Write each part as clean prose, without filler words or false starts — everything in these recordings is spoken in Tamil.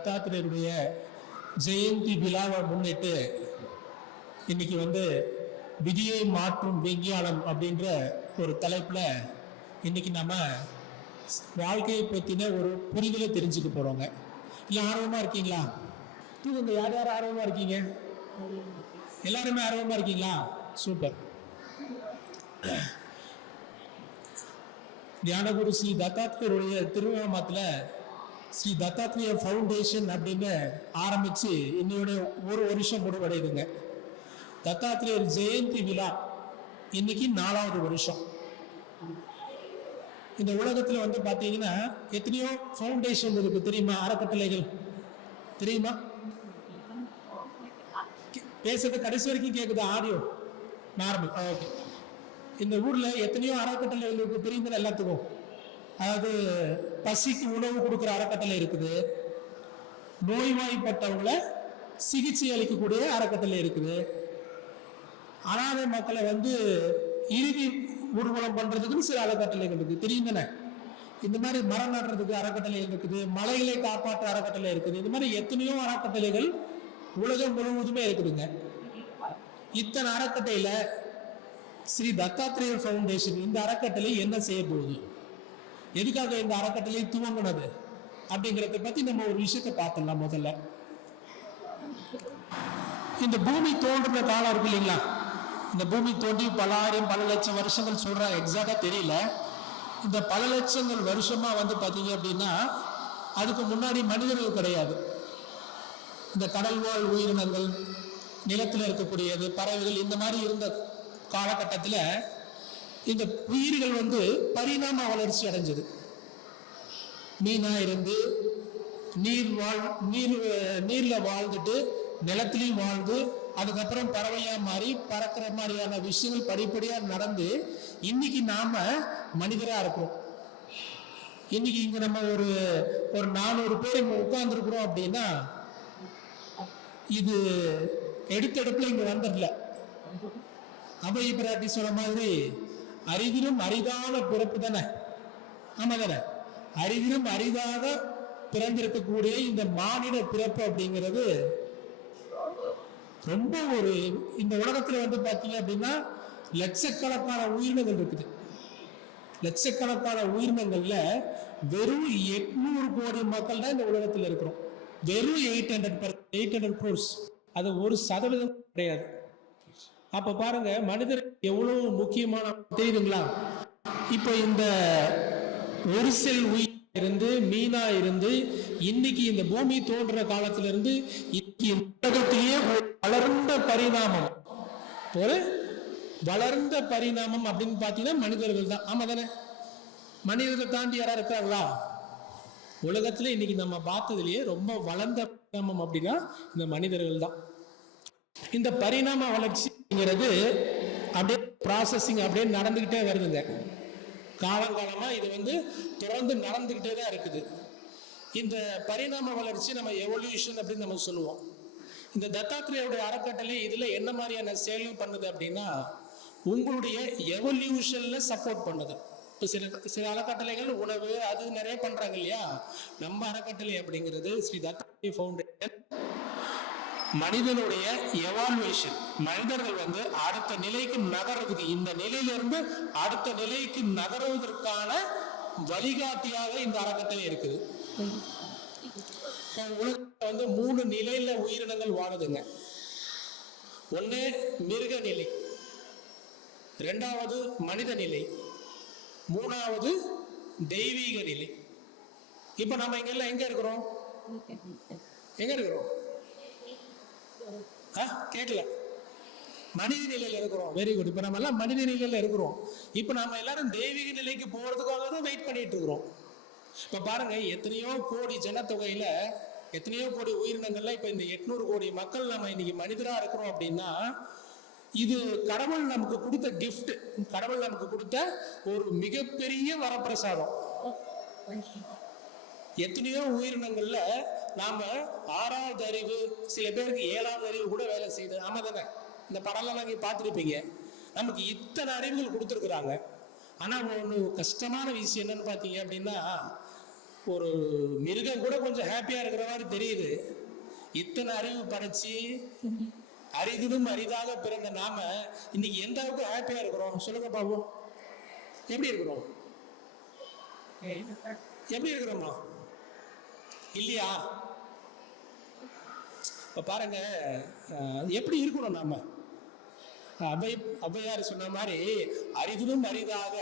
தத்தாத்திரேயருடைய ஜெயந்தி விழாவை முன்னிட்டு இன்னைக்கு விதியை மாற்றும் விஞ்ஞானம் அப்படின்ற ஒரு தலைப்பில் இன்னைக்கு நம்ம வாழ்க்கையை பற்றின ஒரு புரிதலை தெரிஞ்சுக்க போகிறோங்க. இல்லை ஆர்வமாக இருக்கீங்களா? இங்கே யார் யார் ஆர்வமாக இருக்கீங்க? எல்லாருமே ஆர்வமாக இருக்கீங்களா? சூப்பர். தியானகுரு ஸ்ரீ தத்தாத்திரேயருடைய திருநாமத்தில் ஸ்ரீ தத்தாத்திரேய ஃபவுண்டேஷன் அப்படின்னு ஆரம்பித்து இன்னையோட ஒரு வருஷம் முடிவடையுதுங்க. தத்தாத்திரேயர் ஜெயந்தி விழா இன்னைக்கு 4வது வருஷம். இந்த உலகத்தில் பார்த்தீங்கன்னா எத்தனையோ ஃபவுண்டேஷன் இருக்கு தெரியுமா? அறக்கட்டளைகள் தெரியுமா? பேசுறது கடைசி வரைக்கும் கேட்குது, ஆடியோ நார்மல். ஓகே. இந்த ஊரில் எத்தனையோ அறக்கட்டளைகள் இருக்கு தெரியுது எல்லாத்துக்கும். அதாவது பசிக்கு உணவு கொடுக்குற அறக்கட்டளை இருக்குது, நோய்வாய்ப்பட்டவங்களை சிகிச்சை அளிக்கக்கூடிய அறக்கட்டளை இருக்குது, அனாதை மக்களை இறுதி ஊர்வலம் பண்றதுக்குன்னு சில அறக்கட்டளைகள் இருக்குது தெரியும் தானே. இந்த மாதிரி மரம் நடுறதுக்கு அறக்கட்டளைகள் இருக்குது, மலைகளை காப்பாற்ற அறக்கட்டளை இருக்குது. இந்த மாதிரி எத்தனையோ அறக்கட்டளைகள் உலகம் முழுவதுமே இருக்குதுங்க. இத்தனை அறக்கட்டையில ஸ்ரீ தத்தாத்திரேயர் ஃபவுண்டேஷன் இந்த அறக்கட்டளை என்ன செய்ய போகுது, எதுக்காக இந்த அறக்கட்டளை துவங்கினது அப்படிங்கிறத பத்தி நம்ம ஒரு விஷயத்தை பார்த்துடலாம். முதல்ல இந்த பூமி தோன்றுற காலம் இருக்கு இல்லைங்களா? இந்த பூமி தோன்றி பல ஆயிரம் பல லட்சம் வருஷங்கள் சொல்றாங்க, எக்ஸாக்டா தெரியல. இந்த பல லட்சங்கள் வருஷமா பார்த்தீங்க அப்படின்னா அதுக்கு முன்னாடி மனிதர்கள் கிடையாது. இந்த கடல் வாழ் உயிரினங்கள், நிலத்தில் இருக்கக்கூடியது, பறவைகள், இந்த மாதிரி இருந்த காலகட்டத்தில் இந்த உயிர்கள் பரிணாம வளர்ச்சி அடைஞ்சது. மீனா இருந்து நீர்ல வாழ்ந்துட்டு நிலத்திலையும் வாழ்ந்து அதுக்கப்புறம் பறவையா மாறி பறக்கிற மாதிரியான விஷயங்கள் படிப்படியா நடந்து இன்னைக்கு நாம மனிதரா இருக்கிறோம். இன்னைக்கு இங்க நம்ம ஒரு 400 பேர் இங்க உட்கார்ந்து இருக்கிறோம் அப்படின்னா இது எடுத்தெடுப்புல இங்க வந்துடல. அபய பிராட்டி சொன்ன மாதிரி அரிதிலும் அரிதான பிறப்பு தானே. ஆமா தானே? அரிதிலும் அரிதாக பிறந்திருக்கக்கூடிய இந்த மானிட பிறப்பு அப்படிங்கிறது ரொம்ப இந்த உலகத்துல பாத்தீங்க அப்படின்னா லட்சக்கணக்கான உயிரினங்கள் இருக்குது. லட்சக்கணக்கான உயிரினங்கள்ல வெறும் 800 கோடி மக்கள் தான் இந்த உலகத்துல இருக்கிறோம். வெறும் 800 crores. அது 1% கிடையாது. அப்ப பாருங்க மனிதர் எவ்வளவு முக்கியமான தெரியுதுங்களா? இப்ப இந்த ஒரு செல் உயிர் இருந்து மீனா இருந்து இன்னைக்கு இந்த பூமி தோன்ற காலத்துல இருந்து உலகத்திலேயே வளர்ந்த பரிணாமம், ஒரு வளர்ந்த பரிணாமம் அப்படின்னு பாத்தீங்கன்னா மனிதர்கள் தான். ஆமா தானே? மனிதர்களை தாண்டி யாரா இருக்காங்களா உலகத்துல? இன்னைக்கு நம்ம பார்த்ததுலயே ரொம்ப வளர்ந்த பரிணாமம் அப்படின்னா இந்த மனிதர்கள் தான். இந்த பரிணாம வளர்ச்சிங்கிறது அப்படியே ப்ராசஸிங் அப்படியே நடந்துகிட்டே வருதுங்க. காலங்காலமா இது தொடர்ந்து நடந்துகிட்டே தான் இருக்குது. இந்த பரிணாம வளர்ச்சி நம்ம எவல்யூஷன் அப்படின்னு நம்ம சொல்லுவோம். இந்த தத்தாத்திரேயருடைய அறக்கட்டளை இதுல என்ன மாதிரியான செயல்கள் பண்ணுது அப்படின்னா உங்களுடைய எவல்யூஷன்ல சப்போர்ட் பண்ணுது. இப்போ சில அறக்கட்டளைகள் உணவு அது நிறைய பண்றாங்க இல்லையா? நம்ம அறக்கட்டளை அப்படிங்கிறது ஸ்ரீ தத்தாத்திரேய ஃபவுண்டேஷன் மனிதனுடைய எவால்வேஷன், மனிதர்கள் அடுத்த நிலைக்கு நகர்றதுக்கு, இந்த நிலையிலிருந்து அடுத்த நிலைக்கு நகர்வதற்கான வழிகாட்டியாக இந்த அறக்கட்டளை இருக்குது. உலகத்துல 3 நிலையில உயிரினங்கள் வாழுதுங்க. ஒண்ணு மிருக நிலை, 2வது மனித நிலை, 3வது தெய்வீக நிலை. இப்ப நம்ம இங்கெல்லாம் எங்க இருக்கிறோம்? கேட்கல. மனித நிலையில இருக்கிறோம். Very good. இப்ப நம்ம எல்லாம் மனித நிலையில இருக்கிறோம். இப்ப நாம எல்லாரும் தெய்வீக நிலைக்கு போறதுக்காக தான் வெயிட் பண்ணிட்டு இருக்கிறோம். இப்ப பாருங்க எத்தனையோ கோடி ஜனத்தொகையில எத்தனையோ கோடி உயிரினங்கள்ல இப்ப இந்த 800 கோடி மக்கள் நம்ம இன்னைக்கு மனிதரா இருக்கிறோம் அப்படின்னா இது கடவுள் நமக்கு கொடுத்த கிஃப்ட், கடவுள் நமக்கு கொடுத்த ஒரு மிகப்பெரிய வரப்பிரசாதம். எத்தனையோ உயிரினங்கள்ல நாம 6வது அறிவு, சில பேருக்கு 7வது அறிவு கூட வேலை செய்யுது. ஆமா தானே? இந்த படம்லாம் நீங்க பார்த்துருப்பீங்க. நமக்கு இத்தனை அறிவுகள் கொடுத்துருக்குறாங்க. ஆனா ஒன்று கஷ்டமான விஷயம் என்னன்னு பார்த்தீங்க அப்படின்னா ஒரு மிருகம் கூட கொஞ்சம் ஹாப்பியா இருக்கிற மாதிரி தெரியுது. இத்தனை அறிவு படைச்சு அரிதிலும் அரிதாக பிறந்த நாம இன்னைக்கு எந்த அளவுக்கு ஹாப்பியா இருக்கிறோம் சொல்லுங்க பாப்போம். எப்படி இருக்கிறோம்? எப்படி இருக்கிறோமா? இல்லையா? இப்ப பாருங்க, எப்படி இருக்கணும் நாம? ஔவையார் சொன்ன மாதிரி அரிதிலும் அரிதாக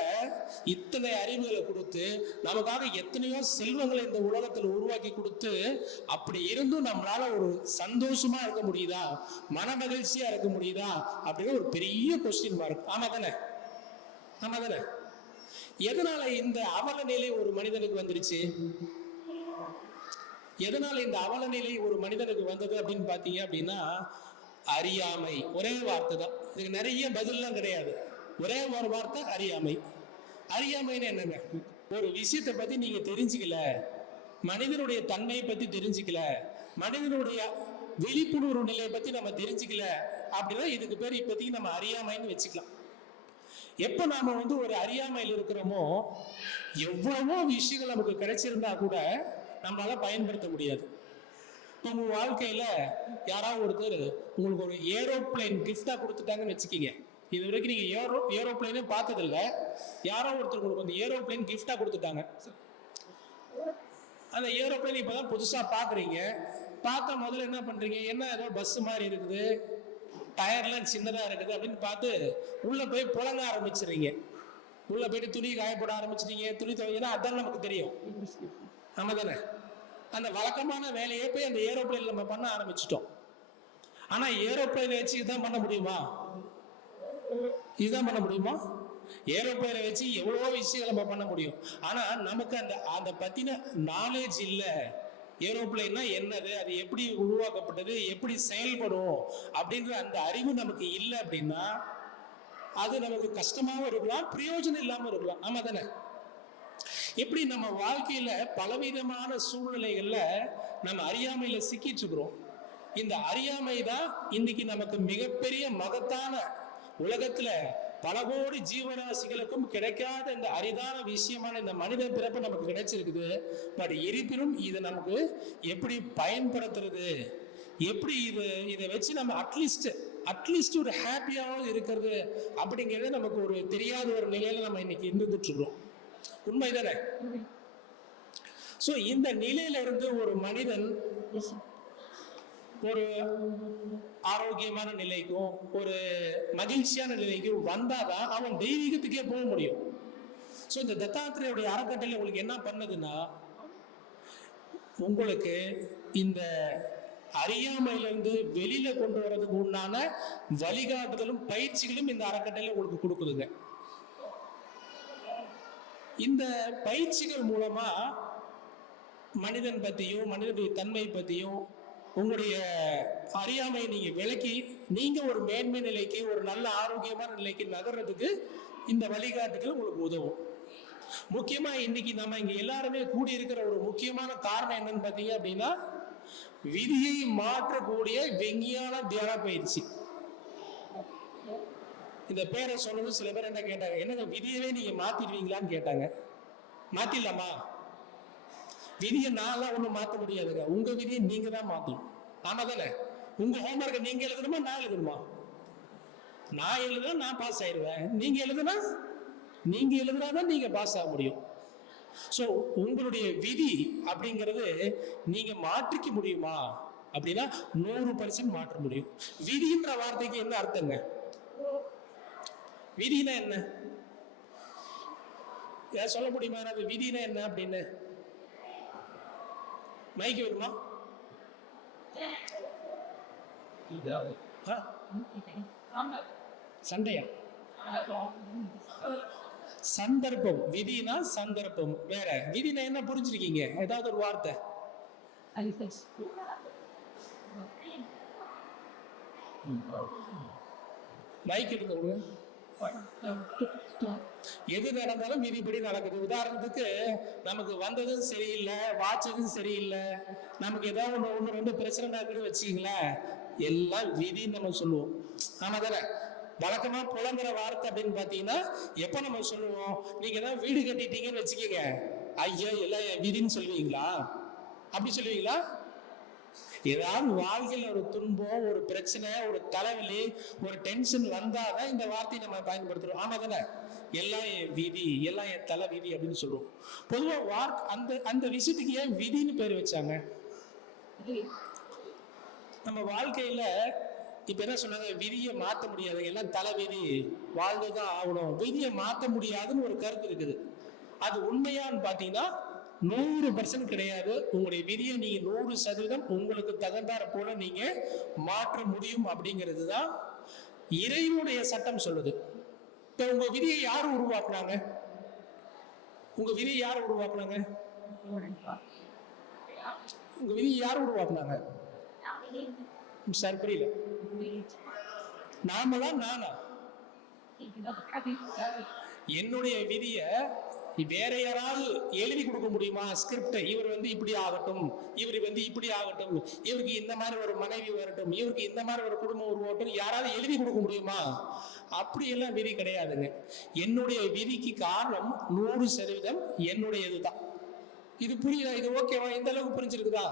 இத்தனை அறிவுகளை கொடுத்து நமக்காக எத்தனையோ செல்வங்களை இந்த உலகத்தில் உருவாக்கி கொடுத்து, அப்படி இருந்தும் நம்மளால ஒரு சந்தோஷமா இருக்க முடியுதா, மன மகிழ்ச்சியா இருக்க முடியுதா அப்படின்னு ஒரு பெரிய கொஸ்டின் மார்க். ஆமா தானே? ஆமா தானே? எதனால இந்த அவல நிலை ஒரு மனிதனுக்கு வந்துருச்சு? எதனால இந்த அவல நிலை ஒரு மனிதனுக்கு வந்தது அப்படின்னு பாத்தீங்க அப்படின்னா, அறியாமை. ஒரே வார்த்தை தான், இதுக்கு நிறைய பதில்லாம் கிடையாது. ஒரே ஒரு வார்த்தை, அறியாமை. அறியாமைன்னு என்னங்க? ஒரு விஷயத்தை பத்தி நீங்க தெரிஞ்சுக்கல, மனிதனுடைய தன்மையை பத்தி தெரிஞ்சுக்கல, மனிதனுடைய விழிப்புணர்வு நிலையை பத்தி நம்ம தெரிஞ்சுக்கல அப்படின்னா இதுக்கு பேர் இப்போதைக்கு நம்ம அறியாமைன்னு வச்சுக்கலாம். எப்ப நாம ஒரு அறியாமையில் இருக்கிறோமோ, எவ்வளவோ விஷயங்கள் நமக்கு கிடைச்சிருந்தா கூட நம்மளால பயன்படுத்த முடியாது. உங்க வாழ்க்கையில யாராவது ஒருத்தர் உங்களுக்கு ஒரு ஏரோப்ளைன் கிஃப்டா கொடுத்துட்டாங்கன்னு வச்சுக்கீங்க. இது வரைக்கும் நீங்க ஏரோப்ளைனே பார்த்ததில்ல, யாரோ ஒருத்தர் உங்களுக்கு அந்த ஏரோப்ளைன் கிஃப்டா கொடுத்துட்டாங்க. அந்த ஏரோப்ளைன் இப்பதான் புதுசா பாக்குறீங்க. பார்த்த முதல்ல என்ன பண்றீங்க? என்ன ஏதோ பஸ் மாதிரி இருக்குது, டயர்லாம் சின்னதா இருக்குது அப்படின்னு பார்த்து உள்ள போய் புழங்க ஆரம்பிச்சிடுறீங்க. உள்ள போயிட்டு துணி காயப்பட ஆரம்பிச்சிட்டீங்க, துணி துவைங்கன்னா அதான் நமக்கு தெரியும். ஆமா தானே? அந்த வழக்கமான வேலையை போய் அந்த ஏரோப்ளைன்ல நம்ம பண்ண ஆரம்பிச்சிட்டோம். ஆனா ஏரோப்ளைனை வச்சு இதான் பண்ண முடியுமா? இதுதான் பண்ண முடியுமா? ஏரோப்ளைனை வச்சு எவ்வளவோ விஷயம் நம்ம பண்ண முடியும். ஆனா நமக்கு அந்த பத்தின நாலேஜ் இல்ல. ஏரோப்ளைன்னா என்னது, அது எப்படி உருவாக்கப்பட்டது, எப்படி செயல்படும் அப்படின்ற அந்த அறிவு நமக்கு இல்லை அப்படின்னா அது நமக்கு கஷ்டமாவும் இருக்கலாம், பிரயோஜனம் இல்லாம இருக்கலாம். ஆமா தானே? எப்படி நம்ம வாழ்க்கையில பலவிதமான சூழ்நிலைகள்ல நம்ம அறியாமையில சிக்கிட்டு இருக்கிறோம். இந்த அறியாமை தான் இன்னைக்கு நமக்கு மிகப்பெரிய மகத்தான, உலகத்துல பல கோடி ஜீவராசிகளுக்கும் கிடைக்காத இந்த அரிதான விஷயமான இந்த மனித பிறப்பு நமக்கு கிடைச்சிருக்குது. பட் இருப்பினும் இதை நமக்கு எப்படி பயன்படுத்துறது, எப்படி இதை வச்சு நம்ம அட்லீஸ்ட் ஒரு ஹாப்பியாவது இருக்கிறது அப்படிங்கிறது நமக்கு ஒரு தெரியாத ஒரு நிலையில நம்ம இன்னைக்கு இருந்துட்டு இருக்கிறோம். உண்மைதானே? சோ இந்த நிலையில இருந்து ஒரு மனிதன் ஒரு ஆரோக்கியமான நிலைக்கும் ஒரு மகிழ்ச்சியான நிலைக்கும் வந்தாதான் அவன் தெய்வீகத்துக்கே போக முடியும். சோ இந்த தத்தாத்திரேயுடைய அறக்கட்டளை உங்களுக்கு என்ன பண்ணதுன்னா, உங்களுக்கு இந்த அறியாமையிலிருந்து வெளியில கொண்டு வர்றதுக்கு உண்டான வழிகாட்டுதலும் பயிற்சிகளும் இந்த அறக்கட்டளை உங்களுக்கு கொடுக்குதுங்க. இந்த பயிற்சிகள் மூலமா மனிதன் பத்தியும் மனிதனுடைய தன்மை பத்தியும் உங்களுடைய அறியாமையை நீங்க விளக்கி நீங்க ஒரு மேன்மை நிலைக்கு, ஒரு நல்ல ஆரோக்கியமான நிலைக்கு நகர்றதுக்கு இந்த வழிகாட்டுகள் உங்களுக்கு உதவும். முக்கியமா இன்னைக்கு நம்ம இங்க எல்லாருமே கூடி இருக்கிற ஒரு முக்கியமான காரணம் என்னன்னு பாத்தீங்க அப்படின்னா, விதியை மாற்றக்கூடிய விஞ்ஞான தியான பயிற்சி. இந்த பேரை சொன்னது சில பேர் என்ன கேட்டாங்க, என்னங்க விதியவே நீங்க மாத்திடுவீங்களான்னு கேட்டாங்க. மாத்திடலாமா? விதியை நான்லாம் ஒண்ணும் மாத்த முடியாதுங்க. உங்க விதியை நீங்க தான் மாத்தணும். ஆமா தானே? உங்க ஹோம்ஒர்க்கை நீங்க எழுதணுமா நான் எழுதணுமா? நான் எழுதுனா நான் பாஸ் ஆயிடுவேன், நீங்க எழுதுனாதான் நீங்க பாஸ் ஆக முடியும். சோ உங்களுடைய விதி அப்படிங்கிறது நீங்க மாற்றிக்க முடியுமா அப்படின்னா 100% மாற்ற முடியும். விதின்ற வார்த்தைக்கு என்ன அர்த்தங்க? விதினா என்ன? ஏதாவது சொல்ல முடியுமா? விதினா என்ன அப்படின்னு? மைக்கு வருமா? சண்டையா? சந்தர்ப்பம். விதினா சந்தர்ப்பம் வேற. விதினா என்ன புரிஞ்சிருக்கீங்க? ஏதாவது ஒரு வார்த்தை. மைக் இருக்கு. எது நடந்தாலும் விதிப்படி நடக்குது. உதாரணத்துக்கு நமக்கு வந்ததும் சரியில்லை, வாட்சதும் சரியில்லை, நமக்கு ஏதாவது ஒன்று ரெண்டு பிரச்சனை நடக்குது வச்சுக்கீங்களேன், எல்லாம் விதின்னு நம்ம சொல்லுவோம். ஆமா தானே? வழக்கமா புலங்குற வார்த்தை அப்படின்னு பாத்தீங்கன்னா எப்ப நம்ம சொல்லுவோம், நீங்க தான் வீடு கட்டிட்டீங்கன்னு வச்சுக்கீங்க, ஐயோ எல்லாம் என் விதின்னு சொல்லுவீங்களா? அப்படி சொல்லுவீங்களா? ஏதாவது வாழ்க்கையில் ஒரு துன்பம், ஒரு பிரச்சனை, ஒரு தலைவலி, ஒரு டென்ஷன் வந்தாதான் இந்த வார்த்தையை நம்ம பயன்படுத்துறோம். ஆமா தானே? எல்லாம் என் விதி, எல்லாம் என் தலை விதி அப்படின்னு சொல்லுவோம். பொதுவா அந்த அந்த விஷயத்துக்கு ஏன் விதின்னு பேர் வச்சாங்க? நம்ம வாழ்க்கையில இப்ப என்ன சொன்னாங்க, விதியை மாத்த முடியாது, எல்லாம் தலை விதி, வாழ்ந்துதான் ஆகணும். விதியை மாத்த முடியாதுன்னு ஒரு கருத்து இருக்குது. அது உண்மையான்னு பாத்தீங்கன்னா 100% கிடையாது. உங்களுடைய விதியை நீங்க 100% உங்களுக்கு தகுந்தாற போல நீங்க மாற்ற முடியும் அப்படிங்கிறது தான் இறைவனுடைய சட்டம் சொல்லுது. இப்ப உங்க விதியை யார் உருவாக்குனாங்க? உங்க விதியை யார் உருவாக்குனாங்க? உங்க விதியை யார் உருவாக்குனாங்க சார்? புரியல. நாமளா நானா? என்னுடைய விதிய வேற யாராவது எழுதி கொடுக்க முடியுமா? ஸ்கிரிப்ட், இவர் வந்து இப்படி ஆகட்டும், இவர் வந்து இப்படி ஆகட்டும், இவருக்கு இந்த மாதிரி ஒரு மனைவி வரட்டும், இவருக்கு இந்த மாதிரி ஒரு குடும்பம் உருவாகட்டும், யாராவது எழுதி கொடுக்க முடியுமா? அப்படி எல்லாம் விதி கிடையாதுங்க. என்னுடைய விதிக்கு காரணம் 100% என்னுடையது தான். இது புரியுதா? இது ஓகேவா? இந்த அளவுக்கு புரிஞ்சிருக்குதா?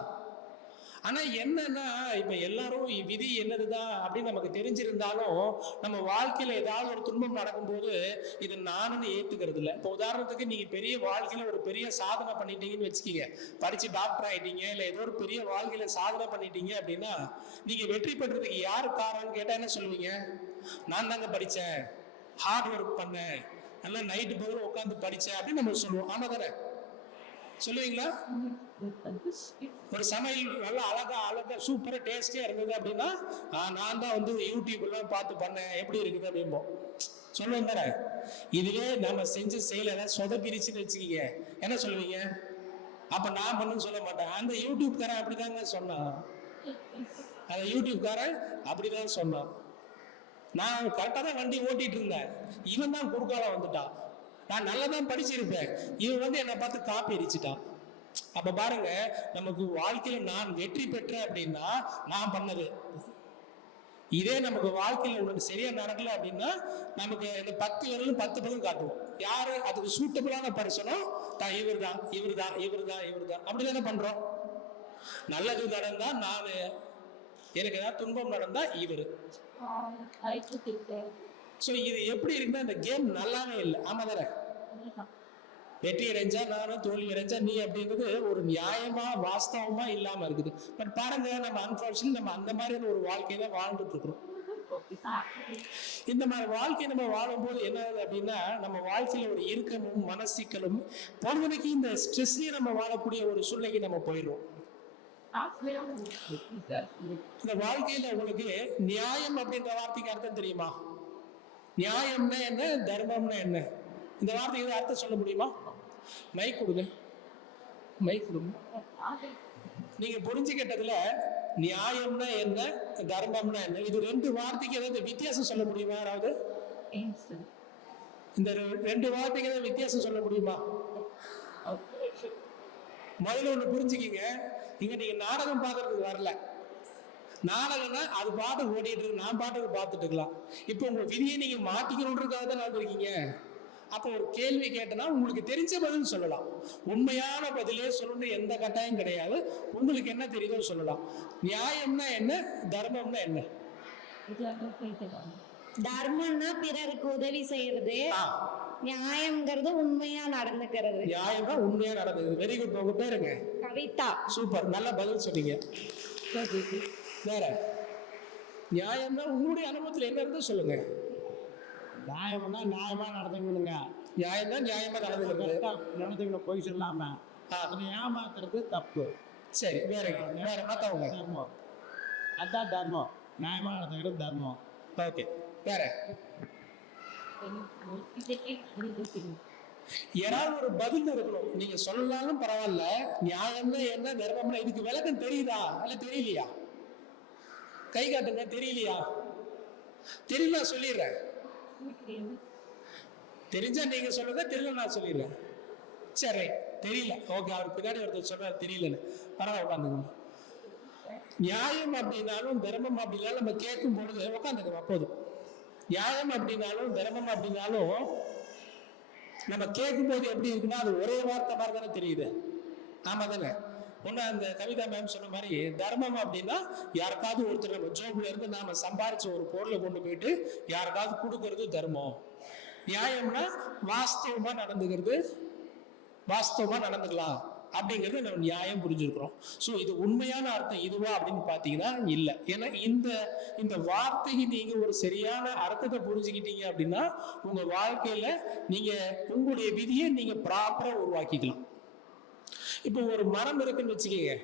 ஆனா என்னன்னா, இப்ப எல்லாரும் விதி என்னதுதான் அப்படின்னு நமக்கு தெரிஞ்சிருந்தாலும் நம்ம வாழ்க்கையில ஏதாவது ஒரு துன்பம் நடக்கும்போது இது நானுன்னு ஏத்துக்கிறது இல்லை. இப்போ உதாரணத்துக்கு நீங்க பெரிய வாழ்க்கையில ஒரு பெரிய சாதனை பண்ணிட்டீங்கன்னு வச்சுக்கீங்க, படிச்சு டாக்டர் ஆயிட்டீங்க, இல்ல ஏதோ ஒரு பெரிய வாழ்க்கையில சாதனை பண்ணிட்டீங்க அப்படின்னா நீங்க வெற்றி பெற்றதுக்கு யாரு காரணம்னு கேட்டா என்ன சொல்லுவீங்க? நான் தாங்க படிச்சேன், ஹார்ட் ஒர்க் பண்ணேன், நல்லா நைட்டு பதில் உட்காந்து படிச்சேன் அப்படின்னு நம்ம சொல்லுவோம். ஆமா தானே? சொல்லுவீங்களா? ஒரு சமையல் நல்லா அழகா சூப்பரா டேஸ்டியா இருந்தது அப்படின்னா நான் தான் வந்து யூடியூப்ல பார்த்து பண்ணேன், எப்படி இருக்குது அப்படிம்போம். சொல்லுவோம் தானே? இதுவே நம்ம செஞ்ச செயல சொதப்பிரிச்சுன்னு வச்சுக்கீங்க, என்ன சொல்லுவீங்க? அப்ப நான் பண்ணுன்னு சொல்ல மாட்டேன், அந்த யூடியூப்காரன் அப்படிதாங்க சொன்னான், அந்த யூடியூப்காரன் அப்படிதான் சொன்னான், நான் கரெக்டா தான் வண்டி ஓட்டிட்டு இருந்தேன், இவன் தான் குறுக்கால வந்துட்டான், நான் நல்லா தான் படிச்சிருப்பேன், இவன் வந்து என்னை பார்த்து காப்பி அடிச்சுட்டான். அப்ப பாருங்க, நமக்கு வாழ்க்கையில நான் வெற்றி பெற்றேன் அப்படின்னா நான் பண்ணது. இதே நமக்கு வாழ்க்கையில உங்களுக்கு சரியா நடக்கல அப்படின்னா நமக்கு இந்த 10 விரலும் 10 பக்கம் காட்டுவோம். யாரு அதுக்கு சூட்டபிளான பர்சனோ இவர் தான் இவர் தான் இவர் தான் இவர் தான் அப்படிதானே பண்றோம். நல்லது நடந்தா நானு, எனக்கு ஏதாவது துன்பம் நடந்தா இவரு. சோ இது எப்படி இருக்குன்னா இந்த கேம் நல்லாவே இல்லை. ஆமா தானே? வெற்றி அடைஞ்சா நானும், தோல்வி அடைஞ்சா நீ அப்படிங்கிறது ஒரு நியாயமா வாஸ்தவமா இல்லாம இருக்குது. பட் பாருங்க, நம்ம அன்பார்ச்சுனேட்லி நம்ம அந்த மாதிரியான ஒரு வாழ்க்கையை தான் வாழ்ந்துட்டு இருக்கிறோம். இந்த மாதிரி வாழ்க்கையை நம்ம வாழும்போது என்ன ஆகுது அப்படின்னா நம்ம வாழ்க்கையில ஒரு இறுக்கமும் மனசிக்கலும் பொழுதுனைக்கு இந்த ஸ்ட்ரெஸ்லயே நம்ம வாழக்கூடிய ஒரு சூழ்நிலைக்கு நம்ம போயிடுவோம். இந்த வாழ்க்கையில உங்களுக்கு நியாயம் அப்படின்ற வார்த்தைக்கு அர்த்தம் தெரியுமா? நியாயம்னா என்ன, தர்மம்னா என்ன? இந்த வார்த்தைக்கு அர்த்தம் சொல்ல முடியுமா? மைக் கொடுங்க, மைக் கொடுங்க. நீங்க புரிஞ்சுக்கிட்டதுல நியாயம்னா என்ன, தர்மம்னா என்ன, இது 2 வார்த்தைக்கு ஏதாவது வித்தியாசம் சொல்ல முடியுமா? யாராவது இந்த 2 வார்த்தைக்கு ஏதாவது வித்தியாசம் சொல்ல முடியுமா? முதல்ல ஒண்ணு புரிஞ்சுக்கிங்க, இங்க நீங்க நாடகம் பார்க்கறதுக்கு வரல. நாடகம்னா அது பாட்டுக்கு ஓடிட்டு இருக்கு, நான் பாட்டுக்கு பார்த்துட்டு இருக்கலாம். இப்போ உங்க விதியை நீங்க மாட்டிக்கணுன்றதுக்காக தான் வந்திருக்கீங்க. அப்போ ஒரு கேள்வி கேட்டனா உங்களுக்கு தெரிஞ்ச பதில் சொல்லலாம். உண்மையான பதிலே சொல்லணும் எந்த கட்டாயம் கிடையாது. உங்களுக்கு என்ன தெரியுதோ சொல்லலாம். நியாயம்னா என்ன, தர்மம்னா என்ன? தர்மம்னா பிறருக்கு உதவி செய்யறது, நியாயம்ங்கிறது உண்மையா நடந்துக்கிறது. நியாயம்னா உண்மையா நடந்துக்கிறது. Very good. உங்க பேருங்க? கவிதா. சூப்பர், நல்ல பதில் சொன்னீங்க. வேற நியாயம்னா உங்களுடைய அனுபவத்தில் என்ன இருந்தா சொல்லுங்க. நியாயம்னா நியாயமா நடந்துக்கணுங்க. நியாயம்னா நியாயமா நடந்துக்கணும், போய் சொல்லாம. அதை ஏமாத்துறது தப்பு. சரி, வேற வேற மாத்தவங்க. தர்மம், அதான் தர்மம். நியாயமா நடந்துக்கிறது தர்மம். ஓகே, வேற யாராவது ஒரு பதில் இருக்கணும். நீங்க சொல்லலாலும் பரவாயில்ல. நியாயம்னா என்ன, தர்மம்னா இதுக்கு விளக்கம் தெரியுதா அல்ல தெரியலையா? கை காட்டுங்க. தெரியலையா? தெரியல சொல்லிடுறேன். தெரிஞ்சா நீங்க சொல்றத, தெரியல நான் சொல்லிடுறேன். சரி, தெரியல. ஓகே, அவர் பின்னாடி ஒருத்தர் சொல்றாரு தெரியலன்னு. பரவாயில்ல, உட்காந்துங்க. நியாயம் அப்படின்னாலும் தர்மம் அப்படின்னாலும் நம்ம கேட்கும் பொழுது உட்காந்துக்கணும். அப்போதும் நியாயம் அப்படின்னாலும் தர்மம் அப்படின்னாலும் நம்ம கேட்கும் போது எப்படி இருக்குன்னா அது ஒரே வார்த்தை மாதிரி தானே தெரியுது. ஆமா தானே? ஒண்ணு அந்த கவிதா மேம் சொன்ன மாதிரி தர்மம் அப்படின்னா யாருக்காவது ஒருத்தர் நம்ம ஜோப்ல இருந்து நாம சம்பாரிச்ச ஒரு பொருளை கொண்டு போயிட்டு யாருக்காவது கொடுக்கறது தர்மம். நியாயம்னா வாஸ்தவமா நடந்துக்கிறது, வாஸ்தவமா நடந்துக்கலாம் அப்படிங்கிறது நம்ம நியாயம் புரிஞ்சிருக்கிறோம். ஸோ இது உண்மையான அர்த்தம் இதுவா அப்படின்னு பார்த்தீங்கன்னா இல்லை. ஏன்னா இந்த வார்த்தைக்கு நீங்க ஒரு சரியான அர்த்தத்தை புரிஞ்சுக்கிட்டீங்க அப்படின்னா உங்க வாழ்க்கையில நீங்க உங்களுடைய விதியை நீங்க ப்ராப்பரா உருவாக்கிக்கலாம். இப்போ ஒரு மரம் இருக்குன்னு வச்சுக்கோங்க.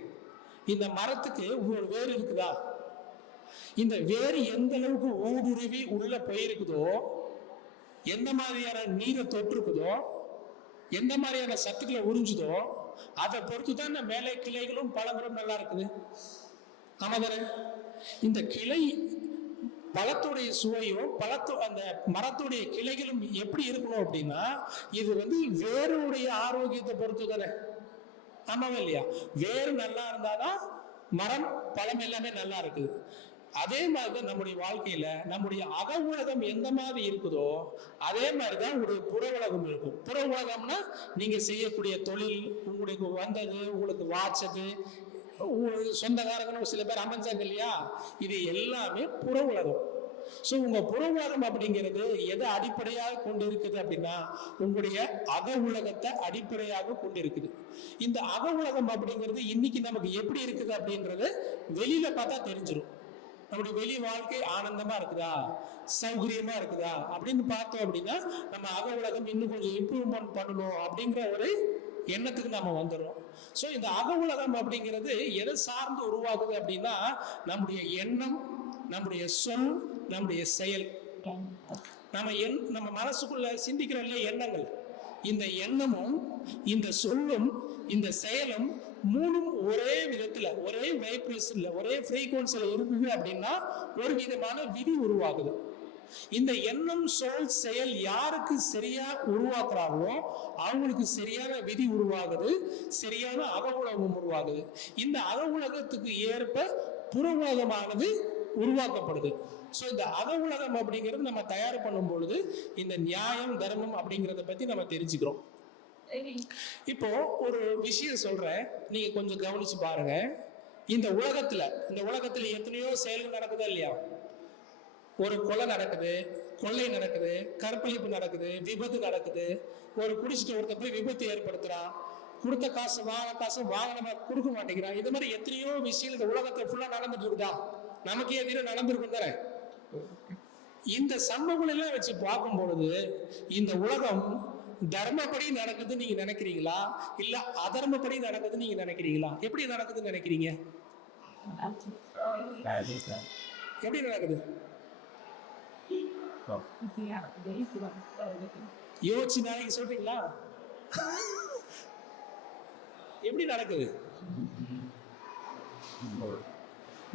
இந்த மரத்துக்கு ஒரு வேர் இருக்குதா? இந்த வேர் எந்த அளவுக்கு ஊடுருவி உள்ள போயிருக்குதோ, எந்த மாதிரியான நீரை தொற்றுக்குதோ, எந்த மாதிரியான சத்துக்களை உறிஞ்சுதோ அதை பொறுத்து தான் இந்த மேலே கிளைகளும் பழங்களும் நல்லா இருக்குது. ஆமா தானே? இந்த கிளை பழத்துடைய சுவையும் அந்த மரத்துடைய கிளைகளும் எப்படி இருக்கணும் அப்படின்னா இது வேருடைய ஆரோக்கியத்தை பொறுத்து தானே. ஆமாவா இல்லையா? வேறு நல்லா இருந்தாதான் மரம் பழம் எல்லாமே நல்லா இருக்குது. அதே மாதிரிதான் நம்முடைய வாழ்க்கையில நம்முடைய அக உலகம் எந்த மாதிரி இருக்குதோ அதே மாதிரிதான் உங்களுடைய புற உலகம் இருக்கும். புற உலகம்னா நீங்க செய்யக்கூடிய தொழில், உங்களுக்கு வந்தது, உங்களுக்கு வாச்சது, உங்களுக்கு சொந்தக்காரங்க சில பேர் அமைஞ்சாங்க இல்லையா, இது எல்லாமே புற உலகம். ஸோ உங்க புற உலகம் அப்படிங்கிறது எதை அடிப்படையாக கொண்டு இருக்குது அப்படின்னா உங்களுடைய அக உலகத்தை அடிப்படையாக கொண்டு இருக்குது. இந்த அக உலகம் அப்படிங்கிறது இன்னைக்கு நமக்கு எப்படி இருக்குது அப்படின்றது வெளியில பார்த்தா தெரிஞ்சிடும். நம்முடைய வெளி வாழ்க்கை ஆனந்தமா இருக்குதா, சௌகரியமா இருக்குதா அப்படின்னு பார்த்தோம் அப்படின்னா நம்ம அக உலகம் இன்னும் கொஞ்சம் இம்ப்ரூவ்மெண்ட் பண்ணணும் அப்படிங்கிற ஒரு எண்ணத்துக்கு நம்ம வந்துடும். ஸோ இந்த அக உலகம் அப்படிங்கிறது எதை சார்ந்து உருவாகுது அப்படின்னா நம்முடைய எண்ணம், நம்முடைய சொல், நம்முடைய செயல். நம்ம மனசுக்குள்ள சிந்திக்கிறோம்ல எண்ணங்கள், இந்த எண்ணமும் இந்த சொல்லும் இந்த செயலும் மூணும் ஒரே விதத்துல ஒரே வைப்ரேஷன்ல ஒரே ஃப்ரீக்வன்சில இருக்குது அப்படின்னா ஒரு விதமான விதி உருவாகுது. இந்த எண்ணம், சொல், செயல் யாருக்கு சரியா உருவாக்குறாங்களோ அவங்களுக்கு சரியான விதி உருவாகுது, சரியான அக உலகம் உருவாகுது. இந்த அக உலகத்துக்கு ஏற்ப புற உலகமானது உருவாக்கப்படுது. ஸோ இந்த அக உலகம் அப்படிங்கிறது நம்ம தயார் பண்ணும் பொழுது இந்த நியாயம் தர்மம் அப்படிங்கிறத பத்தி நம்ம தெரிஞ்சுக்கிறோம். இப்போ ஒரு விஷயம் சொல்றேன், நீங்க கொஞ்சம் கவனிச்சு பாருங்க. இந்த உலகத்துல எத்தனையோ செயல்கள் நடக்குதா இல்லையா? ஒரு கொலை நடக்குது, கொள்ளை நடக்குது, கற்பழிப்பு நடக்குது, விபத்து நடக்குது. ஒரு குடிச்சிட்டு ஒருத்த போய் விபத்து ஏற்படுத்துறான், கொடுத்த காசு வாங்கின கொடுக்க மாட்டேங்கிறான். இது மாதிரி எத்தனையோ விஷயங்கள் இந்த உலகத்துல ஃபுல்லா நடந்துட்டு இருக்குதா? நமக்கு எதிரும் நடந்திருக்கும் தானே. இந்த சம்பவங்கள் எல்லாம் வச்சு பார்க்கும் பொழுது இந்த உலகம் தர்மப்படி நடக்குதுன்னு நீங்க நினைக்கிறீங்களா இல்ல அதர்மப்படி நடக்குதுன்னு நீங்க நினைக்கிறீங்களா? எப்படி நடக்குதுன்னு நினைக்கிறீங்க? எப்படி நடக்குது யோசிச்சு நாளைக்கு சொல்றீங்களா? எப்படி நடக்குது?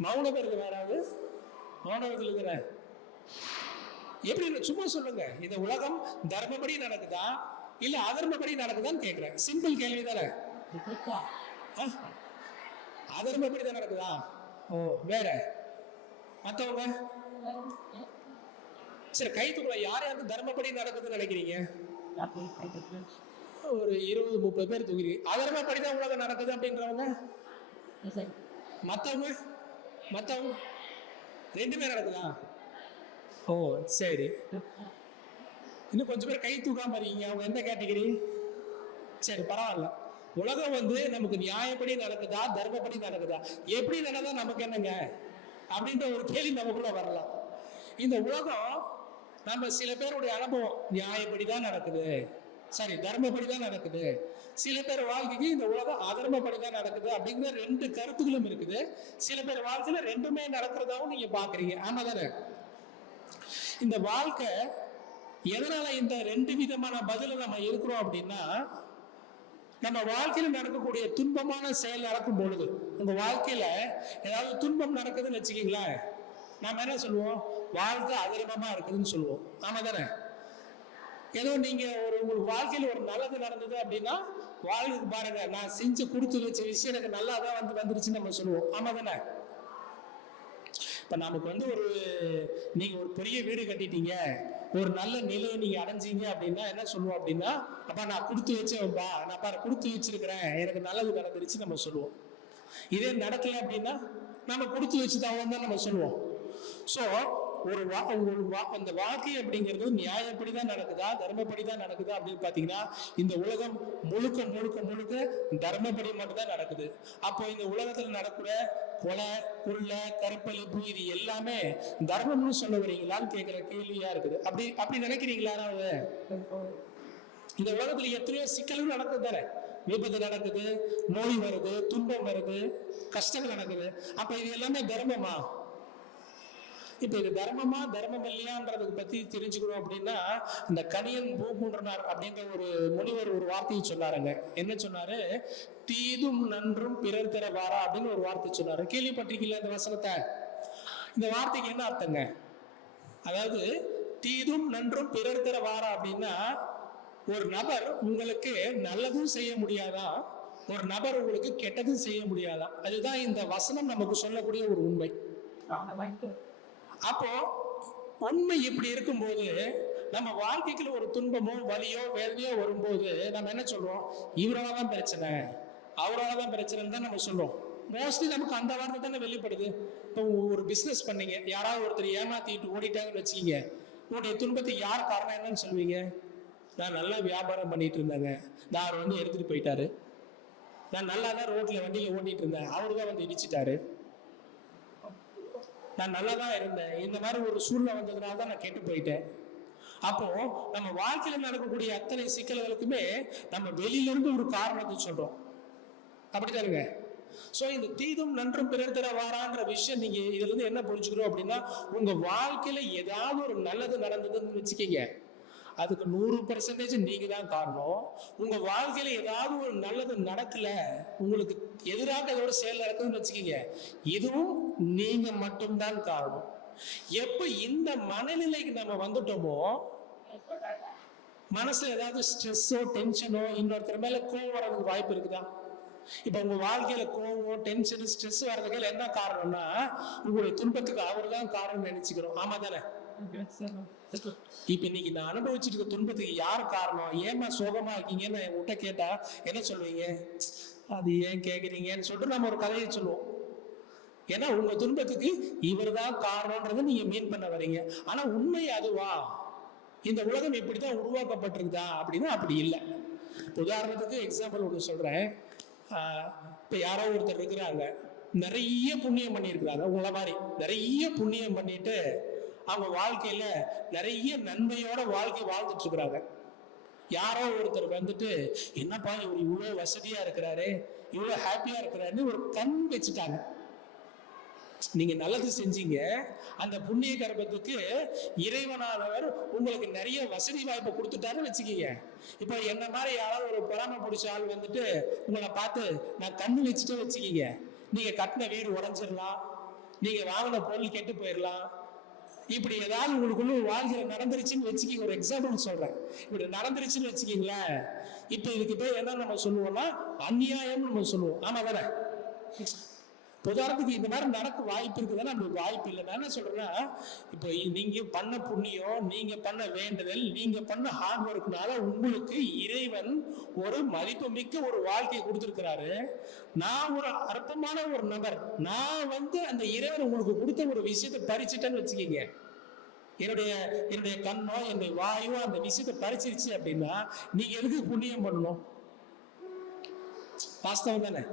மௌனம் இருக்கு. வேறாவது மௌனம் இருக்கிற எப்படி சும்மா சொல்லுங்க. இந்த உலகம் தர்மப்படி நடக்குதா இல்ல அதர்மப்படி நடக்குதான்னு கேட்கிறேன். சிம்பிள் கேள்வி தானே. அதர்மப்படி தான் நடக்குதா? ஓ, வேற மத்தவங்க சரி கை தூக்கல. யாரையாவது தர்மப்படி நடக்குதுன்னு நினைக்கிறீங்க? ஒரு 20-30 பேர் தூக்கிறீங்க. அதர்மப்படி தான் உலகம் நடக்குது அப்படின்றவங்க. மத்தவங்க ரெண்டுமே நடக்குதா? ஓ சரி. இன்னும் கொஞ்சம் பேர் கை தூக்காம இருக்கீங்க. அவங்க எந்த கேட்டகரி? சரி பரவாயில்ல. உலகம் நமக்கு நியாயப்படி நடக்குதா தர்மப்படி நடக்குதா? எப்படி நடந்தா நமக்கு என்னங்க அப்படின்ற ஒரு கேள்வி நமக்குள்ள வரலாம். இந்த உலகம் நம்ம சில பேருடைய அனுபவம் நியாயப்படிதான் நடக்குது, சரி தர்மப்படிதான் நடக்குது. சில பேர் வாழ்க்கைக்கு இந்த உலகம் அதர்மப்படிதான் நடக்குது அப்படிங்கிற ரெண்டு கருத்துக்களும் இருக்குது. சில பேர் வாழ்க்கையில ரெண்டுமே நடக்கிறதாவும் நீங்க பாக்குறீங்க. ஆமா தானே? இந்த வாழ்க்கை எதனால இந்த ரெண்டு விதமான பதில நம்ம இருக்கிறோம் அப்படின்னா நம்ம வாழ்க்கையில நடக்கக்கூடிய துன்பமான செயல் நடக்கும் பொழுது, உங்க வாழ்க்கையில ஏதாவது துன்பம் நடக்குதுன்னு வச்சுக்கீங்களேன், நாம என்ன சொல்லுவோம்? வாழ்க்கை அதர்மமா இருக்குதுன்னு சொல்லுவோம். ஆமா தானே? ஏதோ நீங்க உங்களுக்கு வாழ்க்கையில ஒரு நல்லது நடந்தது அப்படின்னா வாழ்க்கை பாருங்க, நான் செஞ்சு கொடுத்து வச்ச விஷயம் எனக்கு நல்லா தான் வந்துருச்சுன்னு நம்ம சொல்லுவோம். ஆமா தானே? இப்ப நமக்கு வந்து நீங்க ஒரு பெரிய வீடு கட்டிட்டீங்க, ஒரு நல்ல நிலையை நீங்க அடைஞ்சீங்க அப்படின்னா என்ன சொல்லுவோம் அப்படின்னா, அப்பா நான் கொடுத்து வச்சேன்ப்பா, நான் பாரு கொடுத்து வச்சிருக்கிறேன், எனக்கு நல்லது நடந்துருச்சு நம்ம சொல்லுவோம். இதே நடக்கல அப்படின்னா நம்ம கொடுத்து வச்சுதான் தான் நம்ம சொல்லுவோம். ஸோ அந்த வாழ்க்கை அப்படிங்கிறது நியாயப்படி தான் நடக்குதா, தர்மப்படி தான் நடக்குதா அப்படின்னு பாத்தீங்கன்னா இந்த உலகம் முழுக்க முழுக்க முழுக்க தர்மப்படி மட்டும் தான் நடக்குது. அப்போ இந்த உலகத்துல நடக்கிற கொலை, கொள்ளை, கற்பழிப்பு இது எல்லாமே தர்மம்னு சொல்ல வரீங்களான்னு கேட்கிற கேள்வியா இருக்குது. அப்படி நினைக்கிறீங்களா? இந்த உலகத்துல எத்தனையோ சிக்கல்கள் நடக்குது தானே, விபத்து நடக்குது, நோய் வருது, துன்பம் வருது, கஷ்டங்கள் நடக்குது. அப்ப இது எல்லாமே தர்மமா? இப்ப இது தர்மமா தர்மம் இல்லையான்றதுக்கு பத்தி தெரிஞ்சுக்கணும் அப்படின்னா இந்த கணியன் பூங்குன்றனார் அப்படின்ற ஒரு முனிவர் ஒரு வார்த்தையை சொன்னாருங்க. என்ன சொன்னாரு? தீதும் நன்றும் பிறர் தர வாரா அப்படின்னு ஒரு வார்த்தை சொன்னாரு. கேள்விப்பட்டிருக்கீங்களா இந்த வசனத்தை? இந்த வார்த்தைக்கு என்ன அர்த்தங்க? அதாவது தீதும் நன்றும் பிறர் தர வாரா அப்படின்னா ஒரு நபர் உங்களுக்கு நல்லதும் செய்ய முடியாதா, ஒரு நபர் உங்களுக்கு கெட்டதும் செய்ய முடியாதா. அதுதான் இந்த வசனம் நமக்கு சொல்லக்கூடிய ஒரு உண்மை. அப்போ உண்மை இப்படி இருக்கும்போது நம்ம வாழ்க்கைக்குள்ள ஒரு துன்பமோ வலியோ வேதனையோ வரும்போது நம்ம என்ன சொல்றோம்? இவராலதான் பிரச்சனை, அவராலதான் பிரச்சனைன்னு தான் நம்ம சொல்றோம். மோஸ்ட்லி நமக்கு அந்த வார்த்தை தானே வெளிப்படுது. இப்போ ஒரு பிசினஸ் பண்ணீங்க, யாராவது ஒருத்தர் ஏமாத்திட்டு ஓடிட்டாங்கன்னு வச்சுக்கீங்க, உங்களுடைய துன்பத்துக்கு யார் காரணம் என்னன்னு சொல்லுவீங்க? நான் நல்லா வியாபாரம் பண்ணிட்டு இருந்தேங்க, நான் வந்து எடுத்துட்டு போயிட்டாரு. நான் நல்லா தான் ரோட்ல வண்டியில ஓட்டிட்டு இருந்தேன், அவரு தான் வந்து இடிச்சிட்டாரு. நான் நல்லா தான் இருந்தேன், இந்த மாதிரி ஒரு சூழ்நிலை வந்ததுனால தான் நான் கெட்டு போயிட்டேன். அப்போ நம்ம வாழ்க்கையில நடக்கக்கூடிய அத்தனை சிக்கல்களுக்குமே நம்ம வெளியில இருந்து ஒரு காரணத்தை சொல்றோம். அப்படித்தானுங்க? சோ இந்த தீதும் நன்றும் பிறர் தர வாரான்ற விஷயம் நீங்க இதுல இருந்து என்ன புரிஞ்சுக்கிறோம் அப்படின்னா, உங்க வாழ்க்கையில ஏதாவது ஒரு நல்லது நடந்ததுன்னு வச்சுக்கீங்க, அதுக்கு 100% நீங்க தான் காரணம். உங்க வாழ்க்கையில ஏதாவது ஒரு நல்லது நடக்கல, உங்களுக்கு எதிராக அதோட செயல் நடக்குதுன்னு வச்சுக்கீங்க, இதுவும் நீங்க மட்டும்தான் காரணம். எப்ப இந்த மனநிலைக்கு நம்ம வந்துட்டோமோ, மனசுல ஏதாவது ஸ்ட்ரெஸ்ஸோ டென்ஷனோ இன்னொருத்தர் மேல கோவம் வர்றதுக்கு வாய்ப்பு இருக்குதா? இப்ப உங்க வாழ்க்கையில கோவம் டென்ஷன் ஸ்ட்ரெஸ் வர்றதுக்கு என்ன காரணம்னா உங்களுடைய துன்பத்துக்கு அவர் தான் காரணம் நினைச்சுக்கிறோம். ஆமா தானே? இப்ப இன்னைக்கு நான் அனுபவிச்சுட்டு இருக்க துன்பத்துக்கு யார் காரணம், ஏமா சோகமா இருக்கீங்கன்னு உன்கிட்ட கேட்டா என்ன சொல்லுவீங்க? அது ஏன் கேக்குறீங்கன்னு சொல்லிட்டு நம்ம ஒரு கதையை சொல்லுவோம். ஏன்னா உங்க துன்பத்துக்கு இவர் தான் காரணம்ன்றதை நீங்க மீன் பண்ண வரீங்க. ஆனா உண்மை அதுவா? இந்த உலகம் இப்படிதான் உருவாக்கப்பட்டிருக்குதா அப்படின்னா அப்படி இல்லை. உதாரணத்துக்கு எக்ஸாம்பிள் ஒன்று சொல்றேன். இப்ப யாரோ ஒருத்தர் இருக்கிறாங்க, நிறைய புண்ணியம் பண்ணியிருக்கிறாங்க, உங்களை மாதிரி நிறைய புண்ணியம் பண்ணிட்டு அவங்க வாழ்க்கையில நிறைய நன்மையோட வாழ்க்கை வாழ்ந்துட்டு இருக்கிறாங்க. யாரோ ஒருத்தர் வந்துட்டு என்னப்பா இவர் இவ்வளவு வசதியா இருக்கிறாரு, இவ்வளவு ஹாப்பியா இருக்கிறாருன்னு ஒரு கண் வச்சுட்டாங்க. நீங்க நல்லது செஞ்சீங்க, அந்த புண்ணிய கர்ப்பத்துக்கு இறைவனானவர் உங்களுக்கு நிறைய வசதி வாய்ப்பை கொடுத்துட்டாருன்னு வச்சுக்கீங்க. இப்ப என்ன மாதிரி யாராவது ஒரு பொறாமை பிடிச்ச ஆள் வந்துட்டு உங்களை பார்த்து நான் கண்ணு வச்சுட்டு வச்சுக்கீங்க, நீங்க கட்டின வீடு உடஞ்சிடலாம், நீங்க வாங்கின பொருள் கெட்டு போயிடலாம். இப்படி ஏதாவது உங்களுக்குள்ள வாழ்க்கையில நடந்துருச்சுன்னு வச்சுக்கீங்க. ஒரு எக்ஸாம்பிள் சொல்றேன். இப்படி நடந்துருச்சுன்னு வச்சுக்கீங்களேன், இப்ப இதுக்கு பேர் என்ன நம்ம சொல்லுவோம்னா அநியாயம்னு நம்ம சொல்லுவோம். ஆமா தானே? உதாரணத்துக்கு இந்த மாதிரி நடக்க வாய்ப்பு இருக்குதுன்னா நம்மளுக்கு வாய்ப்பு இல்லை. நான் என்ன சொல்றேன்னா, இப்போ நீங்க பண்ண புண்ணியம், நீங்க பண்ண வேண்டுதல், நீங்க பண்ண ஹார்ட் ஒர்க்னால உங்களுக்கு இறைவன் ஒரு மதிப்பு மிக்க ஒரு வாழ்க்கையை கொடுத்திருக்கிறாரு. நான் ஒரு அற்பமான ஒரு நபர், நான் வந்து அந்த இறைவன் உங்களுக்கு கொடுத்த ஒரு விஷயத்தை பறிச்சுட்டேன்னு வச்சுக்கீங்க, என்னுடைய கண்ணோ என்னுடைய வாயோ அந்த விஷயத்தை பறிச்சிருச்சு அப்படின்னா நீங்க எதுக்கு புண்ணியம் பண்ணணும்? வாஸ்தவம் தானே?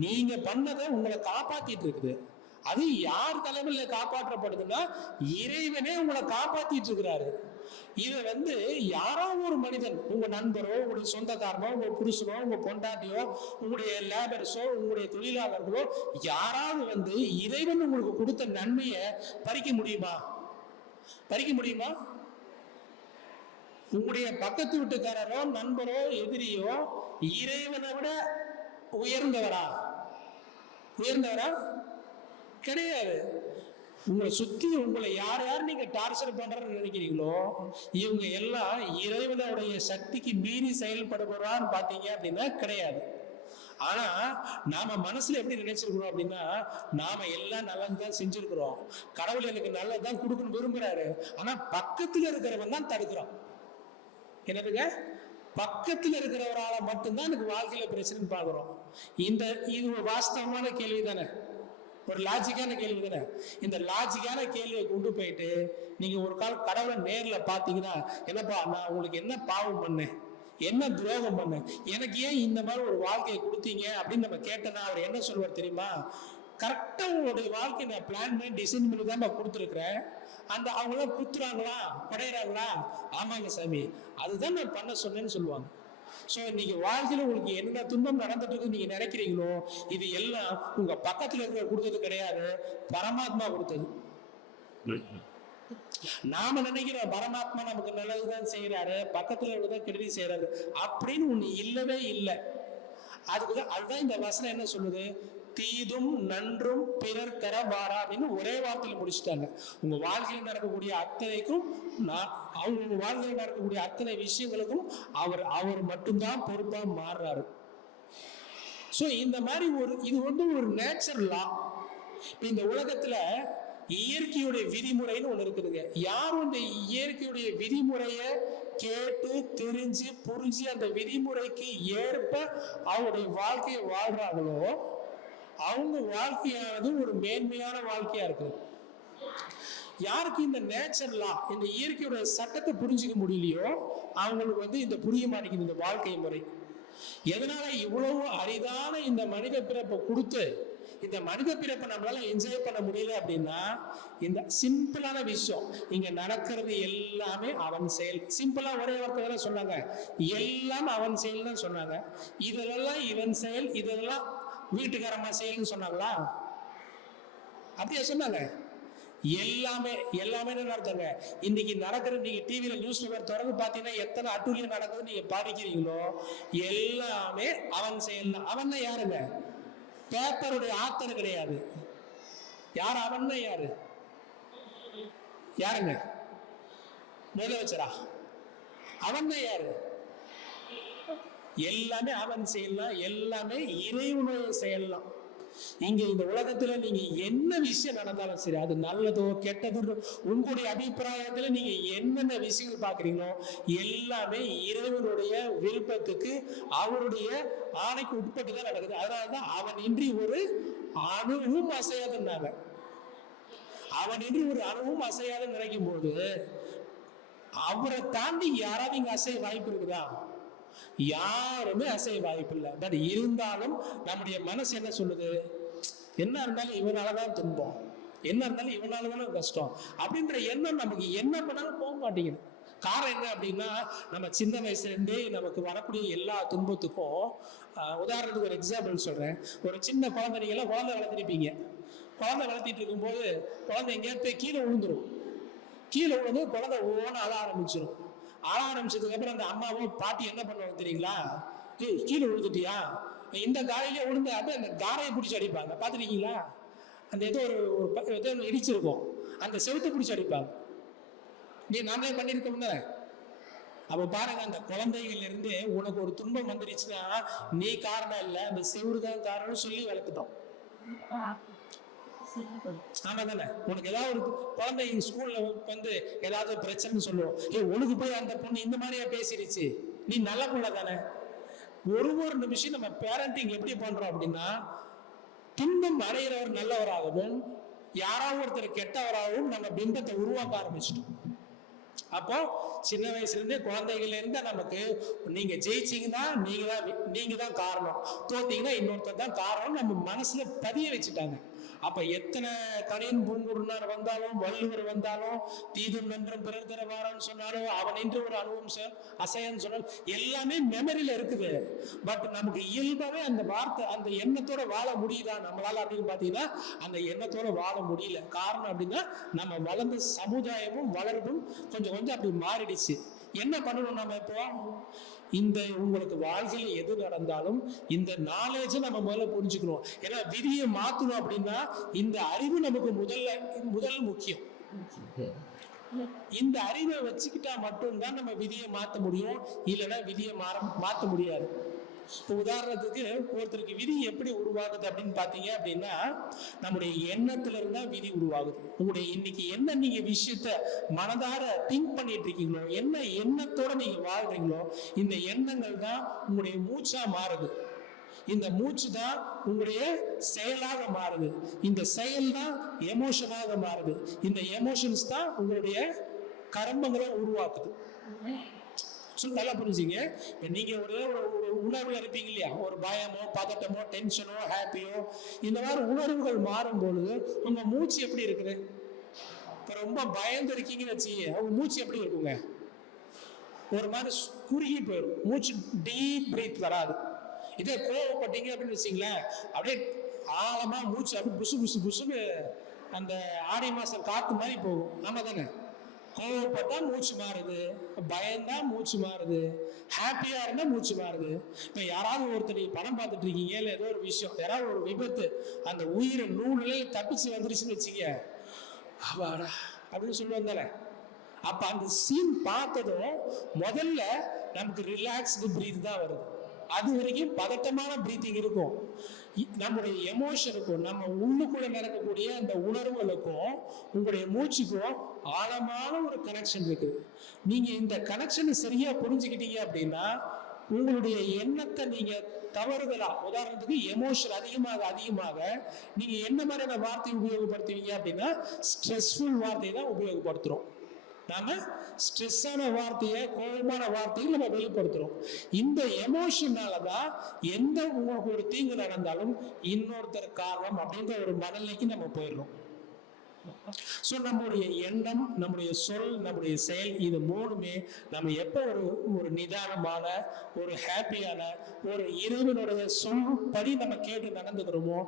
நீங்க பண்ணதை உங்களை காப்பாத்திட்டு இருக்குது. அது யார் தலைமையில காப்பாற்றப்படுதுன்னா இறைவனே உங்களை காப்பாத்திட்டு இருக்கிறாரு. இதை வந்து யாரோ ஒரு மனிதன், உங்க நண்பரோ, உங்களுடைய சொந்தக்காரனோ, உங்க புருஷனோ, உங்க பொண்டாட்டியோ, உங்களுடைய லேபர்ஸோ, உங்களுடைய தொழிலாளர்களோ யாராவது வந்து இறைவன் உங்களுக்கு கொடுத்த நன்மையை பறிக்க முடியுமா? பறிக்க முடியுமா? உங்களுடைய பக்கத்து வீட்டுக்காரரோ, நண்பரோ, எதிரியோ இறைவனை விட உயர்ந்தவரா? கிடையாது. உங்களை சுத்தி உங்களை யார் யார் நீங்க டார்ச்சர் பண்றன்னு நினைக்கிறீங்களோ இவங்க எல்லாம் இறைவனுடைய சக்திக்கு மீறி செயல்படுகிறான்னு பாத்தீங்க அப்படின்னா கிடையாது. ஆனா நாம மனசுல எப்படி நினைச்சிருக்கிறோம் அப்படின்னா, நாம எல்லாம் நல்லதுதான் செஞ்சிருக்கிறோம், கடவுள் எனக்கு நல்லதுதான் கொடுக்கணும் விரும்புறாரு, ஆனா பக்கத்துல இருக்கிறவன் தான் தடுக்கிறான். என்னதுங்க? பக்கத்துல இருக்கிறவரால மட்டும்தான் எனக்கு வாழ்க்கையில பிரச்சனை பாக்குறோம். இது ஒரு வாஸ்தவமான கேள்வி தானே, ஒரு லாஜிக்கான கேள்வி தானே. இந்த லாஜிக்கான கேள்வியை கொண்டு போயிட்டு நீங்க ஒரு கால் கடவுளை நேர்ல பாத்தீங்கன்னா, என்னப்பா நான் உங்களுக்கு என்ன பாவம் பண்ணேன், என்ன துரோகம் பண்ணேன், எனக்கு ஏன் இந்த மாதிரி ஒரு வாழ்க்கையை கொடுத்தீங்க அப்படின்னு நம்ம கேட்டனா அவர் என்ன சொல்லுவார் தெரியுமா? கரெக்டா உங்களுடைய வாழ்க்கையை நான் பிளான் பண்ணி டிசைன் பண்ணி தான் கொடுத்துருக்கிறேன், அந்த அவங்களாம் குத்துறாங்களா குடையிறாங்களா, ஆமாங்க சாமி அதுதான் நான் பண்ண சொன்னேன்னு சொல்லுவாங்க. ஸோ இன்னைக்கு வாழ்க்கையில உங்களுக்கு என்ன துன்பம் நடந்துட்டு இருக்கு நீங்க நினைக்கிறீங்களோ, இது எல்லாம் உங்க பக்கத்துல இருக்கிற கொடுத்தது கிடையாது, பரமாத்மா கொடுத்தது. நாம நினைக்கிறோம் பரமாத்மா நமக்கு நல்லதுதான் செய்யறாரு, பக்கத்துல இருக்கிறதான் கெடுதி செய்யறாரு அப்படின்னு ஒண்ணு இல்லவே இல்லை. அதுதான் இந்த வசனம் என்ன சொல்லுது? தீதும் நன்றும் பிறர் தர வாரா அப்படின்னு ஒரே வார்த்தையில முடிச்சுட்டாங்க. உங்க வாழ்க்கையில் நடக்கக்கூடிய அத்தனைக்கும் உங்க வாழ்க்கையில் நடக்கக்கூடிய அத்தனை விஷயங்களுக்கும் அவர் மட்டும்தான் பொறுப்பா மாறுறாரு. சோ இந்த மாதிரி இது ஒரு நேச்சர் லா. இப்ப இந்த உலகத்துல இயற்கையுடைய விதிமுறைன்னு ஒண்ணு இருக்குதுங்க. யாரும் இந்த இயற்கையுடைய விதிமுறைய கேட்டு தெரிஞ்சு புரிஞ்சு அந்த விதிமுறைக்கு ஏற்ப அவருடைய வாழ்க்கையை வாழ்றாங்களோ அவங்க வாழ்க்கையானது ஒரு மேன்மையான வாழ்க்கையா இருக்கு. யாருக்கு இந்த நேச்சர் லா, இந்த இயற்கையோட சட்டத்தை புரிஞ்சுக்க முடியலையோ அவங்களுக்கு இந்த புரிய மாட்டேங்குது இந்த வாழ்க்கை முறை. எதனால இவ்வளவு அரிதான இந்த மனித பிறப்பை கொடுத்து இந்த மனித பிறப்பை நம்மளால என்ஜாய் பண்ண முடியல அப்படின்னா, இந்த சிம்பிளான விஷயம் இங்க நடக்கிறது எல்லாமே அவன் செயல். சிம்பிளா ஒரே வார்த்தை தானே சொன்னாங்க, எல்லாம் அவன் செயல் தான் சொன்னாங்க. இதெல்லாம் இவன் செயல், இதெல்லாம் வீட்டுக்காரம்மா செயல்னு சொன்னாங்களா? அப்படியே சொன்னாங்க. எல்லாமே அர்த்தங்க. இன்னைக்கு நடக்கிற நீங்க டிவியில நியூஸ் பேப்பர் தொடர்ந்து பாத்தீங்கன்னா எத்தனை அட்டூழியம் நடக்குது நீங்க படிக்கிறீங்களோ எல்லாமே அவன் செயல் தான். அவன் தான் யாருங்க? பேப்பருடைய ஆத்தர் கிடையாது. யார் அவன்? யாருங்க? முதலமைச்சரா? அவன் தான் யாரு? எல்லாமே அவன் செய்யலாம், எல்லாமே இறைவனுடைய செயல்லாம். இங்க இந்த உலகத்துல நீங்க என்ன விஷயம் நடந்தாலும் சரி, அது நல்லதோ கெட்டதோ, உங்களுடைய அபிப்பிராயத்துல நீங்க என்னென்ன விஷயங்கள் பாக்குறீங்களோ எல்லாமே இறைவனுடைய விருப்பத்துக்கு அவருடைய ஆணைக்கு உட்பட்டுதான் நடக்குது. அதனாலதான் அவன் இன்றி ஒரு அணுவும் அசையாதுன்னாங்க. அவன் இன்றி ஒரு அணுவும் அசையாதுன்னு நினைக்கும் போது அவரை தாண்டி யாராவது இங்க அசைய வாய்ப்பு இருக்குதா? யாருமே அசைய வாய்ப்பு இல்லை. பட் இருந்தாலும் நம்முடைய மனசு என்ன சொல்லுது? என்ன இருந்தாலும் இவனாலதான் துன்பம், என்ன இருந்தாலும் இவனாலதானே கஷ்டம் அப்படின்ற எண்ணம் நமக்கு என்ன பண்ணாலும் போக மாட்டேங்குது. காரணம் என்ன அப்படின்னா, நம்ம சின்ன வயசுல இருந்தே நமக்கு வரக்கூடிய எல்லா துன்பத்துக்கும் உதாரணத்துக்கு ஒரு எக்ஸாம்பிள் சொல்றேன். ஒரு சின்ன குழந்தை, நீங்க எல்லாம் குழந்தை வளர்த்திருப்பீங்க. குழந்தை வளர்த்திட்டு இருக்கும் போது குழந்தை எங்கேயாவது போய் கீழே விழுந்துரும். கீழே விழுந்து குழந்தை ஒவ்வொன்று அழ ஆரம்பிச்சிடும். ஆள ஆரம்பிச்சதுக்கு அப்புறம் அந்த அம்மாவோ பாட்டி என்ன பண்ணுவாங்க தெரியுங்களா? கீழே விழுந்துட்டியா, இந்த காலையிலே விழுந்து அப்படியே அந்த காரையை பிடிச்சி அடிப்பாங்க. பார்த்துருக்கீங்களா? அந்த ஏதோ ஒரு இடிச்சிருக்கும், அந்த செவுத்தை பிடிச்சி அடிப்பாங்க. நீ நாமளே பண்ணிருக்கோம்ல. அப்ப பாருங்க, அந்த குழந்தைகள் இருந்து உனக்கு ஒரு துன்பம் வந்துருச்சுன்னா நீ காரணம் இல்லை, அந்த செவுறு தான் காரணம் சொல்லி வளர்த்துட்டோம். ஆமா தானே? உனக்கு ஏதாவது ஒரு குழந்தை ஸ்கூல்ல ஏதாவது பிரச்சனை சொல்லுவோம், உனக்கு போய் அந்த பொண்ணு இந்த மாதிரியா பேசிடுச்சு, நீ நல்ல பிள்ளை தானே. ஒரு நிமிஷம் நம்ம பேரண்டிங் எப்படி பண்றோம் அப்படின்னா, துன்பம் அடைகிறவர் நல்லவராகவும் யாராவது ஒருத்தர் கெட்டவராகவும் நம்ம பிம்பத்தை உருவாக்க ஆரம்பிச்சிட்டோம். அப்போ சின்ன வயசுல இருந்தே குழந்தைகள்ல இருந்து நமக்கு நீங்க ஜெயிச்சீங்கன்னா நீங்க தான் காரணம், தோத்தீங்கன்னா இன்னொருத்தர் தான் காரணம் நம்ம மனசுல பதிய வச்சுட்டாங்க. அப்ப எத்தனை கணியன் பூங்குருனார் வந்தாலும், வள்ளுவர் வந்தாலும், தீதும் நன்றும் பிறர் தர வாரான்னு சொன்னாலும், அவன் என்று ஒரு அனுபவம் அசையன்னு சொன்னாலும் எல்லாமே மெமரியில இருக்குது. பட் நமக்கு இயல்பாவே அந்த வார்த்தை அந்த எண்ணத்தோட வாழ முடியுதா நம்மளால அப்படின்னு பாத்தீங்கன்னா அந்த எண்ணத்தோட வாழ முடியல. காரணம் அப்படின்னா நம்ம வளர்ந்த சமுதாயமும் வளர்ப்பும் கொஞ்சம் அப்படி மாறிடுச்சு. என்ன பண்ணணும் நம்ம இப்போ? இந்த உங்களுக்கு வாழ்க்கையில எது நடந்தாலும் இந்த நாலேஜ் நம்ம முதல்ல புரிஞ்சுக்கணும். ஏன்னா விதியை மாத்தணும் அப்படின்னா இந்த அறிவு நமக்கு முதல் முக்கியம். இந்த அறிவை வச்சுக்கிட்டா மட்டும்தான் நம்ம விதியை மாத்த முடியும், இல்லைன்னா விதியை மாத்த முடியாது. இப்போ உதாரணத்துக்கு ஒருத்தருக்கு விதி எப்படி உருவாகுது அப்படின்னு பாத்தீங்க அப்படின்னா, நம்முடைய எண்ணத்துல இருந்தா விதி உருவாகுது. உங்களுடைய இன்னைக்கு என்ன நீங்க விஷயத்த மனதார திங்க் பண்ணிட்டு இருக்கீங்களோ, என்ன எண்ணத்தோட நீங்க வாழ்றீங்களோ, இந்த எண்ணங்கள் தான் உங்களுடைய மூச்சா மாறுது. இந்த மூச்சு தான் உங்களுடைய செயலாக மாறுது. இந்த செயல் தான் எமோஷனாக மாறுது. இந்த எமோஷன்ஸ் தான் உங்களுடைய கர்மங்களை உருவாக்குது. நல்லா புரிஞ்சுங்க. நீங்க ஒரு உணர்வுல இருப்பீங்க இல்லையா, ஒரு பயமோ பதட்டமோ டென்ஷனோ ஹாப்பியோ, இந்த மாதிரி உணர்வுகள் மாறும் பொழுது உங்க மூச்சு எப்படி இருக்குது? இப்ப ரொம்ப பயந்து இருக்கீங்கன்னு வச்சுக்கீங்க, உங்க மூச்சு எப்படி இருக்குங்க? ஒரு மாதிரி குறுகி போயிடும், மூச்சு டீப் பிரீத் வராது. இதே கோவப்பட்டீங்க அப்படின்னு வச்சுங்களேன், அப்படியே ஆழமா மூச்சு அப்படி புசு புசு புசுன்னு அந்த ஆடி மாசம் காத்து மாதிரி போகும். ஆமா தானே? கோவப்பட்டா மூச்சு மாறுது, பயந்தா மூச்சு மாறுது, ஹாப்பியா இருந்தா மூச்சு மாறுது. இப்ப யாராவது ஒருத்தர் படம் பார்த்துட்டு இருக்கீங்க, இல்ல ஏதோ ஒரு விஷயம், யாராவது ஒரு விபத்து, அந்த உயிரை 100 நிலையில தப்பிச்சு வந்துருச்சுன்னு வச்சுங்க, அவாடா அப்படின்னு சொல்லுவாங்க தானே. அப்ப அந்த சீன் பார்த்ததும் முதல்ல நமக்கு ரிலாக்ஸ்டு பிரீத் தான் வருது. அது வரைக்கும் பதட்டமான பிரீத்திங் இருக்கும். நம்முடைய எமோஷனுக்கும் நம்ம உள்ளுக்குள்ள நடக்கக்கூடிய அந்த உணர்வுகளுக்கும் உங்களுடைய மூச்சுக்கும் ஆழமான ஒரு கனெக்ஷன் இருக்குது. நீங்க இந்த கனெக்ஷனை சரியா புரிஞ்சுக்கிட்டீங்க அப்படின்னா, உங்களுடைய எண்ணத்தை நீங்க தவறுதலா, உதாரணத்துக்கு எமோஷன் அதிகமாக நீங்க என்ன மாதிரியான வார்த்தை உபயோகப்படுத்துவீங்க அப்படின்னா, ஸ்ட்ரெஸ்ஃபுல் வார்த்தையை தான் உபயோகப்படுத்துறோம். நாம ஸ்ட்ரெஸ்ஸான வார்த்தையை, கோபமான வார்த்தையை நம்ம வெளிப்படுத்துறோம். இந்த எமோஷனாலதான் எந்த உங்களுக்கு ஒரு தீங்கு நடந்தாலும் இன்னொருத்தர் காரணம் அப்படின்ற ஒரு மனநிலைக்கு நம்ம போயிடுறோம். ஸோ நம்முடைய எண்ணம், நம்முடைய சொல், நம்முடைய செயல், இது மூணுமே நம்ம எப்போ ஒரு நிதானமான, ஒரு ஹாப்பியான, ஒரு இறைவனுடைய சொல்படி நம்ம கேட்டு நடந்துக்கிறோமோ,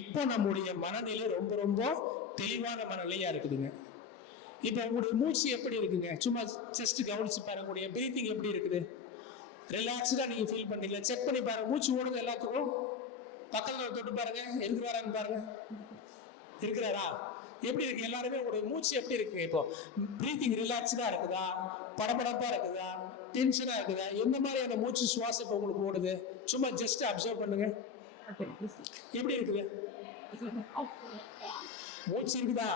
இப்போ நம்முடைய மனநிலை ரொம்ப ரொம்ப தெளிவான மனநிலையா இருக்குதுங்க. இப்போ உங்களுடைய மூச்சு எப்படி இருக்குங்க? சும்மா ஜஸ்ட் கவனிச்சு பாருங்க, உங்களுடைய பிரீத்திங் எப்படி இருக்குது? ரிலாக்ஸ்டா நீங்க ஃபீல் பண்ணீங்களா? செக் பண்ணி பாருங்க, மூச்சு ஓடுங்க எல்லாத்துக்கும். பக்கத்துல தொட்டு பாருங்க, இருக்கிறாரான்னு பாருங்க. இருக்கிறாரா? எப்படி இருக்கு? எல்லாருமே உங்களுடைய மூச்சு எப்படி இருக்குங்க? இப்போ பிரீத்திங் ரிலாக்ஸ்டா இருக்குதா, படபடப்பா இருக்குதா, டென்ஷனா இருக்குதா, எந்த மாதிரியான மூச்சு சுவாசம் இப்போ உங்களுக்கு ஓடுது? சும்மா ஜஸ்ட் அப்சர்வ் பண்ணுங்க, எப்படி இருக்குது? மூச்சு இருக்குதா?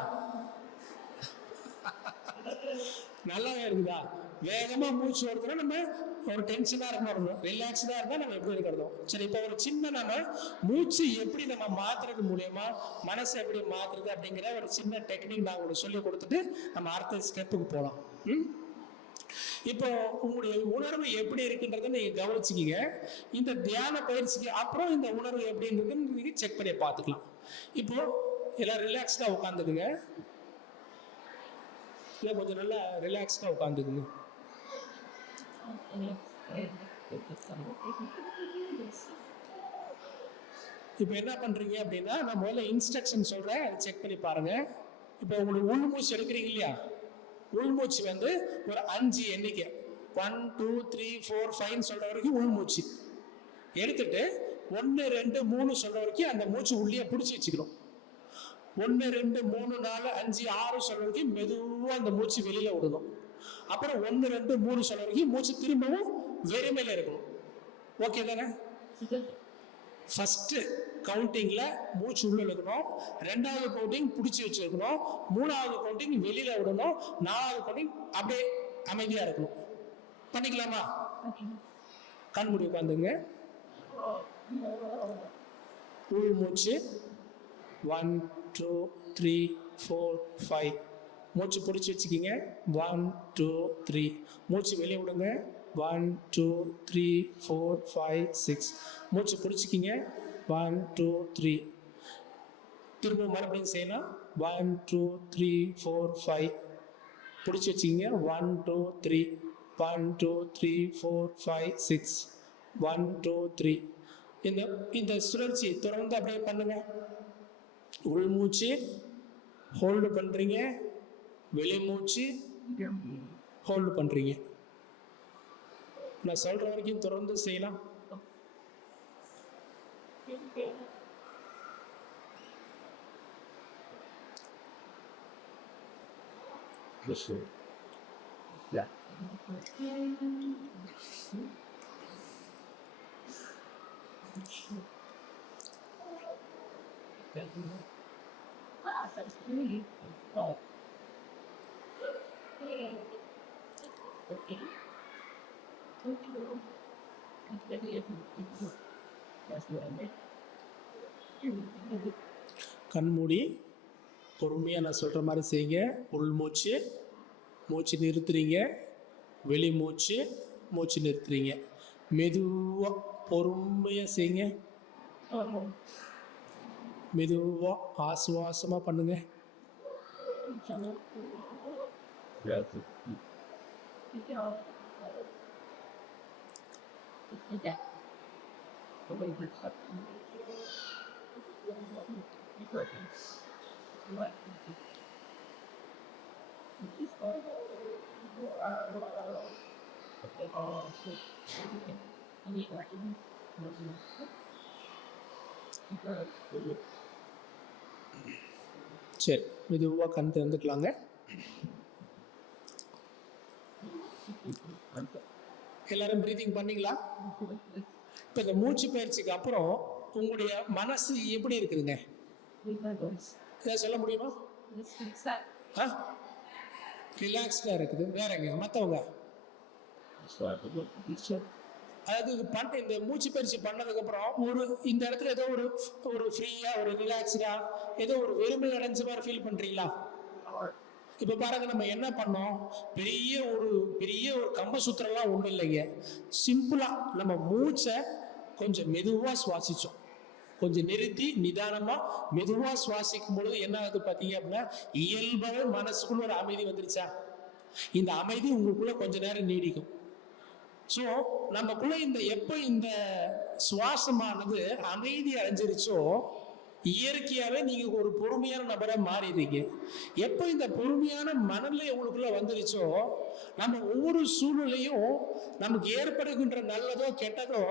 நல்லாவே இருக்குதா? வேகமா மூச்சு ஓடுதுன்னா நம்ம ஒரு டென்ஷனா இருக்கணும், ரிலாக்ஸ்டா இருந்தா நம்ம எப்படி இருக்கிறோம். சரி, இப்போ ஒரு சின்ன நம்ம மூச்சு எப்படி நம்ம மாத்துறது மூலியமா மனசை எப்படி மாத்துறது அப்படிங்கிற ஒரு சின்ன டெக்னிக் நான் உங்களுக்கு சொல்லி கொடுத்துட்டு நம்ம அடுத்த ஸ்டெப்புக்கு போகலாம். இப்போ உங்களுடைய உணர்வு எப்படி இருக்குன்றத நீங்க கவனிச்சுக்கீங்க. இந்த தியான பயிற்சிக்கு அப்புறம் இந்த உணர்வு எப்படி இருக்குன்னு நீங்க செக் பண்ணி பார்த்துக்கலாம். இப்போ எல்லாம் ரிலாக்ஸ்டா உட்காந்துக்குங்க. கொஞ்சம் நல்லா ரிலாக்ஸ்டா உட்காந்துக்குங்க. இப்போ என்ன பண்றீங்க அப்படின்னா, நான் முதல்ல இன்ஸ்ட்ரக்ஷன் சொல்றேன், அதை செக் பண்ணி பாருங்க. இப்போ உங்களுக்கு உள்மூச்சு எடுக்கிறீங்க இல்லையா, உள்மூச்சு வந்து ஒரு 5 எண்ணிக்கை, 1 2 3 4 5 சொல்ற வரைக்கும் உள்மூச்சு எடுத்துட்டு 1 2 3 சொல்ற வரைக்கும் அந்த மூச்சு உள்ளே பிடிச்சி வச்சுக்கணும். 1 2 3 4 5 6 சொல்ற வரைக்கும் மெதுவா அந்த மூச்சு வெளியில விடணும். அப்புறம் 1 2 3 சொல்ற வரைக்கும் மூச்சு திரும்பவும் வெறுமையில இருக்கணும். ஓகே தானே? ஃபர்ஸ்ட் கவுண்டிங்ல மூச்சு உள்ள இழுக்கணும், 2வது கவுண்டிங் பிடிச்சி வச்சிருக்கணும், 3வது கவுண்டிங் வெளியில விடணும், 4வது கவுண்டிங் அப்படியே அமைதியா இருக்கணும். பண்ணிக்கலாமா? கண் மூடி உட்காந்துங்க. உள் மூச்சு 1 2 3 4 5 மூச்சு பிடிச்சி வச்சுக்கிங்க. 1 2 3 மூச்சு வெளியே விடுங்க. 1 2 3 4 5 6 மூச்சு பிடிச்சிக்கிங்க. 1 2 3 திரும்ப மறுபடியும் செய்யலாம். 1 2 3 4 5 பிடிச்சி வச்சுக்கிங்க. 1 2 3 1 2 3 4 5 6 1 2 3 இந்த சுழற்சி தொடர்ந்து அப்படியே பண்ணுங்க. உள்மூச்சு ஹோல்டு பண்றீங்க, வெளிமூச்சு ஹோல்டு பண்றீங்க. நான் சொல்ற வரைக்கும் தொடர்ந்து செய்யலாம். கண்மூடி பொறுமையாக நான் சொல்கிற மாதிரி செய்யுங்க. உள் மூச்சு, மூச்சு நிறுத்துறீங்க. வெளி மூச்சு, மூச்சு நிறுத்துறீங்க. மெதுவாக பொறுமையாக செய்யுங்க. மெதுவாக ஆசுவாசமாக பண்ணுங்க. சரி, மெதுவாக கண் திறந்துக்கலாங்க. எல்லாரும் பிரீதிங் பண்ணீங்களா? இப்போ இந்த மூச்சு பயிற்சிக்கு அப்புறம் உங்களுடைய மனசு எப்படி இருக்குதுங்க? இதை சொல்ல முடியுமா? ரிலாக்ஸ்டாக இருக்குது. வேற எங்க மற்றவங்க? அதாவது இந்த மூச்சு பயிற்சி பண்ணதுக்கு அப்புறம் இந்த இடத்துல ஏதோ ஒரு ஃப்ரீயா, ஒரு ரிலாக்ஸ்டா, ஏதோ ஒரு வெறுமை அடைஞ்ச மாதிரி ஃபீல் பண்றீங்களா? இப்ப பாருங்க, நம்ம என்ன பண்ணோம், பெரிய ஒரு கம்ப சுத்திரம்லாம் ஒண்ணும் இல்லைங்க. சிம்பிளா நம்ம மூச்சை கொஞ்சம் மெதுவா சுவாசிச்சோம். கொஞ்சம் நிறுத்தி நிதானமா மெதுவா சுவாசிக்கும் பொழுது என்ன ஆகுது பாத்தீங்க அப்படின்னா, இயல்பாக மனசுக்குள்ள ஒரு அமைதி வந்துருச்சா? இந்த அமைதி உங்களுக்குள்ள கொஞ்ச நேரம் நீடிக்கும். ஸோ நமக்குள்ள எப்போ இந்த சுவாசமானது அமைதி அடைஞ்சிருச்சோ, இயற்கையாவே நீங்க ஒரு பொறுமையான நபரை மாறிடுறீங்க. எப்போ இந்த பொறுமையான மனநிலை உங்களுக்குள்ள வந்துருச்சோ, நம்ம ஒவ்வொரு சூழ்நிலையும் நமக்கு ஏற்படுகின்ற நல்லதோ கெட்டதோ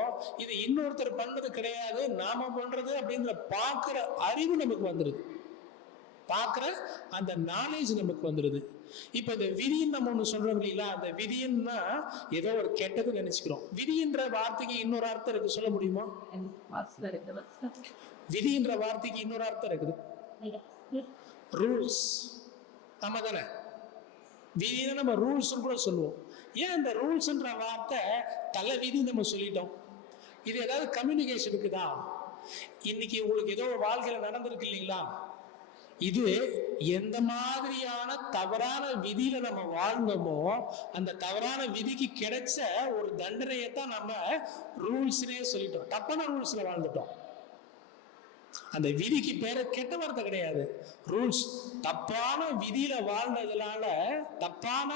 இது இன்னொருத்தர் பண்ணது கிடையாது, நாம பண்றது அப்படிங்கிற பார்க்கிற அறிவு நமக்கு வந்துடுது. பார்க்கிற அந்த நாலேஜ் நமக்கு வந்துடுது. இப்ப இந்த விதின்னு நம்ம ஒண்ணு சொல்றோம் இல்லைங்களா? அந்த விதின்னா ஏதோ ஒரு கெட்டது நினைச்சுக்கிறோம். விதின்ற வார்த்தைக்கு இன்னொரு அர்த்தம் இருக்கு, சொல்ல முடியுமா? விதின்ற வார்த்தைக்கு இன்னொரு அர்த்தம் இருக்குது, ரூல்ஸ். ஆமா தானே? விதினா நம்ம ரூல்ஸ் கூட சொல்லுவோம். ஏன் இந்த ரூல்ஸ்ன்ற வார்த்தை தலை விதி நம்ம சொல்லிட்டோம்? இது ஏதாவது கம்யூனிகேஷன் இருக்குதா? இன்னைக்கு உங்களுக்கு ஏதோ வாழ்க்கையில நடந்திருக்கு இல்லைங்களா? இது எந்த மாதிரியான தவறான விதியில நம்ம வாழ்ந்தோமோ, அந்த தவறான விதிக்கு கிடைச்ச ஒரு தண்டனையை தான் நம்ம ரூல்ஸ்லயே சொல்லிட்டோம். தப்பான ரூல்ஸ்ல வாழ்ந்துட்டோம். அந்த விதிக்கு பேரு கெட்ட வார்த்தை கிடையாது, ரூல்ஸ். தப்பான விதியில வாழ்ந்ததுனால தப்பான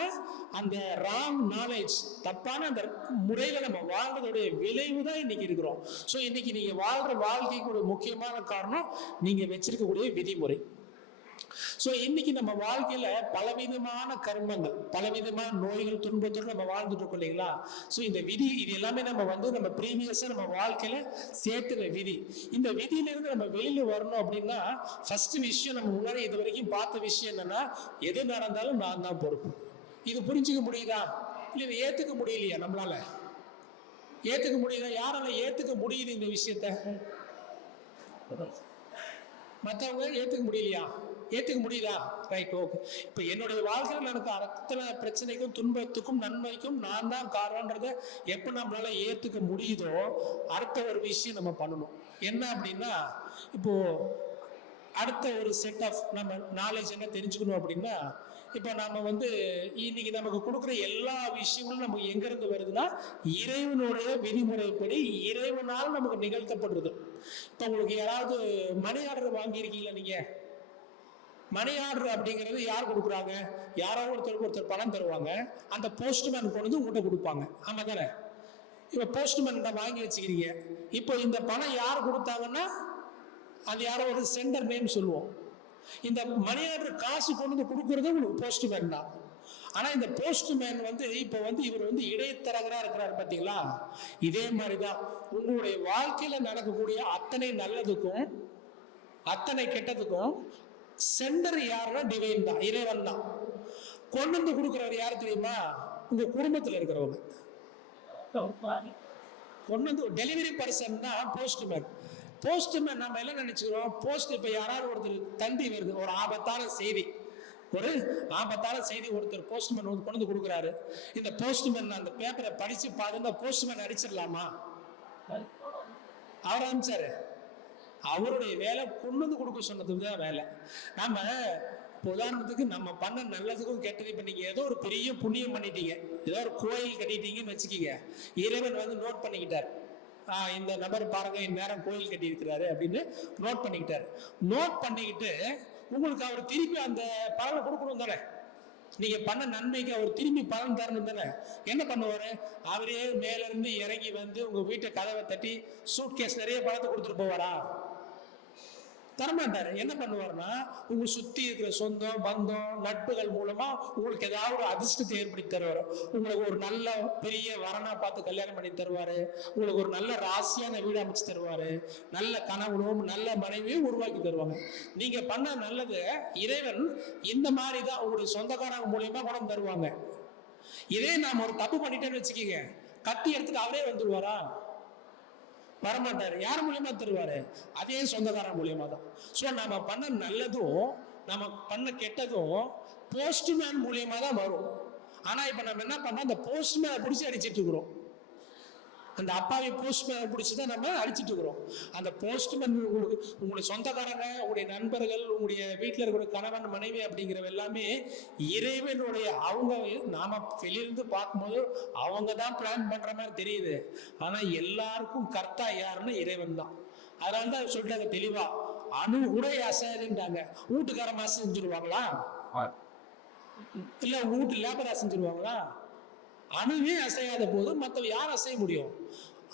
அந்த ராங் நாலேஜ், தப்பான அந்த முறையில நம்ம வாழ்றதுடைய விளைவு தான் இன்னைக்கு இருக்கிறோம். ஸோ இன்னைக்கு நீங்க வாழ்ற வாழ்க்கைக்கு ஒரு முக்கியமான காரணம் நீங்க வச்சிருக்கக்கூடிய விதிமுறை. ஸோ இன்னைக்கு நம்ம வாழ்க்கையில பலவிதமான கர்மங்கள், பலவிதமான நோய்கள், துன்பத்தோடு நம்ம வாழ்ந்துட்டு இருக்கோம் இல்லைங்களா? ஸோ இந்த விதி, இது எல்லாமே நம்ம ப்ரீவியஸா நம்ம வாழ்க்கையில சேர்த்துற விதி. இந்த விதியிலிருந்து நம்ம வெளியில வரணும் அப்படின்னா ஃபர்ஸ்ட் விஷயம், நம்ம முன்னாடி இது வரைக்கும் பார்த்த விஷயம் என்னன்னா, எது நடந்தாலும் நான் தான் பொறுப்பு. இது புரிஞ்சுக்க முடியுதா? இல்லை இதை ஏத்துக்க முடியலையா? நம்மளால ஏத்துக்க முடியுதா? யாரால ஏத்துக்க முடியுது இந்த விஷயத்த? மற்றவங்க ஏத்துக்க முடியலையா? ஏத்துக்க முடியுதா? Right, okay. இப்ப என்னுடைய வாழ்க்கையில் எனக்கு அத்தனை பிரச்சனைக்கும் துன்பத்துக்கும் நன்மைக்கும் நான் தான் காரணன்றத எப்ப நம்மளால ஏத்துக்க முடியுதோ, அடுத்த ஒரு விஷயம் நம்ம பண்ணணும். என்ன அப்படின்னா, இப்போ அடுத்த ஒரு செட் ஆஃப் நம்ம நாலேஜ் என்ன தெரிஞ்சுக்கணும் அப்படின்னா, இப்போ நாம இன்னைக்கு நமக்கு கொடுக்குற எல்லா விஷயங்களும் நமக்கு எங்க இருந்து வருதுன்னா, இறைவனுடைய விதிமுறைப்படி இறைவனால் நமக்கு நிகழ்த்தப்படுறது. இப்போ உங்களுக்கு யாராவது மணி ஆர்டர் வாங்கியிருக்கீங்களா? நீங்க மணி ஆர்டர் அப்படிங்கிறது யார் கொடுக்குறாங்க? யாரோ ஒருத்தர் பணம் தருவாங்க, அந்த போஸ்ட்மேன் கொண்டு வந்து உங்கள்கிட்ட கொடுப்பாங்க. ஆமா தானே? இப்போ போஸ்ட்மேன் வாங்கி வச்சுக்கிறீங்க. இப்போ இந்த பணம் யார் கொடுத்தாங்கன்னா அது யாரோ ஒரு சென்டர் நேம் சொல்லுவோம். இந்த மணி ஆர்டர் காசு கொண்டு வந்து கொடுக்கறது உங்களுக்கு போஸ்ட்மேன் தான். ஆனா இந்த போஸ்ட்மேன் இப்ப இவர் இடைத்தரகரா இருக்கிறாரு பாத்தீங்களா? இதே மாதிரிதான் உங்களுடைய வாழ்க்கையில நடக்கக்கூடிய அத்தனை நல்லதுக்கும் அத்தனை கெட்டதுக்கும் சென்டர் யாருன்னா டிவைன் தான், இறைவன் தான். கொண்டு வந்து கொடுக்கிறவர் யாரு தெரியுமா? உங்க குடும்பத்தில் இருக்கிறவங்க. கொண்டு வந்து டெலிவரி பர்சன் தான் போஸ்ட்மேன். போஸ்ட்மேன் நம்ம எல்லாம் நினைச்சுக்கிறோம், போஸ்ட் இப்போ யாராவது ஒருத்தர் தந்தி வருது, ஒரு ஆபத்தான செய்தி ஒருத்தர் போஸ்ட்மேன் வந்து கொண்டு வந்து கொடுக்குறாரு. இந்த போஸ்ட்மேன் அந்த பேப்பரை படிச்சு பார்த்து போஸ்ட்மேன் அடிச்சிடலாமா? அவர் அனுப்பிச்சாரு. அவருடைய வேலை கொண்டு வந்து கொடுக்க சொன்னதுக்கு தான் வேலை. நாம இப்போ உதாரணத்துக்கு நம்ம பண்ண நல்லதுக்கும் கெட்டது, இப்போ நீங்க ஏதோ ஒரு பெரிய புண்ணியம் பண்ணிட்டீங்க, ஏதோ ஒரு கோயில் கட்டிட்டீங்கன்னு வச்சுக்கீங்க, இறைவன் வந்து நோட் பண்ணிக்கிட்டார், இந்த நபர் பாருங்க இந்நேரம் கோயில் கட்டி இருக்கிறாரு அப்படின்னு நோட் பண்ணிக்கிட்டு உங்களுக்கு அவர் திருப்பி அந்த பலனை கொடுக்கணும் தானே? நீங்க பண்ண நன்மைக்கு அவர் திரும்பி பலன் தரணும் தானே? என்ன பண்ணுவாரு? அவரே மேல இருந்து இறங்கி வந்து உங்க வீட்டை கதவை தட்டி சூட்கேஸ் நிறைய பணத்தை கொடுத்துட்டு போவாரா? தரமாட்டாரு. என்ன பண்ணுவாருன்னா, உங்க சுத்தி இருக்கிற சொந்தம் பந்தம் நட்புகள் மூலமா உங்களுக்கு ஏதாவது ஒரு அதிர்ஷ்டத்தை ஏற்படுத்தி தருவாரு. உங்களுக்கு ஒரு நல்ல பெரிய வரனா பார்த்து கல்யாணம் பண்ணி தருவாரு. உங்களுக்கு ஒரு நல்ல ராசியான வீடு அமைச்சு தருவாரு. நல்ல கணவனும் நல்ல மனைவியும் உருவாக்கி தருவாங்க. நீங்க பண்ண நல்லது இறைவன் இந்த மாதிரி தான் உங்களுடைய சொந்தக்காரங்க மூலியமா கொண்டு தருவாங்க. இதே நாம ஒரு தப்பு பண்ணிட்டேன்னு வச்சுக்கீங்க, கத்தி எடுத்துட்டு அவரே வந்துருவாரா? வரமாட்டாரு. யார் மூலியமா தருவாரு? அதே சொந்தக்காரன் மூலியமா தான். ஸோ நம்ம பண்ண நல்லதும் நம்ம பண்ண கெட்டதும் போஸ்ட்மேன் மூலியமா தான் வரும். ஆனா இப்ப நம்ம என்ன பண்ணோம், அந்த போஸ்ட்மேனை பிடிச்சி அடிச்சிட்டு இருக்கிறோம். அந்த அப்பாவி போஸ்ட்மேனை பிடிச்சிதான் நம்ம அடிச்சிட்டு இருக்கிறோம். அந்த போஸ்ட்மேன் உங்களுடைய சொந்தக்காரங்க, உங்களுடைய நண்பர்கள், உங்களுடைய வீட்டில் இருக்கிற கணவன் மனைவி அப்படிங்கிறவ எல்லாமே இறைவனுடைய, அவங்க நாம வெளியிருந்து பார்க்கும்போது அவங்க தான் பிளான் பண்ற மாதிரி தெரியுது. ஆனா எல்லாருக்கும் கர்த்தா யாருன்னு இறைவன் தான். அதனாலதான் சொல்றாங்க தெளிவா, அணு கூட அசையாதுன்றாங்க. வீட்டுக்காரமா செஞ்சிருவாங்களா? இல்ல வீட்டு லேபரா செஞ்சிருவாங்களா? அணுவே அசையாத போது மற்றவ யார் அசைய முடியும்?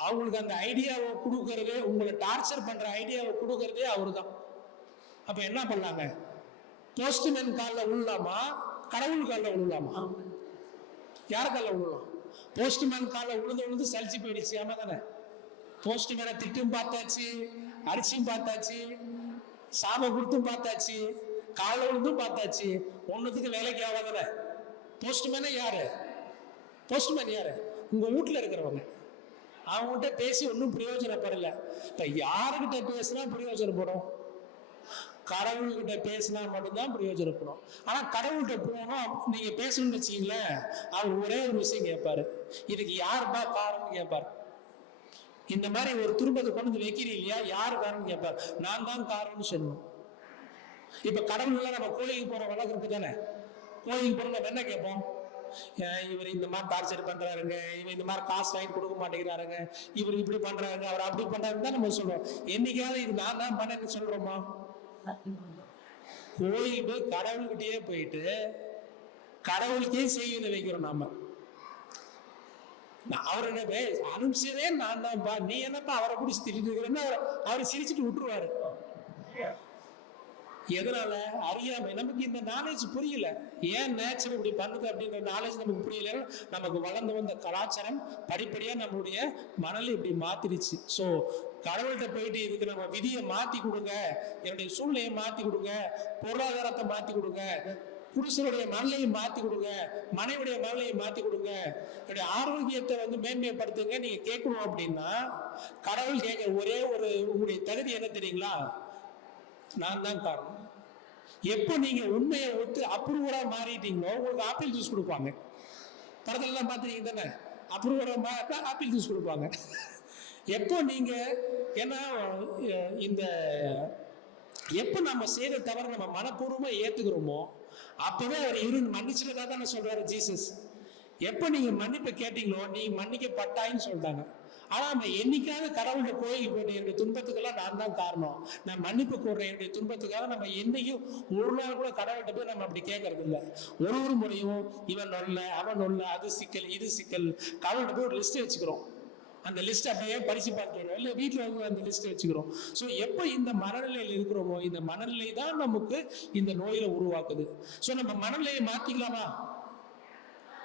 அவங்களுக்கு அந்த ஐடியாவை கொடுக்கறது, உங்களை டார்ச்சர் பண்ற ஐடியாவை கொடுக்கறதே அவரு தான். அப்ப என்ன பண்ணாங்க? போஸ்ட்மேன் காலில் விழலாமா, கடவுள் காலில் விழலாமா? யார் காலில் விழலாம்? போஸ்ட்மேன் காலில் விழுந்து சலிச்சு போயிடுச்சு. ஆமா தானே? போஸ்ட்மேனை திட்டும் பார்த்தாச்சு, அரிசியும் பார்த்தாச்சு, சாப கொடுத்தும் பார்த்தாச்சு, காலில் விழுந்தும் பார்த்தாச்சு, ஒன்னுத்துக்கு வேலைக்கு ஆகாதானே? போஸ்ட்மேனே யாரு? போஸ்ட்மேன் யாரு? உங்க வீட்டுல இருக்கிறவங்க. அவங்ககிட்ட பேசி ஒன்றும் பிரயோஜனப்படல. இப்ப யாருக்கிட்ட பேசினா பிரயோஜனப்படும்? கடவுள்கிட்ட பேசினா மட்டும்தான் பிரயோஜனப்படும். ஆனா கடவுள்கிட்ட போனோம் நீங்க பேசணும்னு வச்சீங்களேன், அவர் ஒரே ஒரு விஷயம் கேட்பாரு, இதுக்கு யாருப்பா காரணம் கேட்பாரு. இந்த மாதிரி ஒரு துன்பத்தை கொண்டு வந்து வைக்கிறீங்க இல்லையா, யாரு காரணம் கேட்பாரு? நான் தான் காரணம்னு சொல்லணும். இப்ப கடவுள் நம்ம கோயிலுக்கு போற வழக்கம் இருக்கு தானே? கோயிலுக்கு போற நம்ம என்ன கேட்போம்? இவர் இந்த மாதிரி டார்ச்சர் பண்றாருங்க, இவர் இந்த மாதிரி காசு வாங்கி கொடுக்க மாட்டேங்கிறாருங்க, இவர் இப்படி பண்றாருங்க, அவர் அப்படி பண்றாருன்னு தான் நம்ம சொல்றோம். என்னைக்காவது இது நான் தான் பண்ணேன்னு சொல்றோமா? கோயில் போய் கடவுள்கிட்டயே போயிட்டு கடவுளுக்கே செய்வதை வைக்கிறோம் நாம. அவர் என்ன அனுப்பிச்சதே நான் தான்ப்பா, நீ என்னப்பா அவரை பிடிச்சி திட்டிட்டு இருக்கிறேன்னு அவரை சிரிச்சுட்டு விட்டுருவாரு. எதனால? அறியாம. நமக்கு இந்த நாலேஜ் புரியல. ஏன் நேச்சர் இப்படி பண்ணுது அப்படின்ற நாலேஜ் நமக்கு புரியல. நமக்கு வளர்ந்து வந்த கலாச்சாரம் படிப்படியா நம்மளுடைய மனநிலை இப்படி மாத்திடுச்சு. ஸோ கடவுள்கிட்ட போயிட்டு இதுக்கு நம்ம விதியை மாத்தி கொடுங்க, என்னுடைய சூழ்நிலையை மாத்தி கொடுங்க, பொருளாதாரத்தை மாத்தி கொடுங்க, புருஷனுடைய மனநிலையை மாத்தி கொடுங்க, மனைவியுடைய மனநிலையை மாத்தி கொடுங்க, என்னுடைய ஆரோக்கியத்தை வந்து மேன்மைப்படுத்துங்க நீங்க கேட்கணும் அப்படின்னா, கடவுள் கேட்க ஒரே ஒரு உங்களுடைய தகுதி என்ன தெரியுங்களா? நான் தான் காரணம். எப்போ நீங்க உண்மையை ஒத்து அப்ரூவரா மாறிட்டீங்களோ உங்களுக்கு ஆப்பிள் ஜூஸ் கொடுப்பாங்க. படத்துலலாம் பார்த்துருக்கீங்க தானே? அப்ரூவரா மாறிட்டா ஆப்பிள் ஜூஸ் கொடுப்பாங்க. எப்போ நீங்க ஏன்னா இந்த எப்போ நம்ம செய்யற தவிர நம்ம மனப்பூர்வமா ஏத்துக்கிறோமோ அப்பவே அவர் இருந்து மன்னிச்சுட்டதா தானே சொல்றாரு ஜீசஸ். எப்போ நீங்க மன்னிப்பை கேட்டீங்களோ நீ மன்னிக்கப்பட்டாயின்னு சொல்றாங்க. ஆனா நம்ம என்னைக்காவது கடவுளுடைய கோயிலுக்கு போயிட்டு என்னுடைய துன்பத்துக்கெல்லாம் நான் தான் காரணம், நான் மன்னிப்பு கூடுறேன் என்னுடைய துன்பத்துக்காக நம்ம என்னைக்கும் ஒரு நாள் கூட கடவுள்கிட்ட போய் நம்ம அப்படி கேட்கறது இல்லை. ஒரு முறையும் இவன் நொல்ல அவன் நொல்ல, அது சிக்கல் இது சிக்கல், கடவுள்கிட்ட போய் ஒரு லிஸ்ட் வச்சுக்கிறோம். அந்த லிஸ்ட் அப்படியே படிச்சு பார்த்துக்கிறோம், இல்லை வீட்டில் வந்து அந்த லிஸ்ட் வச்சுக்கிறோம். ஸோ எப்போ இந்த மனநிலையில் இருக்கிறோமோ இந்த மனநிலை தான் நமக்கு இந்த நோயில உருவாக்குது. ஸோ நம்ம மனநிலையை மாத்திக்கலாமா?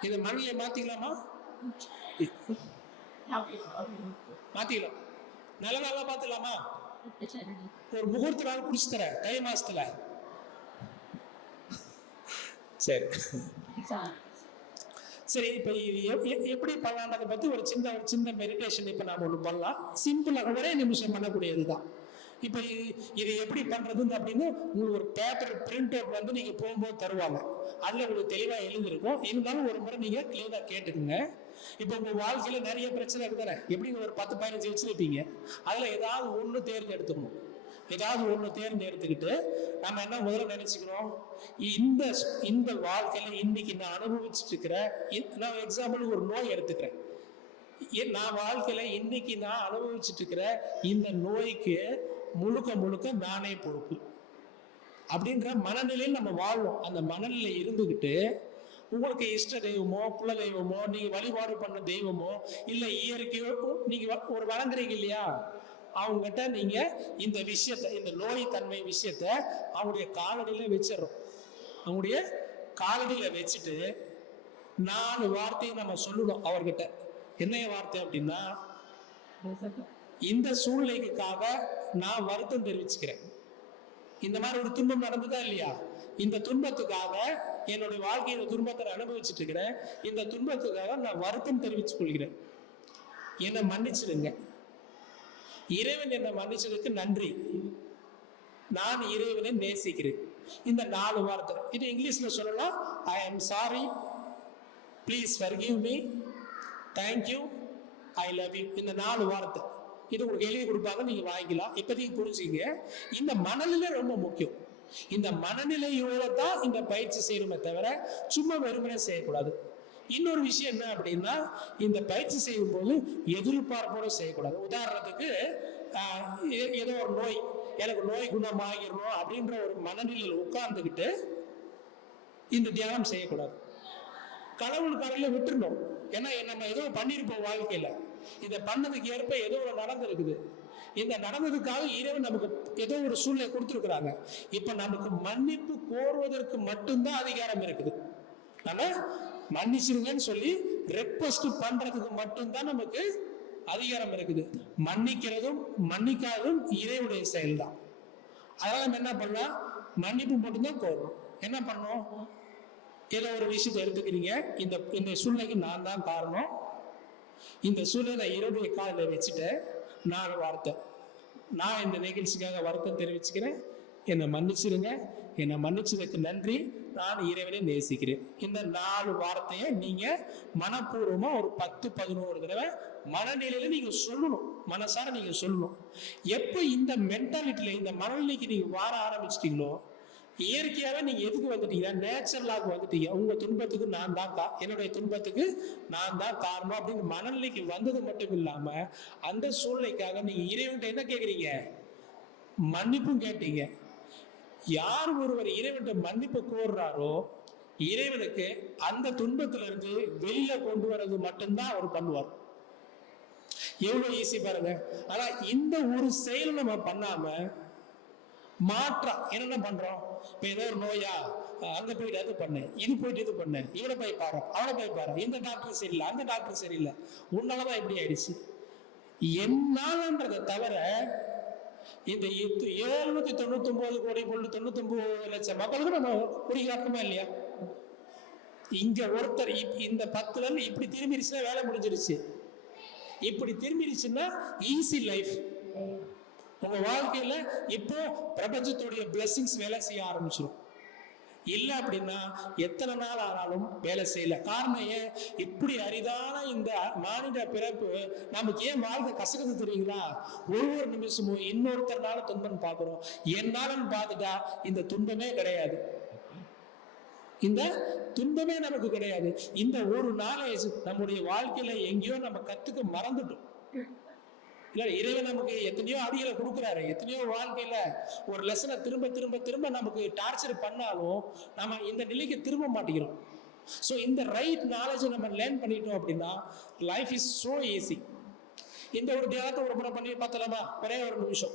இந்த மனநிலையை மாத்திக்கலாமா? மாத்திக்கலாம். நல்ல நாளா பாத்துக்கலாமா? ஒரு முகூர்த்த நாள் குடிச்சு தரேன் தை மாசத்துல. சரி சரி, இப்போ இது எப்படி பண்ணலான்றதை பத்தி ஒரு சின்ன மெடிடேஷன் இப்போ நாம ஒன்று பண்ணலாம். சிம்பிளாக ஒரே நிமிஷம் பண்ணக்கூடியது தான். இப்போ இது எப்படி பண்றதுன்னு அப்படின்னு உங்களுக்கு ஒரு பேப்பர் பிரிண்ட் அவுட் வந்து நீங்க போகும்போது தருவாங்க. அதுல உங்களுக்கு தெளிவா எழுதிருக்கும். இருந்தாலும் ஒரு முறை நீங்க கிளியரா கேட்டுக்குங்க. இப்போ உங்க வாழ்க்கையில நிறைய பிரச்சனை இருக்குதானே, எப்படி ஒரு 10-15 வச்சிருப்பீங்க. அதுல ஏதாவது ஒண்ணு தேர்ந்தெடுத்துக்கணும். ஏதாவது ஒண்ணு தேர்ந்தெடுத்துக்கிட்டு நம்ம என்ன முதல்ல நினைச்சுக்கணும், இந்த வாழ்க்கையில இன்னைக்கு நான் அனுபவிச்சுட்டு இருக்கிற, நான் எக்ஸாம்பிள் ஒரு நோய் எடுத்துக்கிறேன். நான் வாழ்க்கையில இன்னைக்கு நான் அனுபவிச்சுட்டு இருக்கிற இந்த நோய்க்கு முழுக்க நானே பொறுப்பு அப்படின்ற மனநிலையில் நம்ம வாழ்வோம். அந்த மனநிலை இருந்துகிட்டு உங்களுக்கு இஷ்ட தெய்வமோ குல தெய்வமோ நீங்க வழிபாடு பண்ண தெய்வமோ இல்ல இயற்கையோ நீங்க ஒரு வளர்ந்துறீங்க இல்லையா, அவங்ககிட்ட நீங்க இந்த விஷயத்த, இந்த நோய் தன்மை விஷயத்த அவங்களுடைய காலடியில வச்சிடறோம். அவங்களுடைய காலடியில வச்சுட்டு 4 வார்த்தையை நம்ம சொல்லணும் அவர்கிட்ட. என்ன வார்த்தை அப்படின்னா, இந்த சூழ்நிலைக்காக நான் வருத்தம் தெரிவிச்சுக்கிறேன். இந்த மாதிரி ஒரு துன்பம் நடந்ததா இல்லையா, இந்த துன்பத்துக்காக என்னுடைய வாழ்க்கையில துன்பத்தை அனுபவிச்சுட்டு இருக்கிறேன். இந்த துன்பத்துக்காக நான் வருத்தம் தெரிவித்துக் கொள்கிறேன். என்னை மன்னிச்சிடுங்க. இறைவன் என்னை மன்னிச்சதுக்கு நன்றி. நான் இறைவனை நேசிக்கிறேன். இந்த 4 வார்த்தை. இது இங்கிலீஷ்ல சொல்லலாம். I am sorry, please forgive me, thank you, I love you. இந்த 4 வார்த்தை இது உங்களுக்கு எழுதி கொடுப்பாங்க, நீங்க வாங்கிக்கலாம். இப்போதைக்கு புரிஞ்சுங்க, இந்த மனநிலை ரொம்ப முக்கியம். இந்த மனநிலையோட தான் இந்த பயிற்சி செய்யணுமே தவிர சும்மா வெறுமனே செய்யக்கூடாது. இன்னொரு விஷயம் என்ன அப்படின்னா, இந்த பயிற்சி செய்யும் போது எதிர்பார்ப்போட செய்யக்கூடாது. உதாரணத்துக்கு ஏதோ ஒரு நோய், எனக்கு நோய் குணமாகிடணும் அப்படின்ற ஒரு மனநிலையில் உட்கார்ந்துக்கிட்டு இந்த தியானம் செய்யக்கூடாது. கடவுளுக்காரில் விட்டுருணும். ஏன்னா நம்ம ஏதோ பண்ணியிருப்போம் வாழ்க்கையில, இதை பண்ணதுக்கு ஏற்ப ஏதோ ஒரு நடந்திருக்குது. இந்த நடந்ததுக்காக இறைவன் நமக்கு ஏதோ ஒரு சூழ்நிலை கொடுத்துருக்குறாங்க. இப்ப நமக்கு மன்னிப்பு கோருவதற்கு மட்டும்தான் அதிகாரம் இருக்குது. நம்ம மன்னிச்சிருங்கன்னு சொல்லி ரெக்வஸ்ட் பண்றதுக்கு மட்டும்தான் நமக்கு அதிகாரம் இருக்குது. மன்னிக்கிறதும் மன்னிக்காததும் இறைவனுடைய செயல் தான். அதனால நம்ம என்ன பண்ணலாம், மன்னிப்பு மட்டும்தான் கோரணும். என்ன பண்ணோம், ஏதோ ஒரு விஷயத்தை எடுத்துக்கிறீங்க, இந்த சூழ்நிலைக்கு நான் தான் காரணம், இந்த சூழ்நிலை இரவுடைய காலில் வச்சுட்டு 4 வார்த்தை, நான் இந்த நிகழ்ச்சிக்காக வருத்தம் தெரிவிச்சுக்கிறேன், என்னை மன்னிச்சிருங்க, என்னை மன்னிச்சதுக்கு நன்றி, நான் இறைவனை நேசிக்கிறேன். இந்த 4 வார்த்தையை நீங்க மனப்பூர்வமா ஒரு 10-11 தடவை மனநிலையில நீங்க சொல்லணும். மனசார நீங்க சொல்லணும். எப்ப இந்த மென்டாலிட்டியில, இந்த மனநிலைக்கு நீங்க வார ஆரம்பிச்சிட்டீங்களோ, இயற்கையாவே நீங்க எதுக்கு வந்துட்டீங்க, நேச்சுரலாக வந்துட்டீங்க. உங்க துன்பத்துக்கு நான் தான் என்னுடைய துன்பத்துக்கு நான் தான் காரணம் அப்படின்னு மனநிலைக்கு வந்தது மட்டும் இல்லாம, அந்த சூழ்நிலைக்காக நீங்க இறைவன்கிட்ட என்ன கேட்குறீங்க, மன்னிப்பும் கேட்டீங்க. யார் ஒருவர் இறைவன்கிட்ட மன்னிப்பு கோர்றாரோ, இறைவனுக்கு அந்த துன்பத்துல இருந்து வெளியில கொண்டு வர்றது மட்டும்தான் அவர் பண்ணுவார். எவ்வளவு ஈஸி பாருங்க. ஆனா இந்த ஒரு செயல் நம்ம பண்ணாம மாற்றம் என்னென்ன பண்றோம், இப்ப ஏதோ ஒரு நோயா, அங்க போயிட்டு அது பண்ணு, இது போயிட்டு இது பண்ணு, இவனை போய் பாரு, அவனை போய் பாரு, இந்த டாக்டர் சரியில்லை, அந்த டாக்டர் சரியில்லை, உன்னாலதான் இப்படி ஆயிடுச்சு, என்னாலன்றதை தவிர இந்த 799 கோடி 99 லட்சம் மக்களுக்கு நம்ம குடிக்காட்டமா இல்லையா? இங்க ஒருத்தர் இந்த 10 இப்படி திரும்பிடுச்சுன்னா வேலை முடிஞ்சிருச்சு. இப்படி திரும்பிடுச்சுன்னா ஈஸி லைஃப். உங்க வாழ்க்கையில இப்போ பிரபஞ்சத்துடைய பிளெஸிங்ஸ் வேலை செய்ய ஆரம்பிச்சிடும். இல்லை அப்படின்னா எத்தனை நாள் ஆனாலும் வேலை செய்யல. காரணம் ஏன், இப்படி அரிதான இந்த மானிட பிறப்பு நமக்கு ஏன் வாழ்க்கை கசக்குது தெரியுங்களா? ஒவ்வொரு நிமிஷமும் இன்னொருத்தர்னால துன்பம் பார்க்கிறோம். என்னாலும் பார்த்துட்டா இந்த துன்பமே கிடையாது, இந்த துன்பமே நமக்கு கிடையாது. இந்த ஒரு நாலேஜ் நம்முடைய வாழ்க்கையில எங்கேயோ நம்ம கத்துக்க மறந்துட்டோம். இல்ல, இறைவன் நமக்கு எத்தனையோ அடிகளை கொடுக்குறாரு, எத்தனையோ வாழ்க்கையில ஒரு லெசனை திரும்ப திரும்ப திரும்ப நமக்கு டார்ச்சர் பண்ணாலும் நம்ம இந்த நிலைக்கு திரும்ப மாட்டேங்கிறோம். ஸோ இந்த ரைட் நாலேஜை நம்ம லேர்ன் பண்ணிட்டோம் அப்படின்னா லைஃப் இஸ் ஸோ ஈஸி. இந்த ஒரு தியானத்தை ஒரு முறை பண்ணி பார்த்தலாமா? ஒரே ஒரு நிமிஷம்.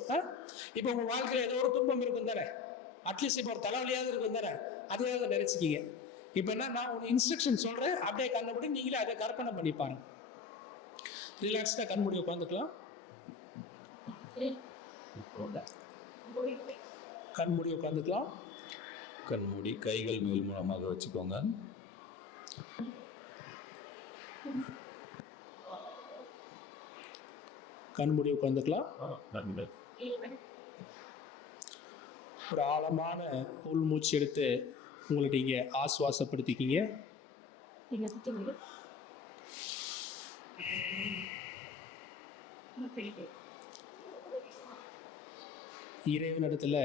இப்போ உங்க வாழ்க்கையில ஏதோ ஒரு துன்பம் இருக்கும் தானே, அட்லீஸ்ட் இப்போ ஒரு தலைவலியாவது இருக்கும் தானே, அதையாவது நினைச்சுக்கிங்க. இப்போ என்ன, நான் ஒரு இன்ஸ்ட்ரக்ஷன் சொல்றேன், அப்படியே கண்ணபடி நீங்களே அதை கற்பனை பண்ணி பாருங்க. ரிலாக்ஸ்டா கண்மூடி உட்காந்துக்கலாம். கண்மூடி உட்காந்துக்கலாம். கண்மூடி கைகள் மேல் மூலமாக வச்சுக்கோங்க. கண்மூடி உட்காந்துக்கலாம். ஒரு ஆழமான உள்மூச்சு எடுத்து உங்களை நீங்க ஆசுவாசப்படுத்திக்கிங்க. இறைவனிடத்துல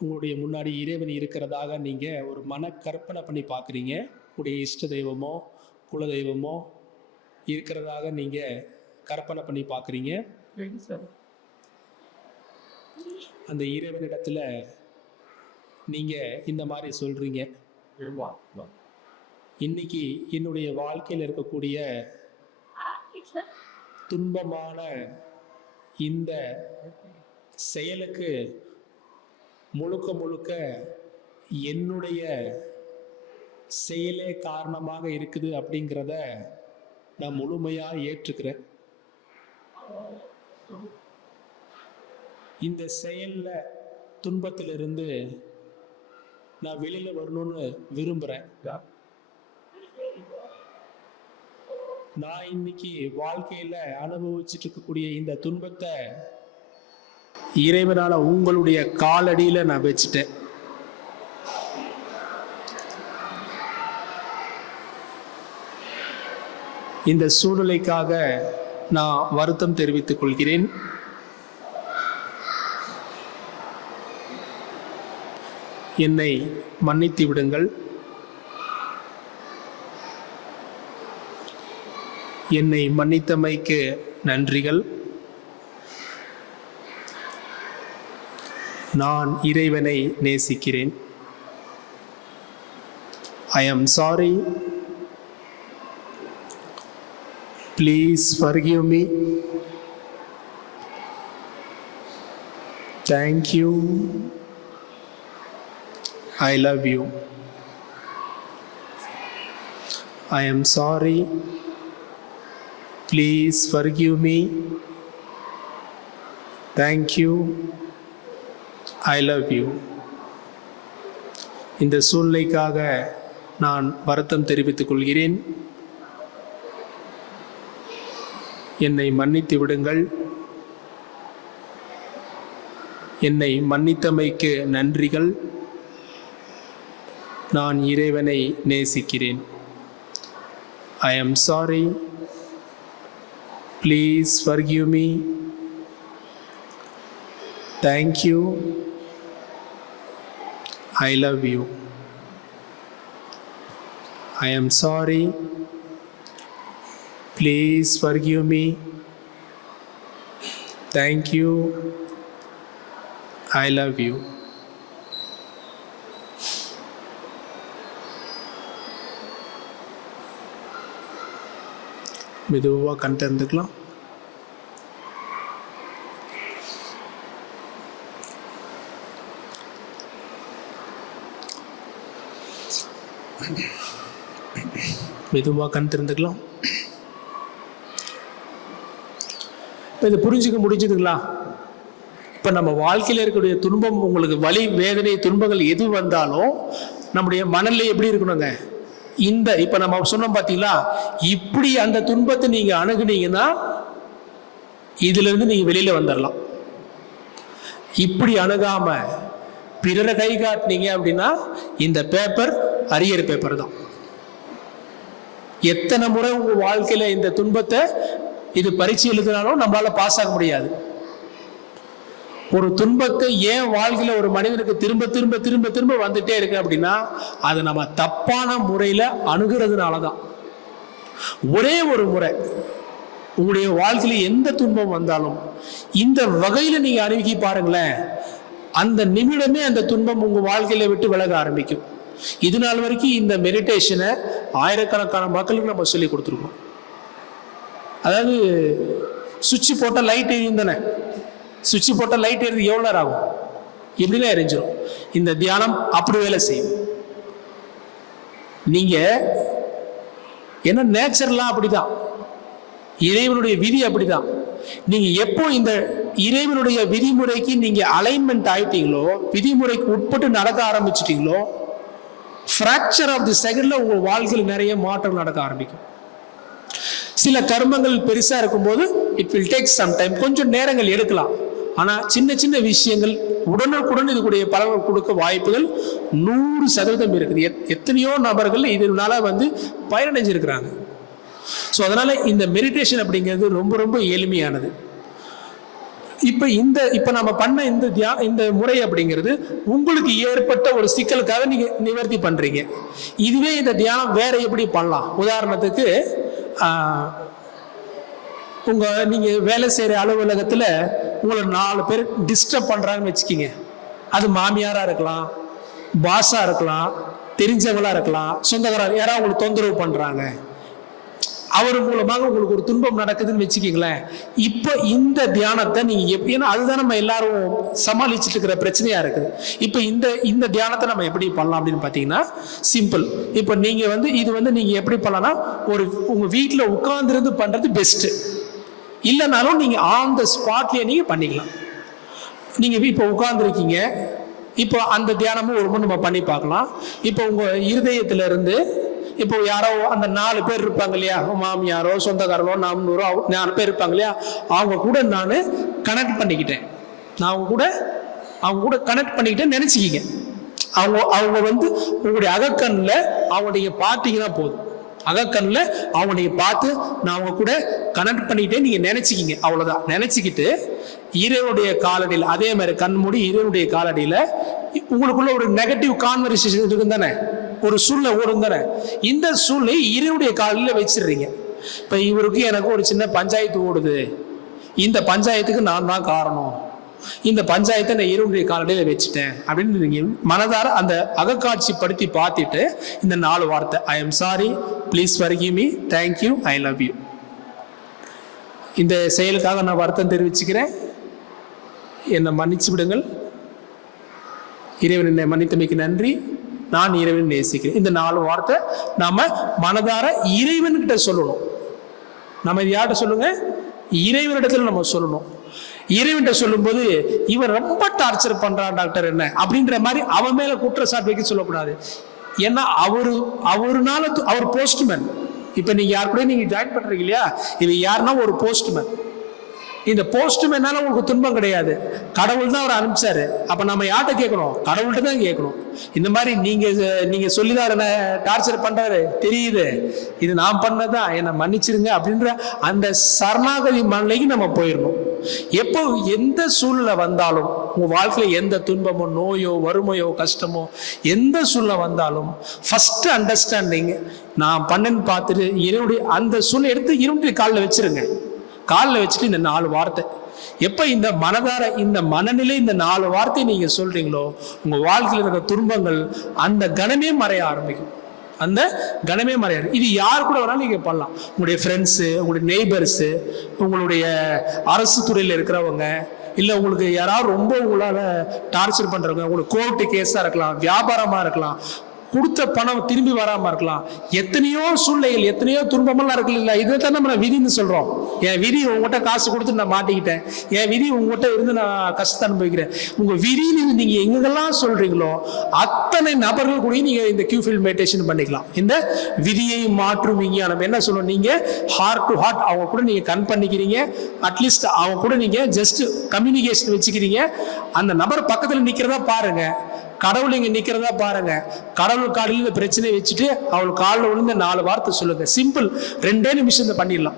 உங்களுடைய முன்னாடி இறைவன் இருக்கிறதாக நீங்க ஒரு மன கற்பனை பண்ணி பார்க்குறீங்க. உங்களுடைய இஷ்ட தெய்வமோ குல தெய்வமோ இருக்கிறதாக நீங்க கற்பனை பண்ணி பார்க்குறீங்க. அந்த இறைவனிடத்துல நீங்க இந்த மாதிரி சொல்றீங்க, இன்னைக்கு என்னுடைய வாழ்க்கையில் இருக்கக்கூடிய துன்பமான இந்த செயலுக்கு முழுக்க முழுக்க என்னுடைய செயலே காரணமாக இருக்குது அப்படிங்கிறத நான் முழுமையா ஏற்றுக்கிறேன். இந்த செயல்ல துன்பத்திலிருந்து நான் வெளியில வரணும்னு விரும்புறேன். நான் இன்னைக்கு வாழ்க்கையில அனுபவிச்சுட்டு இருக்கக்கூடிய இந்த துன்பத்தை இறைவனால உங்களுடைய காலடியில நான் வச்சுட்டேன். இந்த சூழ்நிலைக்காக நான் வருத்தம் தெரிவித்துக் கொள்கிறேன். என்னை மன்னித்து விடுங்கள். என்னை மன்னித்தமைக்கு நன்றிகள். நான் இறைவனை நேசிக்கிறேன். I am sorry. Please forgive me. Thank you. I love you. I am sorry. Please forgive me. Thank you. I love you. இந்த சூழ்நிலைக்காக நான் வருத்தம் தெரிவித்துக் கொள்கிறேன். என்னை மன்னித்து விடுங்கள். என்னை மன்னித்தமைக்கு நன்றிகள். நான் இறைவனை நேசிக்கிறேன். I am sorry. Please forgive me. Thank you. I love you. I am sorry. Please forgive me. Thank you. I love you. மெதுவாக கண் திறந்துக்கலாம். மெதுவாக கண் திறந்துக்கலாம். இது புரிஞ்சுக்க முடிஞ்சுதுங்களா? இப்போ நம்ம வாழ்க்கையில் இருக்கக்கூடிய துன்பம், உங்களுக்கு வலி வேதனை துன்பங்கள் எது வந்தாலும் நம்முடைய மனநிலை எப்படி இருக்கணுங்க? இந்த இப்போ நம்ம சொன்னோம் பார்த்தீங்களா, இப்படி அந்த துன்பத்தை நீங்கள் அணுகுனீங்கன்னா இதிலிருந்து நீங்கள் வெளியில் வந்துடலாம். இப்படி அணுகாம பிறரை கை காட்டினீங்க அப்படின்னா இந்த பேப்பர் அரியர் பேப்பர் தான். எத்தனை முறை உங்கள் வாழ்க்கையில் இந்த துன்பத்தை இது பரீட்சை எழுதினாலும் நம்மளால பாஸ் ஆக முடியாது. ஒரு துன்பத்தை ஏன் வாழ்க்கையில் ஒரு மனிதனுக்கு திரும்ப திரும்ப திரும்ப திரும்ப வந்துட்டே இருக்கு அப்படின்னா அது நம்ம தப்பான முறையில் அணுகிறதுனால தான். ஒரே ஒரு முறை உங்களுடைய வாழ்க்கையில் எந்த துன்பம் வந்தாலும் இந்த வகையில் நீங்க அணுகி பாருங்களேன், அந்த நிமிடமே அந்த துன்பம் உங்க வாழ்க்கையில விட்டு விலக ஆரம்பிக்கும். இது நாள் வரைக்கும் இந்த மெடிடேஷனை ஆயிரக்கணக்கான மக்களுக்கு நம்ம சொல்லி கொடுத்துருக்கோம். அதாவது சுவிட்ச் போட்ட லைட் எரியும் தானே, சுவிட்ச் போட்ட லைட் எரியுது எவ்வளோ நேரம் ஆகும்? எப்படிலாம் எரிஞ்சிடும். இந்த தியானம் அப்படி வேலை செய்யும். நீங்க என்ன நேச்சர்லாம் அப்படிதான், இறைவனுடைய விதி அப்படிதான். நீங்க எப்போ இந்த இறைவனுடைய விதிமுறைக்கு நீங்க அலைன்மெண்ட் ஆயிட்டீங்களோ, விதிமுறைக்கு உட்பட்டு நடக்க ஆரம்பிச்சிட்டீங்களோ, ஃப்ராக்சர் ஆஃப் தி செகண்ட்ல உங்க வாழ்க்கையில் நிறைய மாற்றம் நடக்க ஆரம்பிக்கும். சில கர்மங்கள் பெருசா இருக்கும்போது it will take some time, கொஞ்சம் நேரங்கள் எடுக்கலாம். ஆனா சின்ன சின்ன விஷயங்கள் உடனுக்குடன் இதுக்குடைய பலன் கொடுக்க வாய்ப்புகள் 100% இருக்குது. எத்தனையோ நபர்கள் இதனால பயனடைஞ்சிருக்கிறாங்க. ஸோ அதனால இந்த மெடிடேஷன் அப்படிங்கிறது ரொம்ப ரொம்ப எளிமையானது. இப்போ நம்ம பண்ண இந்த முறை அப்படிங்கிறது உங்களுக்கு ஏற்பட்ட ஒரு சிக்கலுக்காக நீங்க நிவர்த்தி பண்றீங்க. இதுவே இந்த தியானம் வேற எப்படி பண்ணலாம்? உதாரணத்துக்கு நீங்க வேலை செய்யற அலுவலகத்துல உங்களை 4 பேர் டிஸ்டர்ப் பண்றாங்கன்னு வச்சுக்கிங்க. அது மாமியாரா இருக்கலாம், பாஸா இருக்கலாம், தெரிஞ்சவங்களா இருக்கலாம், சொந்தக்காரர் யாராவது உங்களுக்கு தொந்தரவு பண்றாங்க, அவர் மூலமாக உங்களுக்கு ஒரு துன்பம் நடக்குதுன்னு வச்சுக்கீங்களேன். இப்போ இந்த தியானத்தை நீங்க ஏன்னா அதுதான் நம்ம எல்லாரும் சமாளிச்சுட்டு இருக்கிற பிரச்சனையா இருக்குது. இப்போ இந்த தியானத்தை நம்ம எப்படி பண்ணலாம் அப்படின்னு பாத்தீங்கன்னா சிம்பிள். இப்போ நீங்க இது நீங்க எப்படி பண்ணலாம்னா உங்க வீட்டில் உட்கார்ந்துருந்து பண்றது பெஸ்ட். இல்லைனாலும் நீங்க ஆன் த ஸ்பாட்லயே நீங்க பண்ணிக்கலாம். நீங்க இப்போ உட்கார்ந்துருக்கீங்க, இப்போ அந்த தியானமும் ஒரு நம்ம பண்ணி பார்க்கலாம். இப்போ உங்க இருதயத்துல இருந்து இப்போ யாரோ அந்த 4 பேர் இருப்பாங்க இல்லையா, மாமியாரோ சொந்தக்காரனோ நாமூரோ 4 பேர் இருப்பாங்க இல்லையா, அவங்க கூட நான் கனெக்ட் பண்ணிக்கிட்டேன். நான் அவங்க கூட கனெக்ட் பண்ணிக்கிட்டேன் நினைச்சுக்கிங்க. அவங்க உங்களுடைய அகக்கண்ணில் அவங்களுடைய பார்த்தீங்கன்னா போதும். அகக்கண்ணில் அவங்களுடைய பார்த்து நான் அவங்க கூட கனெக்ட் பண்ணிக்கிட்டே நீங்க நினைச்சுக்கிங்க. அவ்வளவுதான். நினைச்சுக்கிட்டு இறைவனுடைய காலடியில் அதே மாதிரி கண் மூடி இறைவனுடைய காலடியில் உங்களுக்குள்ள ஒரு நெகட்டிவ் கான்வர்சேஷன் இருக்கு தானே, ஒரு சூழ்நிலை ஓடும் தானே, இந்த சூழ்நிலை இறைவனுடைய காலடியில் வச்சிடுறீங்க. இப்ப இவருக்கு எனக்கு ஒரு சின்ன பஞ்சாயத்து ஓடுது, இந்த பஞ்சாயத்துக்கு நான் தான் காரணம், இந்த பஞ்சாயத்தை நான் இறைவனுடைய காலடியில் வச்சுட்டேன் அப்படின்னு நீங்க மனதார அந்த அகக்காட்சி படுத்தி பார்த்துட்டு இந்த 4 வார்த்தை ஐ am sorry, please forgive me, thank you, I love you. இந்த செயலுக்காக நான் வருத்தம் தெரிவிச்சுக்கிறேன், என்னை மன்னிச்சு விடுங்கள், இறைவன் என்னை மன்னித்தமைக்கு நன்றி, நான் இறைவன் நேசிக்கிறேன். இந்த 4 வார்த்தை நாம மனதார இறைவன்கிட்ட சொல்லணும். நம்ம இது யார்கிட்ட சொல்லுங்க? இறைவனிடத்துல நம்ம சொல்லணும். இறைவன்கிட்ட சொல்லும்போது இவன் ரொம்ப டார்ச்சர் பண்றான் டாக்டர் என்ன அப்படின்ற மாதிரி அவன் மேல குற்றச்சாட்டு வைக்க சொல்லக்கூடாது. ஏன்னா அவர் போஸ்ட்மேன். இப்ப நீங்க யார் கூட நீங்க ஜாயின் பண்றீங்க இல்லையா, இது யாருன்னா ஒரு போஸ்ட்மேன். இந்த போஸ்ட்மேனால உங்களுக்கு துன்பம் கிடையாது, கடவுள் தான் அவர் அனுப்பிச்சாரு. அப்ப நம்ம யார்கிட்ட கேட்கணும்? கடவுள்கிட்ட தான் கேட்கணும். இந்த மாதிரி நீங்க சொல்லிதான் என்ன டார்ச்சர் பண்றாரு தெரியுது, இது நான் பண்ணதான், என்னை மன்னிச்சிருங்க அப்படின்ற அந்த சரணாகதி மலைக்கு நம்ம போயிடணும். எப்போ எந்த சூழ்நிலை வந்தாலும் உங்க வாழ்க்கையில எந்த துன்பமோ நோயோ வறுமையோ கஷ்டமோ எந்த சூழ்நிலை வந்தாலும் ஃபர்ஸ்ட் அண்டர்ஸ்டாண்டிங் நான் பண்ணேன்னு பார்த்துட்டு இறைவனுடைய அந்த சூழ்நிலை எடுத்து இறைவனுடைய காலில் வச்சிருங்க. காலில் வச்சுட்டு இந்த 4 வார்த்தை எப்ப இந்த மனதார இந்த மனநிலை இந்த 4 வார்த்தை நீங்க சொல்றீங்களோ உங்க வாழ்க்கையில் இருக்கிற துன்பங்கள் அந்த கணமே மறைய ஆரம்பிக்கும். அந்த கணமே மறையாது. இது யார் கூட வேணாலும் நீங்க பண்ணலாம். உங்களுடைய ஃப்ரெண்ட்ஸு, உங்களுடைய நெய்பர்ஸு, உங்களுடைய அரசு துறையில் இருக்கிறவங்க, இல்லை உங்களுக்கு யாராவது ரொம்ப உங்களால் டார்ச்சர் பண்ணுறவங்க, உங்களுக்கு கோர்ட்டு கேஸாக இருக்கலாம், வியாபாரமாக இருக்கலாம், கொடுத்த பணம் திரும்பி வராமல் இருக்கலாம், எத்தனையோ சூழ்நிலைகள் எத்தனையோ துன்பமெல்லாம் இருக்கு இல்லை. இதை தான் நம்ம விதின்னு சொல்கிறோம். என் விதி உங்கள்கிட்ட காசு கொடுத்து நான் மாட்டிக்கிட்டேன், என் விதி உங்கள்கிட்ட இருந்து நான் கஷ்டத்தை அனுபவிக்கிறேன். உங்கள் விதின்னு நீங்கள் எங்கெல்லாம் சொல்கிறீங்களோ அத்தனை நபர்கள் கூட நீங்கள் இந்த கியூஃபீல்ட் மெடிடேஷன் பண்ணிக்கலாம். இந்த விதியை மாற்றும் விஞ்ஞானம் என்ன சொல்லணும், நீங்கள் ஹார்ட் டு ஹார்ட் அவங்க கூட நீங்கள் கன் பண்ணிக்கிறீங்க. அட்லீஸ்ட் அவங்க கூட நீங்கள் ஜஸ்ட் கம்யூனிகேஷன் வச்சுக்கிறீங்க. அந்த நபர் பக்கத்தில் நிற்கிறதா பாருங்க, கடவுள் இங்க நிக்கிறதா பாருங்க. கடவுள் காலையில் இந்த பிரச்சனையை வச்சுட்டு அவள் காலில் விழுந்து 4 வார்த்தை சொல்லுங்க. சிம்பிள், 2 நிமிஷம் பண்ணிடலாம்.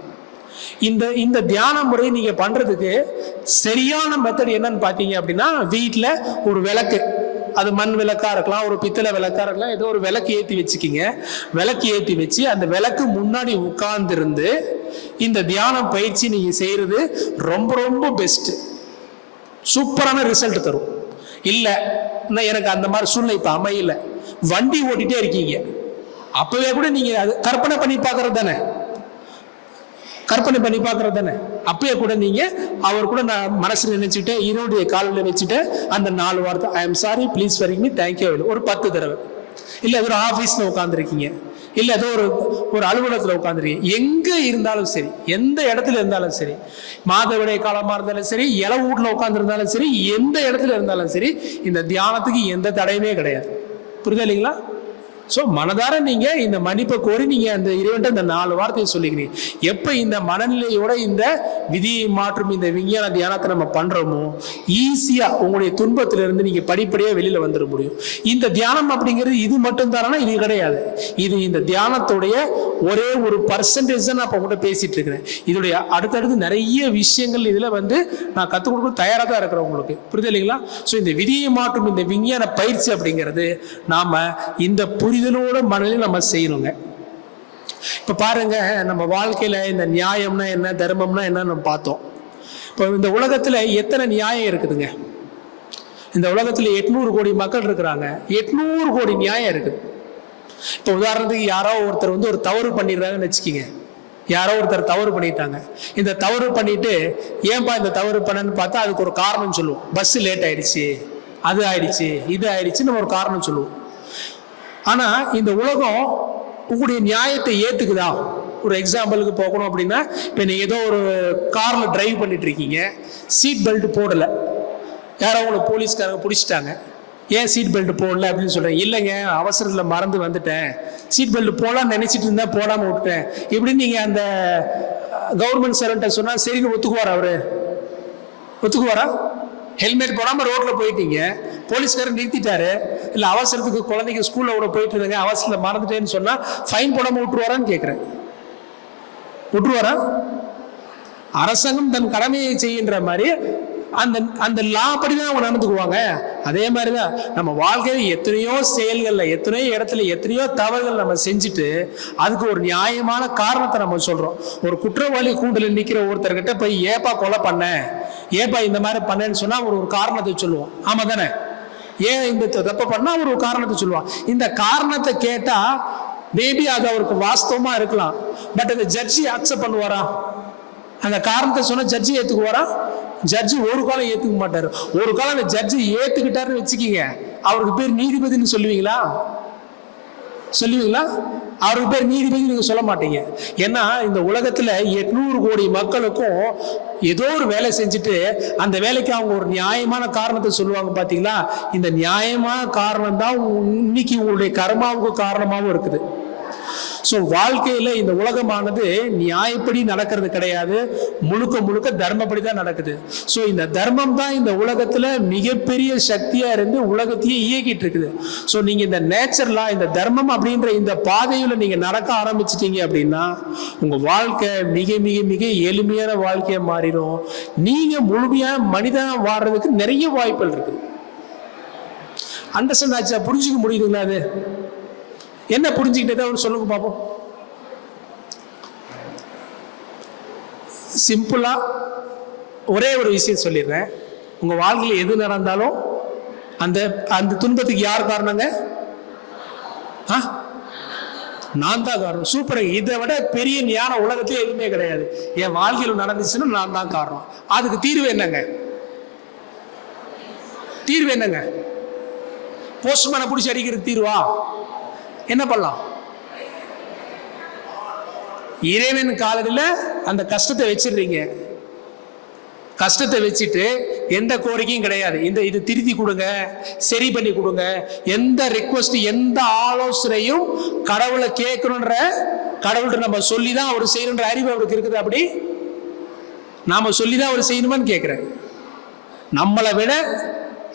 இந்த தியான முறை நீங்க பண்றதுக்கு சரியான மெத்தட் என்னன்னு பாத்தீங்க அப்படின்னா, வீட்டில் ஒரு விளக்கு, அது மண் விளக்கா இருக்கலாம், ஒரு பித்தளை விளக்கா இருக்கலாம், ஏதோ ஒரு விளக்கு ஏற்றி வச்சுக்கிங்க. விளக்கு ஏற்றி வச்சு அந்த விளக்கு முன்னாடி உட்கார்ந்து இருந்து இந்த தியான பயிற்சி நீங்க செய்யறது ரொம்ப ரொம்ப பெஸ்ட், சூப்பரான ரிசல்ட் தரும். இல்லை எனக்கு அந்த மாதிரி சூழ்நிலை இப்போ அமையல, வண்டி ஓட்டிகிட்டே இருக்கீங்க, அப்பவே கூட நீங்க அது கற்பனை பண்ணி பார்க்கறது தானே, கற்பனை பண்ணி பார்க்கறது தானே. அப்பயே கூட நீங்க அவர் கூட நான் மனசுல நினைச்சுட்டு இறைவனுடைய காலில் வச்சுட்டு அந்த 4 வார்த்தை ஐ am sorry, please forgive me, thank you ஒரு 10 தடவை. இல்லை ஏதோ ஒரு ஆஃபீஸ்ல உட்காந்துருக்கீங்க, இல்லை ஏதோ ஒரு அலுவலகத்தில் உட்காந்துருக்கீங்க, எங்க இருந்தாலும் சரி, எந்த இடத்துல இருந்தாலும் சரி, மாதவிடாய் காலமா இருந்தாலும் சரி, இலை வீட்டில் உட்காந்து இருந்தாலும் சரி, எந்த இடத்துல இருந்தாலும் சரி, இந்த தியானத்துக்கு எந்த தடையுமே கிடையாது. புரியுதா இல்லைங்களா? ஸோ மனதார நீங்க இந்த மன்னிப்பை கோரி நீங்க அந்த இறைவன்ட்ட இந்த 4 வார்த்தையை சொல்லிக்கிறீங்க. எப்ப இந்த மனநிலையோட இந்த விதியை மாற்றும் இந்த விஞ்ஞான தியானத்தை நம்ம பண்றோமோ ஈஸியா உங்களுடைய துன்பத்திலிருந்து நீங்க படிப்படியா வெளியில வந்துட முடியும். இந்த தியானம் அப்படிங்கிறது இது மட்டும் தானா? இது கிடையாது. இது இந்த தியானத்துடைய ஒரே ஒரு பர்சன்டேஜ் தான் நான் இப்போ உங்கள்கிட்ட பேசிட்டு இருக்கிறேன். இதோடைய அடுத்தடுத்து நிறைய விஷயங்கள் இதுல நான் கற்றுக் கொடுக்க தயாராக தான் இருக்கிறேன் உங்களுக்கு. புரியுது இல்லைங்களா? ஸோ இந்த விதியை மாற்றும் இந்த விஞ்ஞான பயிற்சி அப்படிங்கிறது நாம இந்த புரிதலோட மனதில் நம்ம செய்யணுங்க. இப்ப பாருங்க, நம்ம வாழ்க்கையில இந்த நியாயம்னா என்ன, தர்மம்னா என்னன்னு நம்ம பார்த்தோம். இப்போ இந்த உலகத்துல எத்தனை நியாயம் இருக்குதுங்க? இந்த உலகத்துல 800 கோடி மக்கள் இருக்கிறாங்க. 800 கோடி நியாயம் இருக்குது. இப்போ உதாரணத்துக்கு யாரோ ஒருத்தர் ஒரு தவறு பண்ணிடுறாங்கன்னு வச்சுக்கிங்க. யாரோ ஒருத்தர் தவறு பண்ணிட்டாங்க. இந்த தவறு பண்ணிட்டு ஏன்பா இந்த தவறு பண்ணன்னு பார்த்தா அதுக்கு ஒரு காரணம் சொல்லுவோம். பஸ் லேட் ஆயிடுச்சு, அது ஆயிடுச்சு, இது ஆயிடுச்சு, நம்ம ஒரு காரணம் சொல்லுவோம். ஆனா இந்த உலகம் உங்களுடைய நியாயத்தை ஏத்துக்குதா? ஒரு எக்ஸாம்பிளுக்கு போகணும் அப்படின்னா, இப்போ நீங்க ஏதோ ஒரு கார்ல டிரைவ் பண்ணிட்டு இருக்கீங்க, சீட் பெல்ட் போடல, யாரோ உங்களை போலீஸ்காரங்க பிடிச்சிட்டாங்க. ஏன் சீட் பெல்ட் போடல அப்படின்னு சொல்றேன். இல்லைங்க, அவசரத்தில் மறந்து வந்துட்டேன், சீட் பெல்ட் போடலாம்னு நினைச்சிட்டு இருந்தேன், போடாம விட்டுட்டேன் இப்படின்னு நீங்க அந்த கவர்மெண்ட் சர்வெண்ட்டை சொன்னா சரின்னு ஒத்துக்குவாரா? அவரு ஒத்துக்குவாரா? ஹெல்மெட் போடாம ரோட்ல போயிட்டீங்க, போலீஸ்காரர் நிறுத்திட்டாரு, இல்ல அவசரத்துக்கு குழந்தைங்க ஸ்கூல்ல கூட போயிட்டு இருந்தாங்க, அவசரத்தில் மறந்துட்டேன்னு சொன்னா ஃபைன் போடாம விட்டுருவாரான்னு கேட்கிறேன். விட்டுருவாரா? அரசாங்கம் தன் கடமையை செய்கின்ற மாதிரி அந்த அந்த லா படிதான் அவங்க நடந்துக்குவாங்க. அதே மாதிரிதான் நம்ம வாழ்க்கையில எத்தனையோ செயல்கள்ல, எத்தனையோ இடத்துல, எத்தனையோ தவறுகள் நம்ம செஞ்சுட்டு அதுக்கு ஒரு நியாயமான காரணத்தை நம்ம சொல்றோம். ஒரு குற்றவாளி கூண்டில் நிக்கிற ஒருத்தர்கிட்ட போய் ஏப்பா கொலை பண்ண, ஏப்பா இந்த மாதிரி பண்ணேன்னு சொன்னா ஒரு காரணத்தை சொல்லுவோம். ஆமா தானே? ஏன் இந்த தப்பை பண்ணா ஒரு காரணத்தை சொல்லுவான். இந்த காரணத்தை கேட்டா மேபி அது அவருக்கு வாஸ்தவமா இருக்கலாம். பட் அந்த ஜட்ஜி அக்செப்ட் பண்ணுவாரா? அந்த காரணத்தை சொன்னா ஜட்ஜி ஏத்துக்குவாரா? ஜட்ஜி ஒரு காலம் ஏத்துக்க மாட்டாரு. ஒரு காலம் அந்த ஜட்ஜி ஏத்துக்கிட்டாருன்னு வச்சுக்கீங்க, அவருக்கு பேர் நீதிபதினு சொல்லுவீங்களா? சொல்லுவீங்களா? அவருக்கு பேர் நீதிபதி நீங்க சொல்ல மாட்டீங்க. ஏன்னா இந்த உலகத்துல 800 கோடி மக்களுக்கும் ஏதோ ஒரு வேலை செஞ்சுட்டு அந்த வேலைக்கு அவங்க ஒரு நியாயமான காரணத்தை சொல்லுவாங்க. பாத்தீங்களா? இந்த நியாயமான காரணம் தான் இன்னைக்கு உங்களுடைய கர்மாவுக்கு காரணமாகவும் இருக்குது. ஸோ வாழ்க்கையில இந்த உலகமானது நியாயப்படி நடக்கிறது கிடையாது, முழுக்க முழுக்க தர்மப்படி தான் நடக்குது. ஸோ இந்த தர்மம் தான் இந்த உலகத்துல மிகப்பெரிய சக்தியா இருந்து உலகத்தையே இயக்கிட்டு இருக்குது. ஸோ நீங்க இந்த நேச்சர்லா, இந்த தர்மம் அப்படின்ற இந்த பாதையில நீங்க நடக்க ஆரம்பிச்சிட்டீங்க அப்படின்னா உங்க வாழ்க்கை மிக மிக மிக எளிமையான வாழ்க்கையா மாறிடும். நீங்க முழுமையா மனிதனா வாழ்றதுக்கு நிறைய வாய்ப்புகள் இருக்குது. அண்டர்ஸ்டாண்ட் ஆச்சா? புரிஞ்சுக்க முடியுதுங்களா? அது என்ன புரிஞ்சுக்கிட்டே அவர் சொல்லுங்க பாப்போம். சிம்பிளா ஒரே ஒரு விஷயம் சொல்லிடுறேன். உங்க வாழ்க்கையில் எது நடந்தாலும் அந்த அந்த துன்பத்துக்கு யார் காரணங்க? நான் தான் காரணம். சூப்பர். இதை விட பெரிய ஞான உலகத்திலே எதுவுமே கிடையாது. என் வாழ்க்கையில் நடந்துச்சுன்னா நான் தான் காரணம். அதுக்கு தீர்வு என்னங்க? தீர்வு என்னங்க? போஸ்ட்மேனை பிடிச்சி அடிக்கிறது தீர்வா? என்ன பண்ணலாம்? இறைவன் காலத்தில் அந்த கஷ்டத்தை வச்சிடுறீங்க. கஷ்டத்தை வச்சுட்டு எந்த கோரிக்கையும் கிடையாது. இது திருத்தி கொடுங்க, சரி பண்ணி கொடுங்க, எந்த ரிக்வஸ்ட், எந்த ஆலோசனையும் கடவுளை கேட்கணுன்ற, கடவுள்கிட்ட நம்ம சொல்லி தான் அவர் செய்யணுன்ற அறிவு அவருக்கு இருக்குது. அப்படி நாம சொல்லி தான் அவர் செய்யணுமான்னு கேட்கிறேன். நம்மளை விட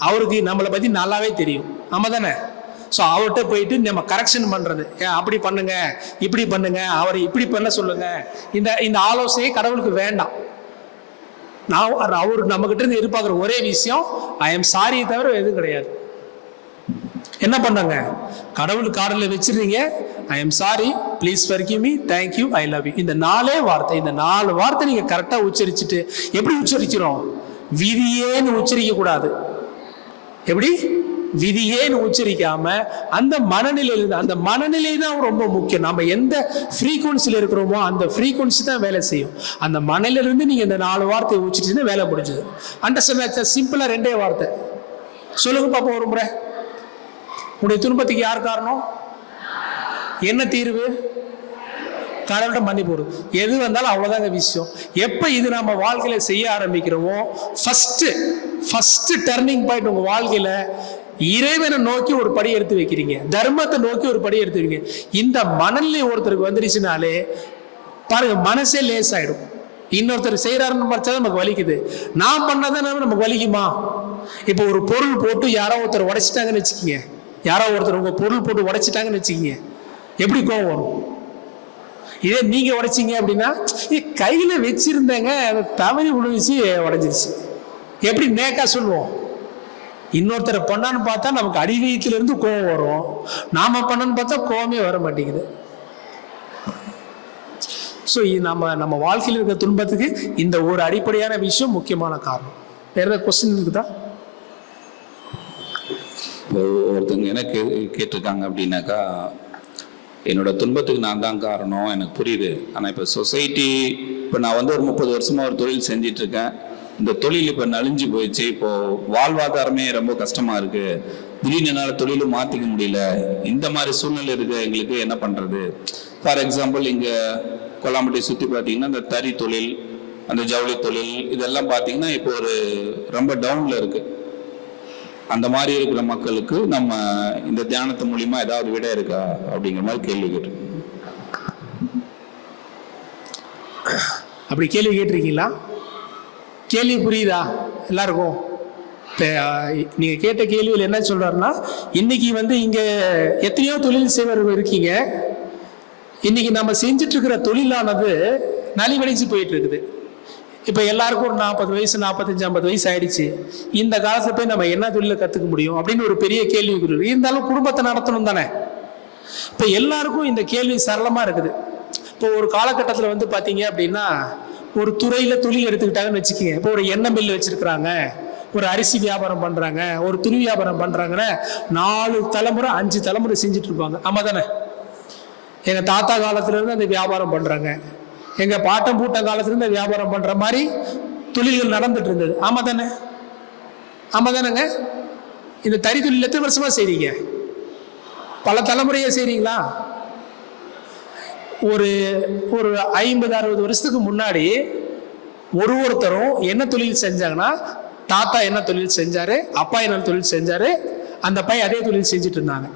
அவருக்கு நம்மளை பத்தி நல்லாவே தெரியும். ஆமா தானே? ஸோ அவர்கிட்ட போயிட்டு நம்ம கரெக்ஷன் பண்றது, அப்படி பண்ணுங்க, இப்படி பண்ணுங்க, அவரை இப்படி பண்ண சொல்லுங்க, இந்த ஆலோசனையை கடவுளுக்கு வேண்டாம். அவர் நம்ம கிட்ட இருந்து எதிர்பார்க்குற ஒரே விஷயம் ஐ எம் சாரியை தவிர எதுவும் கிடையாது. என்ன பண்ணாங்க? கடவுள் காடல வச்சிருந்தீங்க, I am sorry, please forgive me, thank you, I love you. இந்த 4 வார்த்தை, இந்த 4 வார்த்தை நீங்க கரெக்டா உச்சரிச்சுட்டு, எப்படி உச்சரிக்கிறோம்? விதியேன்னு உச்சரிக்க கூடாது. எப்படி? விதியேன்னு உச்சரிக்காம அந்த மனநிலையில, அந்த மனநிலை தான் ரொம்ப முக்கியம். நம்ம எந்த ஃப்ரீக்வன்சியில் இருக்கிறோமோ அந்த ஃப்ரீக்வன்சி தான் வேலை செய்யும். அந்த மனநிலிருந்து நீங்க இந்த 4 வார்த்தையை உச்சிட்டு வேலை முடிஞ்சது. அண்டர்ஸ்டாண்ட்? சிம்பிளா 2 வார்த்தை சொல்லுங்க பாப்போம் ஒரு முறை. உடைய துன்பத்துக்கு யார் காரணம்? என்ன தீர்வு? கடவுள்கிட்ட மன்னிப்பு. எது வந்தாலும் அவ்வளவுதாங்க விஷயம். எப்ப இது நம்ம வாழ்க்கையில செய்ய ஆரம்பிக்கிறோமோ ஃபர்ஸ்ட் டர்னிங் பாயிண்ட் உங்க வாழ்க்கையில இறைவனை நோக்கி ஒரு படி எடுத்து வைக்கிறீங்க, தர்மத்தை நோக்கி ஒரு படி எடுத்து வைக்கிறீங்க. இந்த மனநிலை ஒருத்தருக்கு வந்துருச்சுனாலே பாருங்க, மனசே லேசாயிடும். இன்னொருத்தர் செய்யறாருன்னு பார்த்தா நமக்கு வலிக்குது, நான் பண்ணதான் நமக்கு வலிக்குமா? இப்போ ஒரு பொருள் போட்டு யாரோ ஒருத்தர் உடைச்சிட்டாங்கன்னு வச்சுக்கிங்க, யாரோ ஒருத்தர் உங்க பொருள் போட்டு உடைச்சிட்டாங்கன்னு வச்சுக்கிங்க, எப்படி கோவம் வரும்? இதே நீங்க உடைச்சிங்க அப்படின்னா, கையில வச்சிருந்தேங்க, அதை தவறி விழுந்துச்சு, உடைஞ்சிருச்சு, எப்படி நேக்கா சொல்லுவோம்? இன்னொருத்தரை பண்ணான்னு பார்த்தா நமக்கு அடிவயத்துல இருந்து கோவம் வரும், நாம பண்ணன்னு பார்த்தா கோவமே வர மாட்டேங்குது. ஸோ நம்ம வாழ்க்கையில் இருக்கிற துன்பத்துக்கு இந்த ஒரு அடிப்படையான விஷயம் முக்கியமான காரணம். வேற ஏதாவது கொஸ்டின் இருக்குதா? ஒருத்தங்க என்ன கேட்டிருக்காங்க அப்படின்னாக்கா, என்னோட துன்பத்துக்கு நான் தான் காரணம், எனக்கு புரியுது. ஆனால் இப்போ சொசைட்டி, இப்போ நான் வந்து ஒரு 30 வருஷமா ஒரு தொழில் செஞ்சிட்டு இருக்கேன், இந்த தொழில் இப்போ நலிஞ்சு போயிடுச்சு, இப்போ வாழ்வாதாரமே ரொம்ப கஷ்டமா இருக்கு, திடீர்னு என்னால் தொழிலும் மாற்றிக்க முடியல, இந்த மாதிரி சூழ்நிலை இருக்கு, எங்களுக்கு என்ன பண்ணுறது? ஃபார் எக்ஸாம்பிள் இங்கே கொல்லாம்பட்டி சுற்றி பார்த்தீங்கன்னா இந்த தறி தொழில், அந்த ஜவுளி தொழில், இதெல்லாம் பார்த்தீங்கன்னா இப்போ ஒரு ரொம்ப டவுனில் இருக்கு. அந்த மாதிரி இருக்கிற மக்களுக்கு நம்ம இந்த தியானத்து மூலியமா ஏதாவது விட இருக்கா அப்படிங்கிற மாதிரி கேள்வி கேட்டு. அப்படி கேள்வி கேட்டிருக்கீங்களா? கேள்வி புரியுதா எல்லாருக்கும்? நீங்க கேட்ட கேள்வியில் என்ன சொல்றாருன்னா, இன்னைக்கு வந்து இங்க எத்தனையோ தொழில் செய்வர்கள் இருக்கீங்க, இன்னைக்கு நம்ம செஞ்சுட்டு இருக்கிற தொழிலானது நலிவடைஞ்சு போயிட்டு இருக்குது. இப்போ எல்லாருக்கும் ஒரு 40 வயசு 45 50 வயசு ஆயிடுச்சு, இந்த காலத்துல போய் நம்ம என்ன தொழிலை கற்றுக்க முடியும் அப்படின்னு ஒரு பெரிய கேள்வி இருக்கு. இருந்தாலும் குடும்பத்தை நடத்தணும் தானே. இப்போ எல்லாருக்கும் இந்த கேள்வி சரளமாக இருக்குது. இப்போ ஒரு காலகட்டத்தில் வந்து பார்த்தீங்க அப்படின்னா, ஒரு துறையில் தொழில் எடுத்துக்கிட்டாங்கன்னு வச்சுக்கோங்க. இப்போ ஒரு எண்ணெய் மில் வச்சுருக்கிறாங்க, ஒரு அரிசி வியாபாரம் பண்ணுறாங்க, ஒரு துணி வியாபாரம் பண்ணுறாங்கன்னா 4 தலைமுறை 5 தலைமுறை செஞ்சுட்டு இருப்பாங்க. ஆமாம் தானே? எங்கள் தாத்தா காலத்துலேருந்து அந்த வியாபாரம் பண்ணுறாங்க, எங்கள் பாட்டம் பூட்ட காலத்துலேருந்து அந்த வியாபாரம் பண்ணுற மாதிரி தொழில்கள் நடந்துட்டு இருந்தது. ஆமாம் தானே? ஆமாம் தானேங்க? இந்த தறி தொழில் எத்தனை வருஷமாக செய்கிறீங்க? பல தலைமுறையை செய்கிறீங்களா? ஒரு 50-60 வருஷத்துக்கு முன்னாடி ஒருத்தரும் என்ன தொழில் செஞ்சாங்கன்னா, தாத்தா என்ன தொழில் செஞ்சாரு, அப்பா என்ன தொழில் செஞ்சாரு, அந்த பையன் அதே தொழில் செஞ்சுட்டு இருந்தாங்க.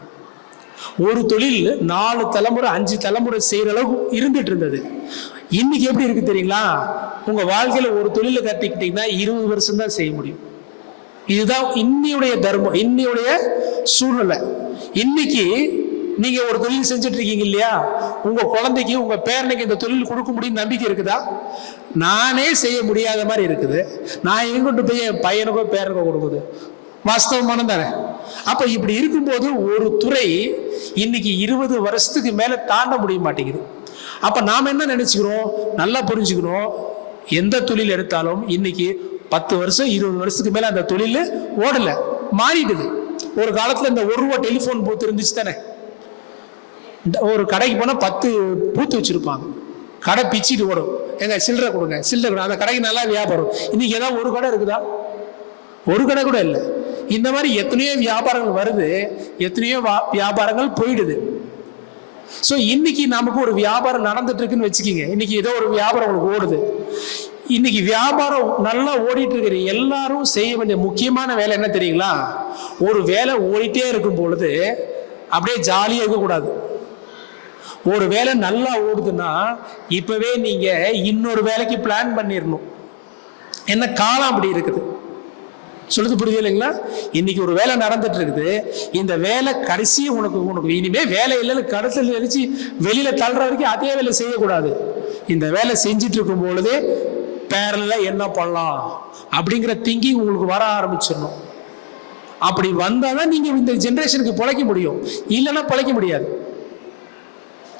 ஒரு தொழில் 4 தலைமுறை 5 தலைமுறை செய்யற அளவுக்கு இருந்துட்டு இருந்தது. இன்னைக்கு எப்படி இருக்கு தெரியுங்களா? உங்க வாழ்க்கையில ஒரு தொழிலை கற்றுக்கிட்டீங்கன்னா 20 வருஷம் தான் செய்ய முடியும். இதுதான் இன்னையுடைய தர்மம், இன்னையுடைய சூழ்நிலை. இன்னைக்கு நீங்க ஒரு தொழில் செஞ்சுட்டு இருக்கீங்க இல்லையா, உங்க குழந்தைக்கு உங்க பேரனுக்கு இந்த தொழில் கொடுக்க முடியும் நம்பிக்கை இருக்குதா? நானே செய்ய முடியாத மாதிரி இருக்குது, நான் எங்கிட்டு போய் என் பையனுக்கோ பேரனுக்கோ கொடுக்குது? வாஸ்தவமான தானே? அப்ப இப்படி இருக்கும்போது ஒரு துறை இன்னைக்கு 20 வருஷத்துக்கு மேல தாண்ட முடிய மாட்டேங்குது. அப்ப நாம என்ன நினைச்சுக்கிறோம்? நல்லா புரிஞ்சுக்கணும், எந்த தொழில் எடுத்தாலும் இன்னைக்கு 10 வருஷம் 20 வருஷத்துக்கு மேல அந்த தொழில் ஓடல, மாறிடுது. ஒரு காலத்துல இந்த 1 ரூபா டெலிபோன் பூத் இருந்துச்சு தானே, ஒரு கடைக்கு போனா 10 பூத்து வச்சிருப்பாங்க, கடை பிச்சுட்டு ஓடும், எங்க சில்லறை கொடுங்க சில்லறை கொடுங்க, அந்த கடைக்கு நல்லா வியாபாரம். இன்னைக்கு ஏதாவது ஒரு கடை இருக்குதா? ஒரு கடை கூட இல்லை. இந்த மாதிரி எத்தனையோ வியாபாரங்கள் வருது, எத்தனையோ வியாபாரங்கள் போயிடுது. ஸோ இன்னைக்கு நமக்கு ஒரு வியாபாரம் நடந்துட்டு இருக்குன்னு வச்சுக்கிங்க, இன்னைக்கு ஏதோ ஒரு வியாபாரம் உங்களுக்கு ஓடுது. இன்னைக்கு வியாபாரம் நல்லா ஓடிட்டு இருக்கிற எல்லாரும் செய்ய வேண்டிய முக்கியமான வேலை என்ன தெரியுங்களா? ஒரு வேலை ஓடிட்டே இருக்கும் பொழுது அப்படியே ஜாலியாக இருக்கக்கூடாது. ஒரு வேலை நல்லா ஓடுதுன்னா இப்பவே நீங்க இன்னொரு வேலைக்கு பிளான் பண்ணிடணும். என்ன காலம் அப்படி இருக்குது, சொல்லுது புரியுது இல்லைங்களா? இன்னைக்கு ஒரு வேலை நடந்துட்டு இருக்குது, இந்த வேலை கடைசி உனக்கு இனிமே வேலை இல்லைன்னு கடத்தில் நினைச்சு வெளியில தள்ளுற வரைக்கும் அதே வேலை செய்யக்கூடாது. இந்த வேலை செஞ்சுட்டு இருக்கும் பொழுதே பேரல என்ன பண்ணலாம் அப்படிங்கிற திங்கிங் உங்களுக்கு வர ஆரம்பிச்சிடணும். அப்படி வந்தாதான் நீங்க இந்த ஜெனரேஷனுக்கு பிழைக்க முடியும், இல்லைன்னா பிழைக்க முடியாது.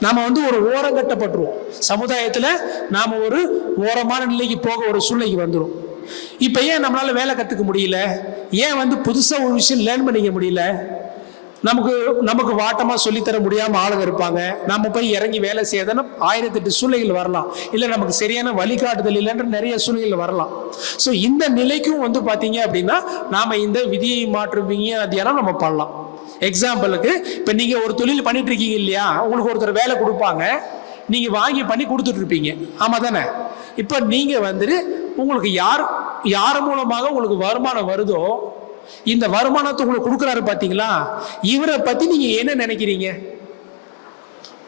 நாம ஒரு ஓரம் கட்டப்பட்டுருவோம் சமுதாயத்துல, நாம ஒரு ஓரமான நிலைக்கு போக ஒரு சூழ்நிலைக்கு வந்துடும். இப்ப ஏன் நம்மளால வேலை கத்துக்க முடியல? ஏன் புதுசா ஒரு விஷயம் லேர்ன் பண்ணிக்க முடியல? நமக்கு வாட்டமா சொல்லித்தர முடியாம ஆளுங்க இருப்பாங்க. நம்ம போய் இறங்கி வேலை செய்யறதுன்னா 1008 சூழ்நிலைகள் வரலாம், இல்ல நமக்கு சரியான வழிகாட்டுதல் இல்லைன்ற நிறைய சூழ்நிலைகள் வரலாம். ஸோ இந்த நிலைக்கும் பாத்தீங்க அப்படின்னா நாம இந்த விதியை மாற்றும் விஞ்ஞானம் நம்ம பண்ணலாம். எக்ஸாம்பிளுக்கு இப்ப நீங்க ஒரு தொழில் பண்ணிட்டு இருக்கீங்க இல்லையா, உங்களுக்கு ஒருத்தர் வேலை கொடுப்பாங்க, நீங்க வாங்கி பண்ணி கொடுத்துட்டு இருப்பீங்க. ஆமா தானே? இப்ப நீங்க உங்களுக்கு யார் மூலமாக உங்களுக்கு வருமானம் வருதோ இந்த வருமானத்தை உங்களுக்கு கொடுக்குறாரு பார்த்தீங்களா, இவரை பற்றி நீங்கள் என்ன நினைக்கிறீங்க?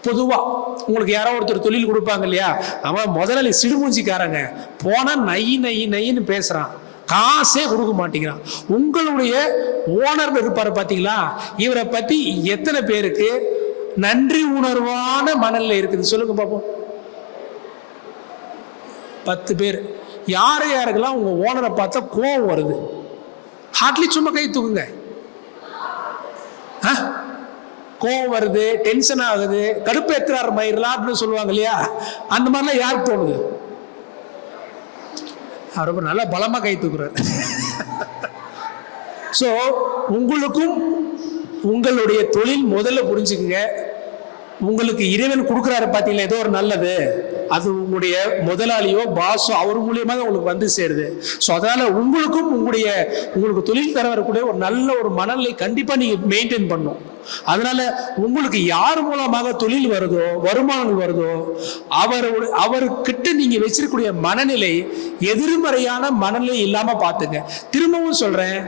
பொதுவாக உங்களுக்கு யாரோ ஒருத்தர் தொழில் கொடுப்பாங்க இல்லையா, அவன் முதலாளி சிடுமூஞ்சிக்காரங்க, போனால் நைன்னு பேசுகிறான், காசே கொடுக்க மாட்டேங்கிறான். உங்களுடைய ஓனர் இருப்பார் பார்த்தீங்களா, இவரை பற்றி எத்தனை பேருக்கு நன்றி உணர்வான மனநிலை இருக்குது சொல்லுங்க பார்ப்போம். 10 பேர். யாருக்கெல்லாம் உங்க ஓனரை பார்த்தா கோவம் வருது? ஹார்ட்லி சும்மா கை தூக்குங்க. கோவம் வருது, டென்ஷன் ஆகுது, கடுப்பேற்றுறாரு மயிரலாம் அப்படின்னு சொல்லுவாங்க இல்லையா, அந்த மாதிரிலாம் யாருக்கு தோணுது? ரொம்ப நல்லா பலமா கை தூக்குறாரு. ஸோ உங்களுக்கும் உங்களுடைய தொழில் முதல்ல புரிஞ்சுக்குங்க. உங்களுக்கு இறைவன் கொடுக்குறாரு பார்த்தீங்களா ஏதோ ஒரு நல்லது, அது உங்களுடைய முதலாளியோ பாஸோ அவர் மூலியமாக உங்களுக்கு வந்து சேருது. ஸோ அதனால உங்களுக்கும் உங்களுக்கு தொழில் தர வரக்கூடிய ஒரு நல்ல ஒரு மனநிலை கண்டிப்பாக நீங்கள் மெயின்டைன் பண்ணும். அதனால உங்களுக்கு யார் மூலமாக தொழில் வருதோ, வருமானங்கள் வருதோ, அவர்கிட்ட நீங்க வச்சிருக்கக்கூடிய மனநிலை எதிர்மறையான மனநிலை இல்லாம பார்த்துங்க. திரும்பவும் சொல்றேன்,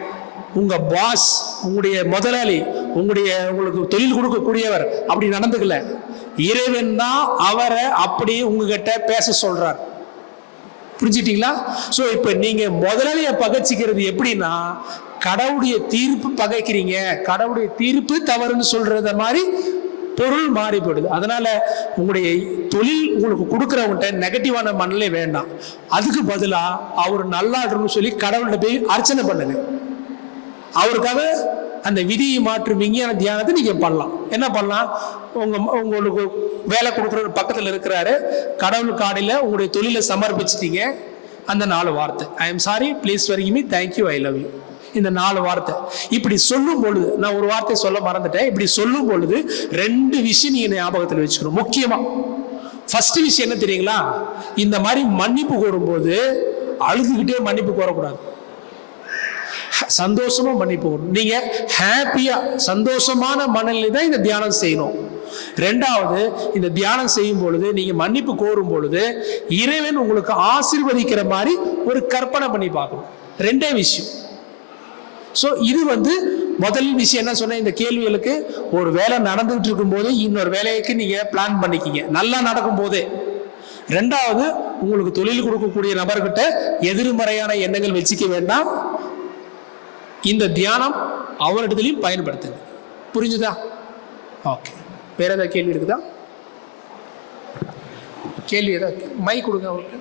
உங்க பாஸ், உங்களுடைய முதலாளி, உங்களுக்கு தொழில் கொடுக்கக்கூடியவர் அப்படி நடந்துக்கல, இறைவன் தான் அவரை அப்படி உங்ககிட்ட பேச சொல்றார். புரிஞ்சிட்டீங்களா? ஸோ இப்போ நீங்க முதலாளியை பகைச்சிக்கிறது எப்படின்னா, கடவுளுடைய தீர்ப்பு பகைக்கிறீங்க, கடவுளுடைய தீர்ப்பு தவறுன்னு சொல்றத மாதிரி பொருள் மாறிப்படுது. அதனால உங்களுடைய தொழில் உங்களுக்கு கொடுக்குறவங்கள்ட்ட நெகட்டிவான மனநிலை வேண்டாம். அதுக்கு பதிலாக அவர் நல்லாடுன்னு சொல்லி கடவுள்கிட்ட போய் அர்ச்சனை பண்ணுங்க. அவருக்காக அந்த விதியை மாற்றும் விஞ்ஞான தியானத்தை நீங்க பண்ணலாம். என்ன பண்ணலாம்? உங்களுக்கு வேலை கொடுக்குற பக்கத்தில் இருக்கிறாரு, கடவுள் காடையில் உங்களுடைய தொழிலை சமர்ப்பிச்சிட்டீங்க. அந்த 4 வார்த்தை, ஐ am sorry, please forgive me, thank you, I love you, இந்த 4 வார்த்தை இப்படி சொல்லும் பொழுது, நான் ஒரு வார்த்தை சொல்ல மறந்துட்டேன், இப்படி சொல்லும் பொழுது 2 விஷயம் நீங்க ஞாபகத்தில் வச்சுக்கணும். முக்கியமா ஃபர்ஸ்ட் விஷயம் என்ன தெரியுங்களா? இந்த மாதிரி மன்னிப்பு கோரும்போது அழுதுகிட்டே மன்னிப்பு கோரக்கூடாது, சந்தோஷமா மன்னிப்பு கோரணும். நீங்க ஹாப்பியா சந்தோஷமான மனநிலை தான் இந்த தியானம் செய்யணும். 2வது, இந்த தியானம் செய்யும் பொழுது நீங்க மன்னிப்பு கோரும் பொழுது இறைவன் உங்களுக்கு ஆசீர்வதிக்கிற மாதிரி ஒரு கற்பனை பண்ணி பார்க்கணும். 2 விஷயம். ஸோ இது முதல் விஷயம் என்ன சொன்ன, இந்த கேள்விகளுக்கு ஒரு வேலை நடந்துகிட்டு இருக்கும் போது இன்னொரு வேலைக்கு நீங்க பிளான் பண்ணிக்கிங்க, நல்லா நடக்கும் போதே. 2வது, உங்களுக்கு தொழில் கொடுக்கக்கூடிய நபர்கிட்ட எதிர்மறையான எண்ணங்கள் வச்சுக்க வேண்டாம். இந்த தியானம் அவரிடத்துலையும் பயன்படுத்துங்க. புரிஞ்சுதா? ஓகே. வேற ஏதாவது கேள்வி இருக்குதா? கேள்வி ஏதாவது? மைக் கொடுங்க அவருக்கு.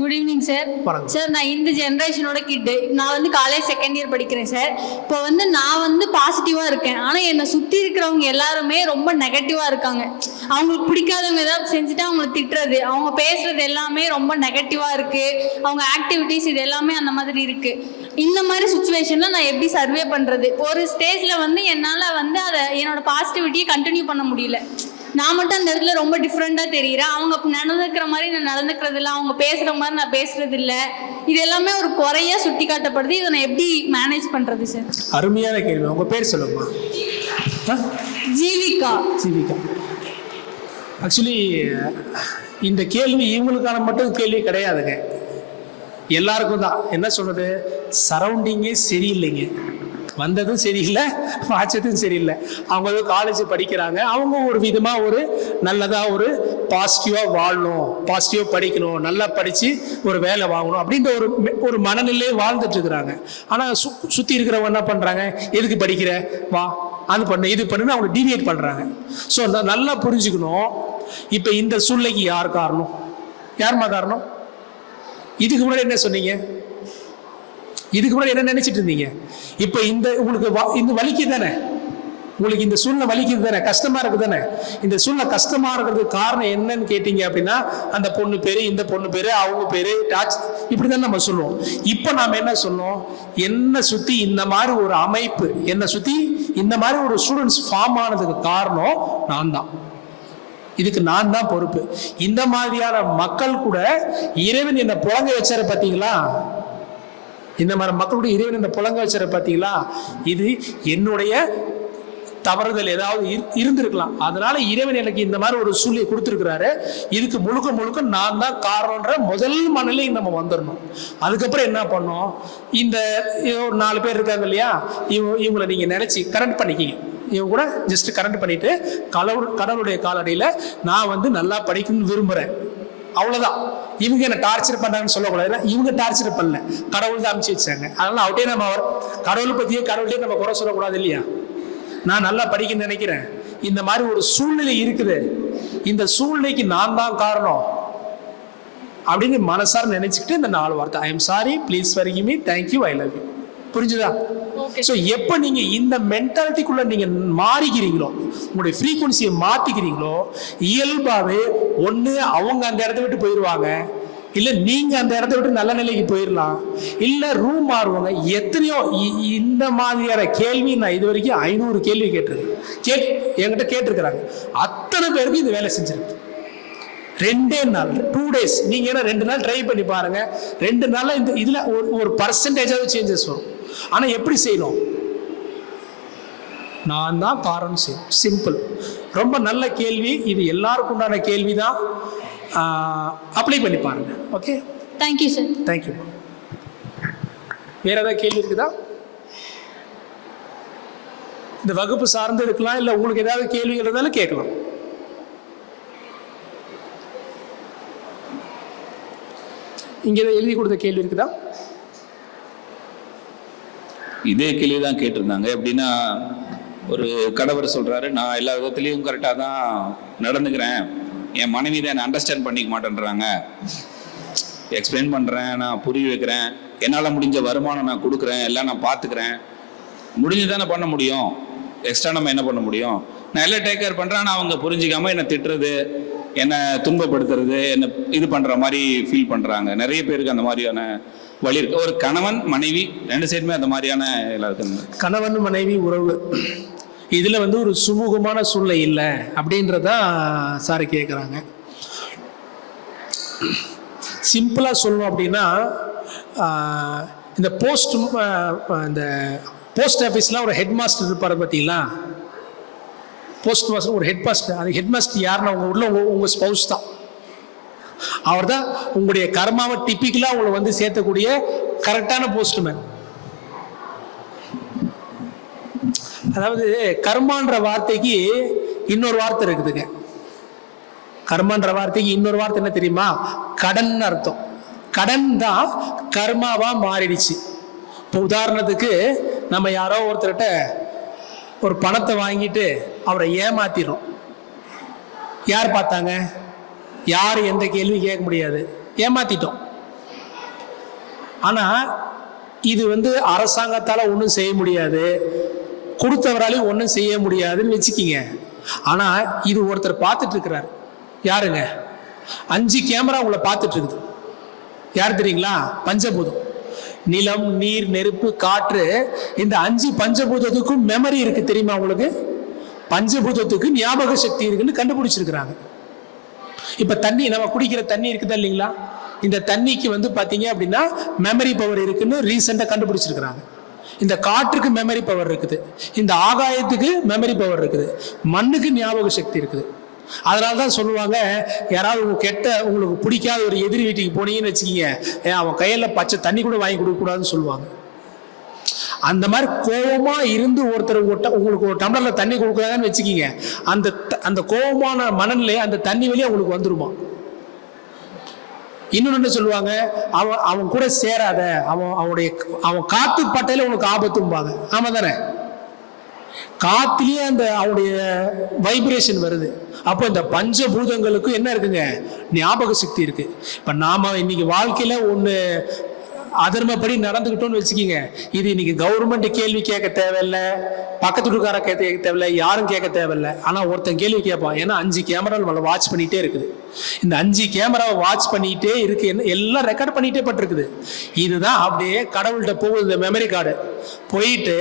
Good evening sir. சார், நான் இந்த ஜென்ரேஷனோட கிட்டு. நான் காலேஜ் செகண்ட் இயர் படிக்கிறேன் சார். இப்போ நான் பாசிட்டிவாக இருக்கேன், ஆனால் என்னை சுற்றி இருக்கிறவங்க எல்லாருமே ரொம்ப நெகட்டிவாக இருக்காங்க. அவங்களுக்கு பிடிக்காதவங்க ஏதாவது செஞ்சுட்டு அவங்கள திட்டுறது, அவங்க பேசுறது எல்லாமே ரொம்ப நெகட்டிவாக இருக்குது. அவங்க ஆக்டிவிட்டீஸ் இது எல்லாமே அந்த மாதிரி இருக்குது. இந்த மாதிரி சுச்சுவேஷனில் நான் எப்படி சர்வே பண்ணுறது? ஒரு ஸ்டேஜில் என்னால் அதை என்னோட பாசிட்டிவிட்டியை கண்டினியூ பண்ண முடியல. நான் மட்டும் அந்த இடத்துல ரொம்ப டிஃப்ரெண்டாக தெரிகிறேன். அவங்க நடந்துக்கிற மாதிரி நான் நடந்துக்கிறது இல்லை, அவங்க பேசுகிற மாதிரி நான் பேசுறது இல்லை. இது எல்லாமே ஒரு குறையா சுட்டி காட்டப்படுது. இதை நான் எப்படி மேனேஜ் பண்ணுறது சார்? அருமையான கேள்வி. உங்கள் பேர் சொல்லுங்கம்மா. ஜீவிகா. ஜீவிகா. ஆக்சுவலி இந்த கேள்வி இவங்களுக்கான மட்டும் கேள்வி கிடையாதுங்க, எல்லாருக்கும் தான். என்ன சொல்றது, சரௌண்டிங்கே சரியில்லைங்க, வந்ததும் சரியில்லை, வாட்சதும் சரியில்லை. அவங்க காலேஜ் படிக்கிறாங்க, அவங்க ஒரு விதமாக ஒரு நல்லதாக ஒரு பாசிட்டிவாக வாழணும், பாசிட்டிவாக படிக்கணும், நல்லா படித்து ஒரு வேலை வாங்கணும் அப்படின்ற ஒரு மனநிலையே வாழ்ந்துட்டு இருக்கிறாங்க. ஆனால் சுற்றி இருக்கிறவங்க என்ன பண்ணுறாங்க, எதுக்கு படிக்கிற, வா அது பண்ணு இது பண்ணுன்னு அவங்க டீவியேட் பண்ணுறாங்க. ஸோ நல்லா புரிஞ்சுக்கணும். இப்போ இந்த சூழ்நிலைக்கு யார் காரணம்? யாருமா காரணம்? இதுக்கு முன்னாடி என்ன சொன்னீங்க? இதுக்கு முன்னாடி என்ன நினைச்சிட்டு இருந்தீங்க? இப்ப உங்களுக்கு இந்த வலிக்கு தானே, உங்களுக்கு இந்த சூழ்நிலை வலிக்குது தானே, கஷ்டமா இருக்கு தானே. இந்த சூழ்நிலை கஷ்டமா இருக்கிறதுக்கு காரணம் என்னன்னு கேட்டீங்க அப்படின்னா, அந்த பொண்ணு பேரு, இந்த பொண்ணு பேரு, அவங்க பேரு, இப்படிதான் நம்ம சொல்லுவோம். இப்ப நாம என்ன சொன்னோம், என்ன சுத்தி இந்த மாதிரி ஒரு அமைப்பு, என்ன சுத்தி இந்த மாதிரி ஒரு ஸ்டூடெண்ட்ஸ் ஃபார்ம் ஆனதுக்கு காரணம் நான் தான். இதுக்கு நான் தான் பொறுப்பு. இந்த மாதிரியான மக்கள் கூட இறைவன் என்ன புழங்க வச்சாரு பார்த்தீங்களா, இந்த மாதிரி மக்களுடைய இறைவன் இந்த புழங்க வச்சாரு பார்த்தீங்களா, இது என்னுடைய தவறுதல் ஏதாவது இருந்திருக்கலாம். அதனால இறைவன் எனக்கு இந்த மாதிரி ஒரு சூழ்நிலை கொடுத்துருக்கிறாரு, இதுக்கு முழுக்க முழுக்க நான் தான் காரணம்ன்ற முதல் மனநிலை நம்ம வந்துடணும். அதுக்கப்புறம் என்ன பண்ணோம், இந்த 4 பேர் இருக்காங்க இல்லையா, இவங்களை நீங்க நினைச்சு கரெக்ட் பண்ணிக்கிங்க. இவங்க கூட ஜஸ்ட் கரெக்ட் பண்ணிட்டு கடவுளுடைய காலடியில் நான் வந்து நல்லா படிக்கணும்னு விரும்புறேன், அவ்வளவுதான். இவங்க என்ன டார்ச்சர் பண்றாங்கன்னு சொல்லக்கூடாது. இவங்க டார்ச்சர் பண்ணல, கடவுள் தான் அமைச்சு வச்சாங்க. அதனால அவட்டே நம்ம கடவுளை பத்தியே கடவுள்கிட்டே நம்ம குறை சொல்லக்கூடாது இல்லையா. நான் நல்லா படிக்கணும்னு நினைக்கிறேன், இந்த மாதிரி ஒரு சூழ்நிலை இருக்குது, இந்த சூழ்நிலைக்கு நான் தான் காரணம் அப்படின்னு மனசார நினைச்சுக்கிட்டு இந்த 4 வார்த்தை, ஐ am sorry, please forgive me, thank you, I love you. புரிஞ்சுதா? ஸோ எப்போ நீங்க இந்த மென்டாலிட்டிக்குள்ள நீங்க மாறிக்கிறீங்களோ, உங்களுடைய ஃப்ரீக்வன்சியை மாத்திக்கிறீங்களோ, இயல்பாவே ஒண்ணு அவங்க அந்த இடத்த விட்டு போயிடுவாங்க, இல்ல நீங்க அந்த இடத்த விட்டு நல்ல நிலைக்கு போயிடலாம், இல்ல ரூம் மாறுவாங்க. எத்தனையோ இந்த மாதிரியான கேள்வி நான் இது வரைக்கும் 500 கேள்வி கேட்டிருக்கேன், என்கிட்ட கேட்டிருக்கிறாங்க. அத்தனை பேருக்கு இந்த வேலை செஞ்சிருக்கு. 2 நாள் 2 days நீங்க ஏன்னா 2 நாள் ட்ரை பண்ணி பாருங்க. 2 நாள்ல இந்த இதுல ஒரு பர்சன்டேஜாவது சேஞ்சஸ் வரும். ஆனா எப்படி செய்யணும், நான் தான் காரணம் செய்யணும். சிம்பிள். ரொம்ப நல்ல கேள்வி இது, எல்லாருக்கும் உண்டான கேள்வி தான். அப்ளை பண்ணி பாருங்க. Okay, thank you sir. தேங்க்யூ. வேற ஏதாவது கேள்வி இருக்குதா? இந்த வகுப்பு சார்ந்து இருக்கலாம், இல்லை உங்களுக்கு ஏதாவது கேள்விகள் இருந்தாலும் கேட்கலாம். இங்க எழுதி கொடுத்த கேள்வி இருக்குதா? இதே கேள்வி தான் கேட்டிருந்தாங்க. எப்படின்னா, ஒரு கணவர் சொல்றாரு, நான் எல்லா விதத்துலேயும் கரெக்டாக தான் நடந்துக்கிறேன், என் மனைவி தான் என்னை அண்டர்ஸ்டாண்ட் பண்ணிக்க மாட்டேன்றாங்க, எக்ஸ்பிளைன் பண்ணுறேன், நான் புரிய வைக்கிறேன், என்னால் முடிஞ்ச வருமானம் நான் கொடுக்குறேன், எல்லாம் நான் பார்த்துக்கிறேன், முடிஞ்சு தானே பண்ண முடியும், எக்ஸ்ட்ரா நம்ம என்ன பண்ண முடியும், நான் எல்லாம் டேக் கேர் பண்ணுறேன், ஆனால் அவங்க புரிஞ்சிக்காமல் என்னை திட்டுறது, என்னை துன்பப்படுத்துறது, என்னை இது பண்ணுற மாதிரி ஃபீல் பண்ணுறாங்க. நிறைய பேருக்கு அந்த மாதிரியான வழி இருக்கு. ஒரு கணவன் மனைவி 2 சைடுமே அந்த மாதிரியான எல்லாருக்கும் கணவன் மனைவி உறவு இதுல வந்து ஒரு சுமூகமான சூழ்நிலை இல்லை அப்படின்றதான் சார் கேட்குறாங்க. சிம்பிளா சொல்லணும் அப்படின்னா, இந்த போஸ்ட் ஆஃபீஸ்லாம் ஒரு ஹெட் மாஸ்டர் இருப்பார் பார்த்தீங்களா, போஸ்ட் மாஸ்டர் ஒரு ஹெட் மாஸ்டர். அந்த ஹெட் மாஸ்டர் யாருன்னா உங்க ஸ்பௌஸ் தான். அவர் தான் உங்களுடைய கர்மாவை டிப்பிக்கலா உங்களை வந்து சேர்த்தக்கூடிய கரெக்டான போஸ்ட்மேன். அதாவது கர்மான்ற வார்த்தைக்கு இன்னொரு வார்த்தை இருக்குதுங்க. கர்மான்ற வார்த்தைக்கு இன்னொரு வார்த்தை என்ன தெரியுமா? கடன் அர்த்தம். கடன் தான் கர்மாவா மாறிடுச்சு. இப்போ உதாரணத்துக்கு நம்ம யாரோ ஒருத்தர்கிட்ட ஒரு பணத்தை வாங்கிட்டு அவரை ஏமாத்திடுறோம். யார் பார்த்தாங்க? யாரும் எந்த கேள்வி கேட்க முடியாது, ஏமாத்திட்டோம். ஆனா இது வந்து அரசாங்கத்தால ஒன்றும் செய்ய முடியாது, கொடுத்தவராலையும் ஒன்றும் செய்ய முடியாதுன்னு வச்சுக்கிங்க. ஆனா இது ஒருத்தர் பார்த்துட்டு இருக்கிறார். யாருங்க? 5 கேமரா உங்களை பார்த்துட்டு இருக்குது. யார் தெரியுங்களா? பஞ்சபூதம். நிலம், நீர், நெருப்பு, காற்று, இந்த 5 பஞ்சபூதத்துக்கும் மெமரி இருக்கு தெரியுமா உங்களுக்கு? பஞ்சபூதத்துக்கு ஞாபக சக்தி இருக்குன்னு கண்டுபிடிச்சிருக்கிறாங்க. இப்ப தண்ணி, நம்ம குடிக்கிற தண்ணி இருக்குதா இல்லைங்களா, இந்த தண்ணிக்கு வந்து பாத்தீங்க அப்படின்னா மெமரி பவர் இருக்குன்னு ரீசெண்டா கண்டுபிடிச்சிருக்கிறாங்க. இந்த காற்றுக்கு மெமரி பவர் இருக்குது, இந்த ஆகாயத்துக்கு மெமரி பவர் இருக்குது, மண்ணுக்கு ஞாபக சக்தி இருக்குது. அதனாலதான் சொல்லுவாங்க, யாராவது உங்களுக்கு பிடிக்காத ஒரு எதிரி வீட்டுக்கு போனீங்கன்னு வச்சுக்கீங்க, அவன் கையில பச்சை தண்ணி கூட வாங்கி கொடுக்க கூடாதுன்னு சொல்லுவாங்க. அந்த மாதிரி கோபமா இருந்து ஒருத்தர் உங்களுக்கு ஒரு டம்ளர்ல தண்ணி கொடுக்குறாங்கன்னு வச்சுக்கீங்க, அந்த கோபமான மனநிலை அந்த தண்ணி வழியா உங்களுக்கு வந்துருமா. இன்னொன்னு சொல்லுவாங்க, அவன் கூட சேராத, அவன் காத்து பட்டையில உனக்கு ஆபத்தும்பாங்க. ஆமா தானே? காத்திலேயே அந்த அவனுடைய வைப்ரேஷன் வருது. அப்போ இந்த பஞ்சபூதங்களுக்கு என்ன இருக்குங்க? ஞாபக சக்தி இருக்கு. இப்ப நாம இன்னைக்கு வாழ்க்கையில ஒண்ணு அதர்மப்படி நடந்துக்கிட்டோம்னு வச்சுக்கிங்க, இது இன்னைக்கு கவர்மெண்ட் கேள்வி கேட்க தேவையில்லை, பக்கத்து வீட்டுக்கார கேட்க தேவையில்லை, யாரும் கேட்க தேவையில்லை. ஆனா ஒருத்தன் கேள்வி கேட்பான். ஏன்னா 5 கேமரா நம்மளை வாட்ச் பண்ணிட்டே இருக்குது. இந்த 5 கேமராவை வாட்ச் பண்ணிட்டே இருக்கு, எல்லாம் ரெக்கார்ட் பண்ணிட்டே பட்டிருக்குது. இதுதான் அப்படியே கடவுள்கிட்ட போகுது. இந்த மெமரி கார்டு போயிட்டு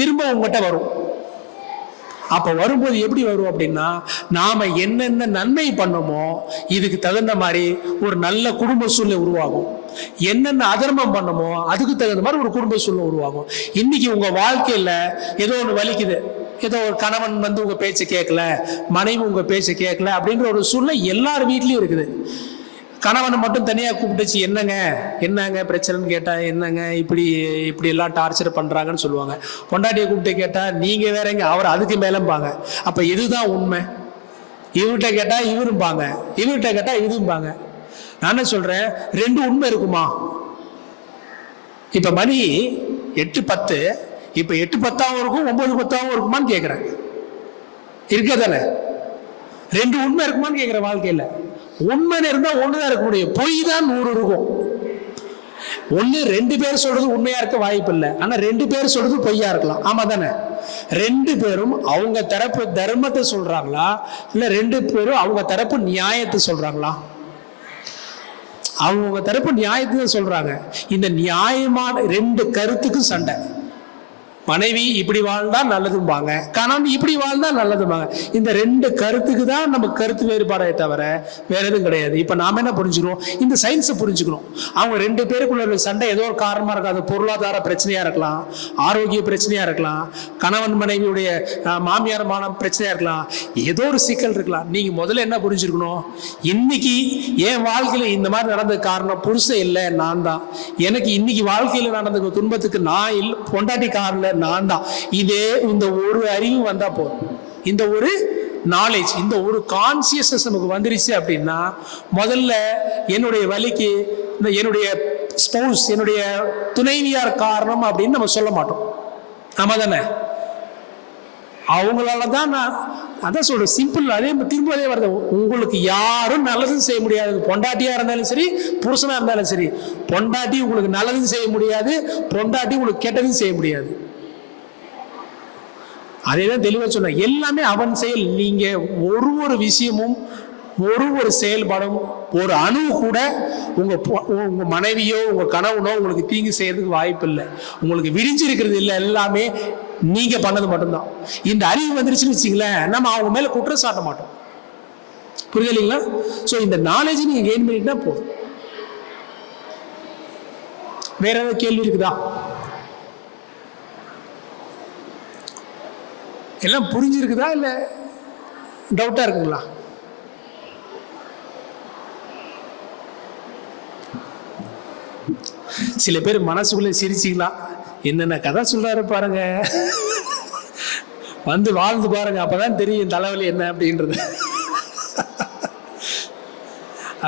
திரும்ப உங்ககிட்ட வரும். அப்ப வரும்போது எப்படி வரும் அப்படின்னா, நாம என்னென்ன நன்மை பண்ணோமோ இதுக்கு தகுந்த மாதிரி ஒரு நல்ல குடும்ப சூழ்நிலை உருவாகும். என்னென்ன அதர்மம் பண்ணமோ அதுக்கு தகுந்த மாதிரி ஒரு குடும்ப சூழ்நிலை உருவாகும். இன்னைக்கு உங்க வாழ்க்கையில ஏதோ ஒன்று வலிக்குது, ஏதோ ஒரு கணவன் வந்து உங்க பேச்சை கேட்கல, மனைவி உங்க பேச்சை கேட்கல அப்படின்ற ஒரு சூழ்நிலை எல்லார் வீட்லயும் இருக்குது. கணவனை மட்டும் தனியாக கூப்பிட்டுச்சு, என்னங்க பிரச்சனைன்னு கேட்டால் என்னங்க இப்படி எல்லாம் டார்ச்சர் பண்ணுறாங்கன்னு சொல்லுவாங்க. பொண்டாட்டியை கூப்பிட்டு கேட்டால் நீங்கள் வேறங்க, அவர் அதுக்கு மேலம்பாங்க. அப்போ இதுதான் உண்மை. இவர்கிட்ட கேட்டால் இவரும்பாங்க, இவர்கிட்ட கேட்டால் இதும்பாங்க. நான் என்ன சொல்கிறேன், 2 உண்மை இருக்குமா? இப்போ மணி 8:10, இப்போ 8:10 இருக்கும், 9:10 இருக்குமான்னு கேட்குறேன். இருக்க தானே? 2 உண்மை இருக்குமான்னு கேட்குற வாழ்க்கையில். உண்மைன்னு இருந்தால் ஒன்று தான் இருக்க முடியும், பொய் தான் 100 இருக்கும். ஒன்று 2 பேர் சொல்றது உண்மையா இருக்க வாய்ப்பு இல்லை, ஆனால் 2 பேர் சொல்றது பொய்யா இருக்கலாம். ஆமா தானே? 2 பேரும் அவங்க தரப்பு தர்மத்தை சொல்றாங்களா, இல்லை 2 பேரும் அவங்க தரப்பு நியாயத்தை சொல்றாங்களா? அவங்க தரப்பு நியாயத்தை சொல்றாங்க. இந்த நியாயமான 2 கருத்துக்கும் சண்டை. மனைவி இப்படி வாழ்ந்தா நல்லதும்பாங்க, கணவன் இப்படி வாழ்ந்தா நல்லதும்பாங்க. இந்த 2 கருத்துக்கு தான் நம்ம கருத்து வேறுபாடே தவிர வேற எதுவும் கிடையாது. இப்ப நாம என்ன புரிஞ்சுக்கணும், இந்த சயின்ஸை புரிஞ்சுக்கணும். அவங்க 2 பேருக்குள்ள சண்டை ஏதோ ஒரு காரணமா இருக்காது. பொருளாதார பிரச்சனையா இருக்கலாம், ஆரோக்கிய பிரச்சனையா இருக்கலாம், கணவன் மனைவியுடைய மாமியாரமான பிரச்சனையா இருக்கலாம், ஏதோ ஒரு சிக்கல் இருக்கலாம். நீங்க முதல்ல என்ன புரிஞ்சுக்கணும், இன்னைக்கு என் வாழ்க்கையில இந்த மாதிரி நடந்த காரணம் புருஷன் இல்லை, நான் தான். எனக்கு இன்னைக்கு வாழ்க்கையில நடந்த துன்பத்துக்கு நான் பொண்டாட்டி காரணம் நான் தான். இதே இந்த ஒரு அறிவு வந்தா போதும், இந்த ஒரு நாலேஜ், இந்த ஒரு கான்சியஸ்னஸ் நமக்கு வந்துருச்சு அப்படின்னா, முதல்ல என்னுடைய வலிக்கு என்னுடைய ஸ்பௌஸ், என்னுடைய துணைவியார் காரணம் அப்படின்னு நம்ம சொல்ல மாட்டோம். ஆமா தானே? அவங்களால தான் நான் அதான் சொல்றேன், சிம்பிள். அதே திரும்ப அதே வருது, உங்களுக்கு யாரும் நல்லதும் செய்ய முடியாது. பொண்டாட்டியா இருந்தாலும் சரி, புருஷனா இருந்தாலும் சரி. பொண்டாட்டி உங்களுக்கு நல்லதும் செய்ய முடியாது, பொண்டாட்டி உங்களுக்கு கெட்டதும் செய்ய முடியாது. அதேதான் தெளிவா சொன்ன, எல்லாமே அவன் செயல். நீங்க ஒரு விஷயமும் ஒரு செயல்பாடும் ஒரு அணு கூட உங்க மனைவியோ உங்க கணவனோ உங்களுக்கு தீங்கு செய்யறதுக்கு வாய்ப்பு இல்லை. உங்களுக்கு விரிஞ்சிருக்கிறது இல்லை, எல்லாமே நீங்க பண்ணது மட்டும்தான். இந்த அறிவு வந்துருச்சுன்னு வச்சுங்களேன், நம்ம அவங்க மேல குற்றம் சாட்ட மாட்டோம். புரியுது இல்லைங்களா? ஸோ இந்த நாலேஜ் நீங்க கெயின் பண்ணிட்டா போதும். வேற ஏதாவது கேள்வி இருக்குதா? எல்லாம் புரிஞ்சிருக்குதா இல்ல டவுட்டா இருக்குங்களா? சில பேர் மனசுக்குள்ள சிரிச்சிக்கலாம், என்னென்ன கதை சொல்றாரு பாருங்க, வந்து வாழ்ந்து பாருங்க, அப்பதான் தெரியும் தலைவலி என்ன அப்படின்றது.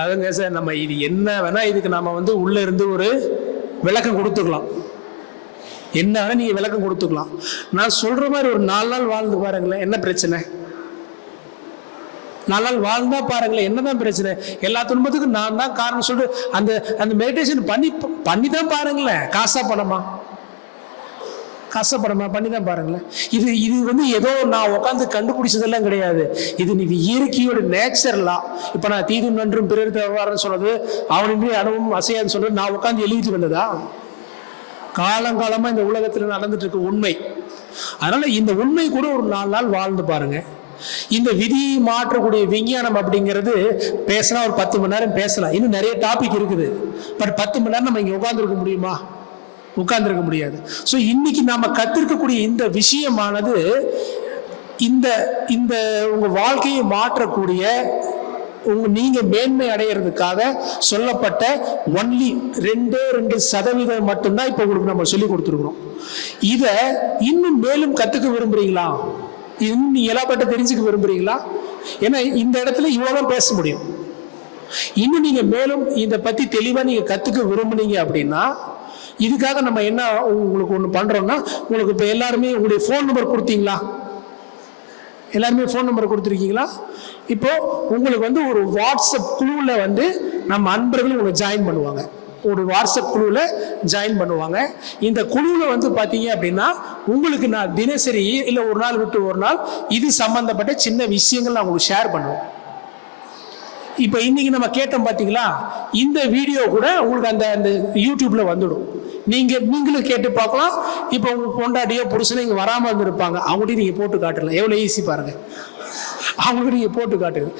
அதுங்க சார், நம்ம இது என்ன வேணா இதுக்கு நாம வந்து உள்ள இருந்து ஒரு விளக்கம் கொடுத்துக்கலாம், என்ன வேணா நீங்க விளக்கம் கொடுத்துக்கலாம். நான் சொல்ற மாதிரி ஒரு 4 நாள் வாழ்ந்து பாருங்களேன், என்ன பிரச்சனை? 4 நாள் வாழ்ந்தா பாருங்களேன், என்னதான் பிரச்சனை? எல்லா துன்பத்துக்கும் நான் தான் காரணம் சொல்லிட்டு அந்த மெடிடேஷன் பண்ணி தான் பாருங்களேன். காசா பணமா பண்ணி தான் பாருங்களேன். இது வந்து ஏதோ நான் உட்காந்து கண்டுபிடிச்சதெல்லாம் கிடையாது. இது நீ இயற்கையோட நேச்சர்லாம். இப்ப நான் தீதும் நன்றும் பிறர் தவறான்னு சொல்றது, அவனின்றி அனுபவம் அசையான்னு சொல்றது நான் உட்காந்து எழுதிட்டு வந்ததா? காலங்காலமா இந்த உலகத்துல நடந்துட்டு இருக்க உண்மை. அதனால இந்த உண்மை கூட ஒரு 4 நாள் வாழ்ந்து பாருங்க. இந்த விதியை மாற்றக்கூடிய விஞ்ஞானம் அப்படிங்கிறது பேசினா ஒரு 10 மணி நேரம் பேசலாம், இன்னும் நிறைய டாபிக் இருக்குது. பட் 10 மணி நேரம் நம்ம இங்க உட்கார்ந்துருக்க முடியுமா? உட்கார்ந்துருக்க முடியாது. ஸோ இன்னைக்கு நாம கத்திருக்கக்கூடிய இந்த விஷயமானது இந்த உங்க வாழ்க்கையை மாற்றக்கூடிய நீங்க மேன்மை அடைகிறதுக்காக சொல்லப்பட்ட ஒன்லி 2% மட்டும்தான் இப்ப உங்களுக்கு நம்ம சொல்லி கொடுத்துருக்கிறோம். இத இன்னும் மேலும் கத்துக்க விரும்புறீங்களா? இன்னும் நீ எல்லாப்பட்ட தெரிஞ்சுக்க விரும்புறீங்களா? ஏன்னா இந்த இடத்துல இவ்வளவுதான் பேச முடியும். இன்னும் நீங்க மேலும் இதை பத்தி தெளிவா நீங்க கத்துக்க விரும்புனீங்க அப்படின்னா, இதுக்காக நம்ம என்ன உங்களுக்கு ஒண்ணு பண்றோம்னா, உங்களுக்கு இப்ப எல்லாருமே உங்களுடைய ஃபோன் நம்பர் கொடுத்தீங்களா? எல்லாருமே ஃபோன் நம்பர் கொடுத்துருக்கீங்களா? இப்போ உங்களுக்கு வந்து ஒரு வாட்ஸ்அப் குழுவில் வந்து நம்ம அன்பர்கள் உங்களை ஜாயின் பண்ணுவாங்க. ஒரு வாட்ஸ்அப் குழுவில் ஜாயின் பண்ணுவாங்க. இந்த குழுவில் வந்து பார்த்தீங்க அப்படின்னா, உங்களுக்கு நான் தினசரி இல்லை ஒரு நாள் விட்டு ஒரு நாள் இது சம்பந்தப்பட்ட சின்ன விஷயங்கள் நான் உங்களுக்கு ஷேர் பண்ணுவேன். இப்போ இன்னைக்கு நம்ம கேட்டோம் பார்த்தீங்களா, இந்த வீடியோ கூட உங்களுக்கு அந்த யூடியூப்ல வந்துடும். நீங்களும் கேட்டு பார்க்கலாம். இப்போ உங்க பொண்டாட்டியோ புருஷனோ இங்கே வராமல் இருந்திருப்பாங்க, அவங்கள்ட்ட நீங்கள் போட்டு காட்டலாம். எவ்வளோ ஈஸி பாருங்க, அவங்ககிட்ட நீங்கள் போட்டு காட்டுங்க,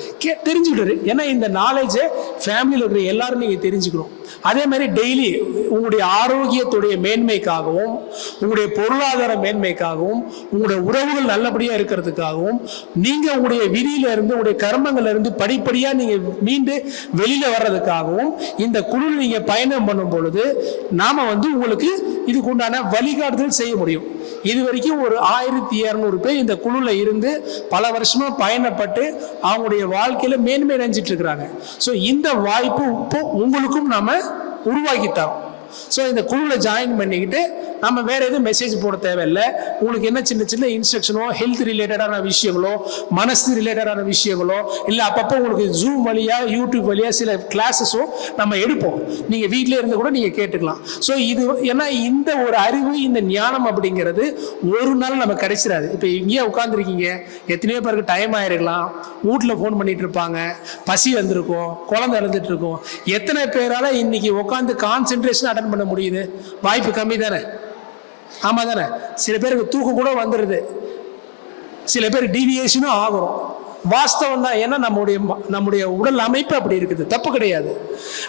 தெரிஞ்சுக்கிட்டு. ஏன்னா இந்த நாலேஜை ஃபேமிலியில் இருக்கிற எல்லாரும் நீங்கள் தெரிஞ்சுக்கணும். அதே மாதிரி டெய்லி உங்களுடைய ஆரோக்கியத்துடைய மேன்மைக்காகவும், உங்களுடைய பொருளாதார மேன்மைக்காகவும், உங்களுடைய உறவுகள் நல்லபடியாக இருக்கிறதுக்காகவும், நீங்கள் உங்களுடைய விதியிலிருந்து, உங்களுடைய கர்மங்கள்லேருந்து படிப்படியாக நீங்கள் மீண்டு வெளியில் வர்றதுக்காகவும் இந்த குழு நீங்கள் பயணம் பண்ணும் பொழுது நாம் உங்களுக்கு இதுக்கு உண்டான வழிகாட்டுதல் செய்ய முடியும். இது வரைக்கும் ஒரு 1200 பேர் இந்த குழுவில் இருந்து பல வருஷமா பயணப்பட்டு அவங்களுடைய வாழ்க்கையில மேன்மை அடைஞ்சிட்டு இருக்கிறாங்க. ஸோ இந்த வாய்ப்பு இப்போ உங்களுக்கும் நாம உருவாக்கித்தரோம். ஸோ இந்த குழுவில் ஜாயின் பண்ணிக்கிட்டு நம்ம வேற எதுவும் மெசேஜ் போட தேவையில்லை. உங்களுக்கு என்ன சின்ன சின்ன இன்ஸ்ட்ரக்ஷனோ, ஹெல்த் ரிலேட்டடான விஷயங்களோ, மனசு ரிலேட்டடான விஷயங்களோ, இல்லை அப்பப்போ உங்களுக்கு ஜூம் வழியா, யூடியூப் வழியா சில கிளாஸஸோ நம்ம எடுப்போம். நீங்கள் வீட்டிலே இருந்து கூட நீங்கள் கேட்டுக்கலாம். ஸோ இது ஏன்னா இந்த ஒரு அறிவு, இந்த ஞானம் அப்படிங்கிறது ஒரு நாள் நம்ம கிடைச்சிடாது. இப்போ இங்கேயே உட்காந்துருக்கீங்க, எத்தனையோ பேருக்கு டைம் ஆயிருக்கலாம், வீட்டில் ஃபோன் பண்ணிட்டு இருப்பாங்க, பசி வந்திருக்கும், குழந்தை எழுந்துட்டு இருக்கும். எத்தனை பேரால இன்னைக்கு உட்காந்து கான்சென்ட்ரேஷன் அட்டன் பண்ண முடியுது? வாய்ப்பு கம்மி தானே? ஆமா தானே? சில பேருக்கு தூக்கம் கூட வந்துடுது, சில பேர் டீவியேஷனும் ஆகிறோம். வாஸ்தவம் தான். ஏன்னா நம்முடைய உடல் அமைப்பு அப்படி இருக்குது, தப்பு கிடையாது.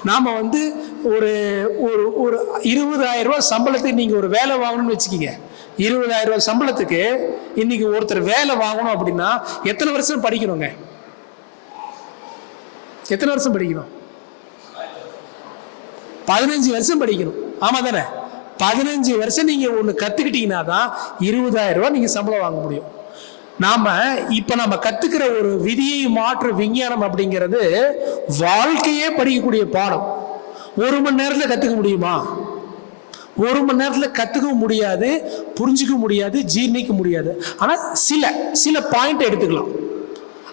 நாம ஒரு ஒரு 20,000 ரூபாய் சம்பளத்துக்கு நீங்க ஒரு வேலை வாங்கணும்னு வச்சுக்கீங்க. 20,000 ரூபாய் சம்பளத்துக்கு இன்னைக்கு ஒருத்தர் வேலை வாங்கணும் அப்படின்னா எத்தனை வருஷம் படிக்கணுங்க? எத்தனை வருஷம் படிக்கணும்? 15 வருஷம் படிக்கணும். ஆமா தானே? 15 வருஷம் நீங்க ஒண்ணு கத்துக்கிட்டீங்கன்னா தான் 20,000 ரூபாய் நீங்க சம்பளம் வாங்க முடியும். நம்ம கத்துக்கிற ஒரு விதியை மாற்று விஞ்ஞானம் அப்படிங்கிறது வாழ்க்கையே படிக்கக்கூடிய பாடம். 1 மணி நேரத்துல கத்துக்க முடியுமா? 1 மணி நேரத்துல கத்துக்க முடியாது, புரிஞ்சுக்க முடியாது, ஜீர்ணிக்க முடியாது. ஆனா சில பாயிண்ட் எடுத்துக்கலாம்.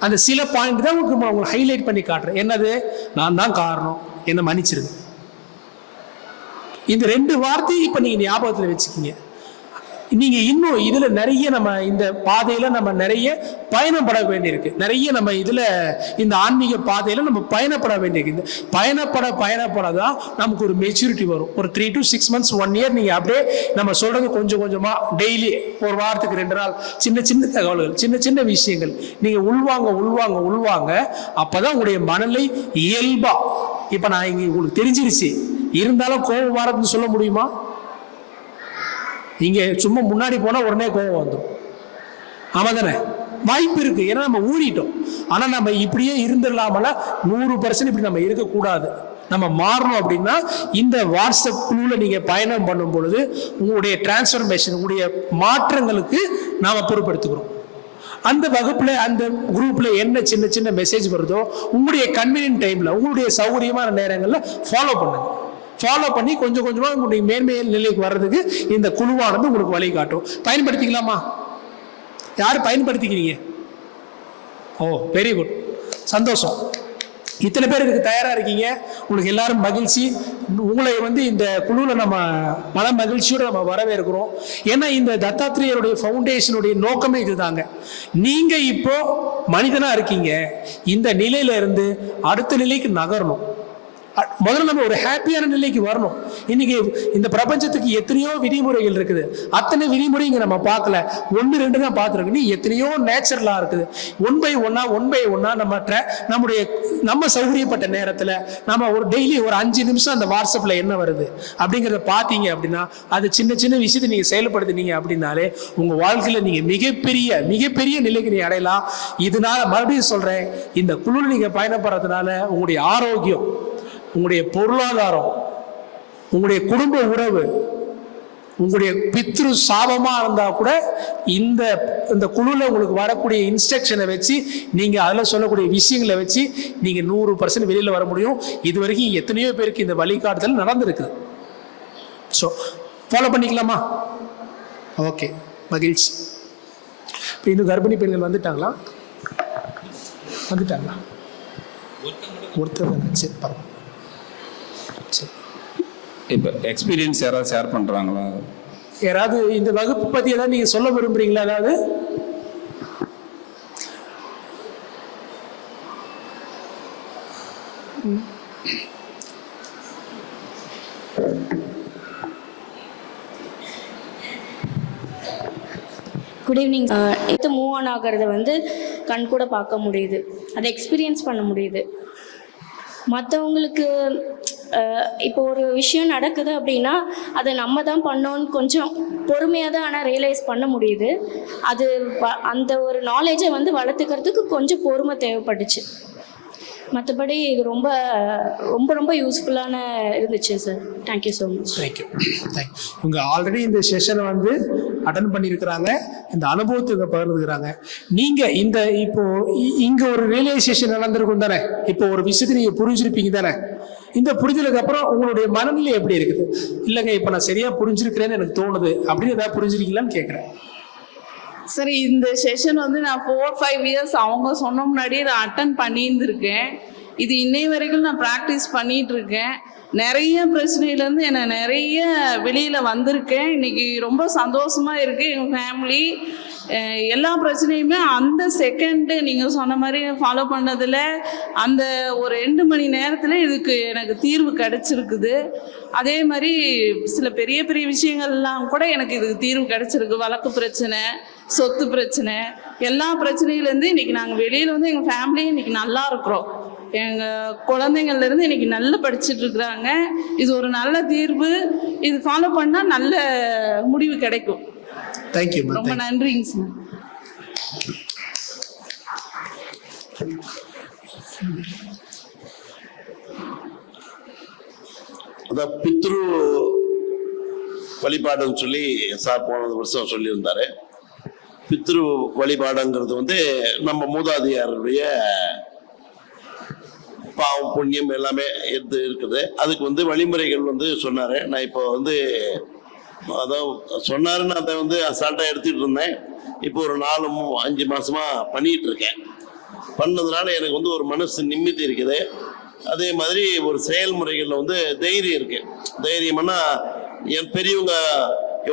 அந்த சில பாயிண்ட் தான் உங்களுக்கு ஹைலைட் பண்ணி காட்டுறேன். என்னது? நான் தான் காரணம், என்ன மன்னிச்சிருங்க. இந்த 2 வார்த்தையை இப்ப நீங்க ஞாபகத்துல வச்சுக்கீங்க. நீங்க இன்னும் இதுல நிறைய நம்ம இந்த பாதையில நம்ம நிறைய பயணப்பட வேண்டியிருக்கு. நிறைய நம்ம இதுல இந்த ஆன்மீக பாதையில நம்ம பயணப்பட வேண்டியிருக்கு. இந்த பயணப்பட தான் நமக்கு ஒரு மெச்சூரிட்டி வரும். ஒரு 3 to 6 months 1 year நீங்க அப்படியே நம்ம சொல்றது கொஞ்சம் கொஞ்சமா டெய்லி ஒரு வாரத்துக்கு 2 நாள் சின்ன சின்ன தகவல்கள், சின்ன சின்ன விஷயங்கள் நீங்க உள்வாங்க. அப்பதான் உங்களுடைய மனநிலை இயல்பா, இப்ப நான் இங்க உங்களுக்கு தெரிஞ்சிருச்சு, இருந்தாலும் கோபம் வரதுன்னு சொல்ல முடியுமா? இங்க சும்மா முன்னாடி போனா உடனே கோபம் வந்துடும். ஆமா தானே? வாய்ப்பு இருக்கு. ஏன்னா நம்ம ஊறிட்டோம். ஆனா நம்ம இப்படியே இருந்துடலாமல 100% இப்படி நம்ம இருக்கக்கூடாது. நம்ம மாறணும் அப்படின்னா இந்த வாட்ஸ்அப் குழுல நீங்க பயணம் பண்ணும் பொழுது உங்களுடைய டிரான்ஸ்ஃபர்மேஷன், உங்களுடைய மாற்றங்களுக்கு நாம பொறுப்பெடுத்துக்கிறோம். அந்த வகுப்புல, அந்த குரூப்ல என்ன சின்ன சின்ன மெசேஜ் வருதோ உங்களுடைய கன்வீனியன்ட் டைம்ல, உங்களுடைய சௌகரியமான நேரங்கள்ல ஃபாலோ பண்ணுங்க. ஃபாலோ பண்ணி கொஞ்சம் கொஞ்சமா உங்களுடைய மேன்மையான நிலைக்கு வர்றதுக்கு இந்த குழுவானது உங்களுக்கு வழிகாட்டும். பயன்படுத்திக்கலாமா? யார் பயன்படுத்திக்கிறீங்க? ஓ, வெரி குட், சந்தோஷம். இத்தனை பேர் இதுக்கு தயாரா இருக்கீங்க. உங்களுக்கு எல்லாரும் மகிழ்ச்சி. உங்களை இந்த குழுல நம்ம மன மகிழ்ச்சியோட நம்ம வரவேற்கிறோம். ஏன்னா இந்த தத்தாத்திரேயருடைய ஃபவுண்டேஷனுடைய நோக்கமே இதுதாங்க. நீங்க இப்போ மனிதனா இருக்கீங்க, இந்த நிலையில இருந்து அடுத்த நிலைக்கு நகரணும். முதல்ல நம்ம ஒரு ஹாப்பியான நிலைக்கு வரணும். இன்னைக்கு இந்த பிரபஞ்சத்துக்கு எத்தனையோ விதிமுறைகள் இருக்குது. அத்தனை விதிமுறை இங்க நம்ம பார்க்கல, 1 2 தான் பார்த்துருக்கு. நீ எத்தனையோ நேச்சுரலா இருக்குது. 1 by 1 நம்ம சௌகரியப்பட்ட நேரத்துல நம்ம ஒரு டெய்லி ஒரு 5 நிமிஷம் அந்த வாட்ஸ்அப்ல என்ன வருது அப்படிங்கிறத பார்த்தீங்க அப்படின்னா, அது சின்ன சின்ன விஷயத்தை நீங்க செயல்படுத்தினீங்க அப்படின்னாலே உங்க வாழ்க்கையில நீங்க மிகப்பெரிய நிலைக்கு நீ அடையலாம். இதனால மறுபடியும் சொல்றேன், இந்த குழு நீங்க பயணப்படுறதுனால உங்களுடைய ஆரோக்கியம், உங்களுடைய பொருளாதாரம், உங்களுடைய குடும்ப உறவு, உங்களுடைய பித்ரு சாபமா இருந்தா கூட இந்த குழுல உங்களுக்கு வரக்கூடிய இன்ஸ்ட்ரக்ஷனை வச்சு, நீங்க அதில் சொல்லக்கூடிய விஷயங்களை வச்சு நீங்க 100% வெளியில வர முடியும். இது வரைக்கும் எத்தனையோ பேருக்கு இந்த வழிகாட்டுதல் நடந்திருக்குது. ஸோ ஃபாலோ பண்ணிக்கலாமா? ஓகே, மகிழ்ச்சி. இப்போ இன்னும் கர்ப்பிணி பெண்கள் வந்துட்டாங்களா? ஒருத்தர் சரி, பரவாயில்ல. இப்போ எக்ஸ்பீரியன்ஸ் யாராவது ஷேர் பண்ணுறாங்களா? யாராவது இந்த வகுப்பு பற்றி ஏதாவது நீங்கள் சொல்ல விரும்புறீங்களா? ஏதாவது குட் ஈவினிங். மூவ் ஆன் ஆகிறத கண் கூட பார்க்க முடியுது, அதை எக்ஸ்பீரியன்ஸ் பண்ண முடியுது. மற்றவங்களுக்கு இப்போ ஒரு விஷயம் நடக்குது அப்படின்னா அதை நம்ம தான் பண்ணோன்னு கொஞ்சம் பொறுமையாக தான் ஆனால் ரியலைஸ் பண்ண முடியுது. அது அந்த ஒரு நாலேஜை வந்து வளர்த்துக்கிறதுக்கு கொஞ்சம் பொறுமை தேவைப்பட்டுச்சு. மற்றபடி இது ரொம்ப ரொம்ப ரொம்ப யூஸ்ஃபுல்லான இருந்துச்சு sir. Thank you so much. Thank you. இவங்க ஆல்ரெடி இந்த செஷனை வந்து அட்டன் பண்ணியிருக்கிறாங்க, இந்த அனுபவத்தை இங்கே பகிர்ந்துக்கிறாங்க. நீங்கள் இப்போ இங்கே ஒரு ரியலைசேஷன் நடந்திருக்கும் தானே, இப்போ ஒரு விஷயத்தை நீங்கள் புரிஞ்சிருப்பீங்க தானே. இந்த புரிஞ்சதுக்கு அப்புறம் உங்களுடைய மனநிலை எப்படி இருக்குது? இல்லைங்க இப்போ நான் சரியாக புரிஞ்சிருக்கிறேன்னு எனக்கு தோணுது அப்படின்னு ஏதாவது புரிஞ்சிருக்கீங்களான்னு கேட்குறேன். சரி, இந்த செஷன் வந்து நான் 4-5 இயர்ஸ் அவங்க சொன்ன முன்னாடியே நான் அட்டன் பண்ணியிருந்திருக்கேன். இது இன்னை வரைக்கும் நான் ப்ராக்டிஸ் பண்ணிட்டு இருக்கேன். நிறைய பிரச்சனையிலேருந்து என்னை நிறைய வெளியில் வந்திருக்கேன். இன்னைக்கு ரொம்ப சந்தோஷமாக இருக்குது. எங்கள் ஃபேமிலி எல்லா பிரச்சனையுமே அந்த செகண்டு நீங்கள் சொன்ன மாதிரி ஃபாலோ பண்ணதில் அந்த ஒரு 2 மணி நேரத்தில் இதுக்கு எனக்கு தீர்வு கிடச்சிருக்குது. அதே மாதிரி சில பெரிய பெரிய விஷயங்கள்லாம் கூட எனக்கு இதுக்கு தீர்வு கிடச்சிருக்கு. வழக்கு பிரச்சனை, சொத்து பிரச்சனை, எல்லா பிரச்சனையிலேருந்து இன்றைக்கி நாங்கள் வெளியில் வந்து எங்கள் ஃபேமிலி இன்றைக்கி நல்லா இருக்கிறோம். எங்கள் குழந்தைங்கள்லேருந்து இன்றைக்கி நல்லா படிச்சுட்டு இருக்கிறாங்க. இது ஒரு நல்ல தீர்வு. இது ஃபாலோ பண்ணால் நல்ல முடிவு கிடைக்கும். தேங்க்யூ. ரொம்ப நன்றிங்க சார். அதான் பித்ரு வழிபாடுன்னு சொல்லி சார் போன வருஷம் சொல்லியிருந்தாரு. பித்ரு வழிபாடுங்கிறது வந்து நம்ம மூதாதையாருடைய பாவம் புண்ணியம் எல்லாமே இருக்குது. அதுக்கு வந்து வழிமுறைகள் வந்து சொன்னாரு. நான் இப்போ வந்து அதான் சொன்னாருன்னு அதை வந்து அசால்ட்டாக எடுத்துகிட்டு இருந்தேன். இப்போ ஒரு 4-5 மாசமா பண்ணிட்டு இருக்கேன். பண்ணதுனால எனக்கு வந்து ஒரு மனசு நிம்மதி இருக்குது. அதே மாதிரி ஒரு செயல்முறைகளில் வந்து தைரியம் இருக்கு. தைரியம்னா என் பெரியவங்க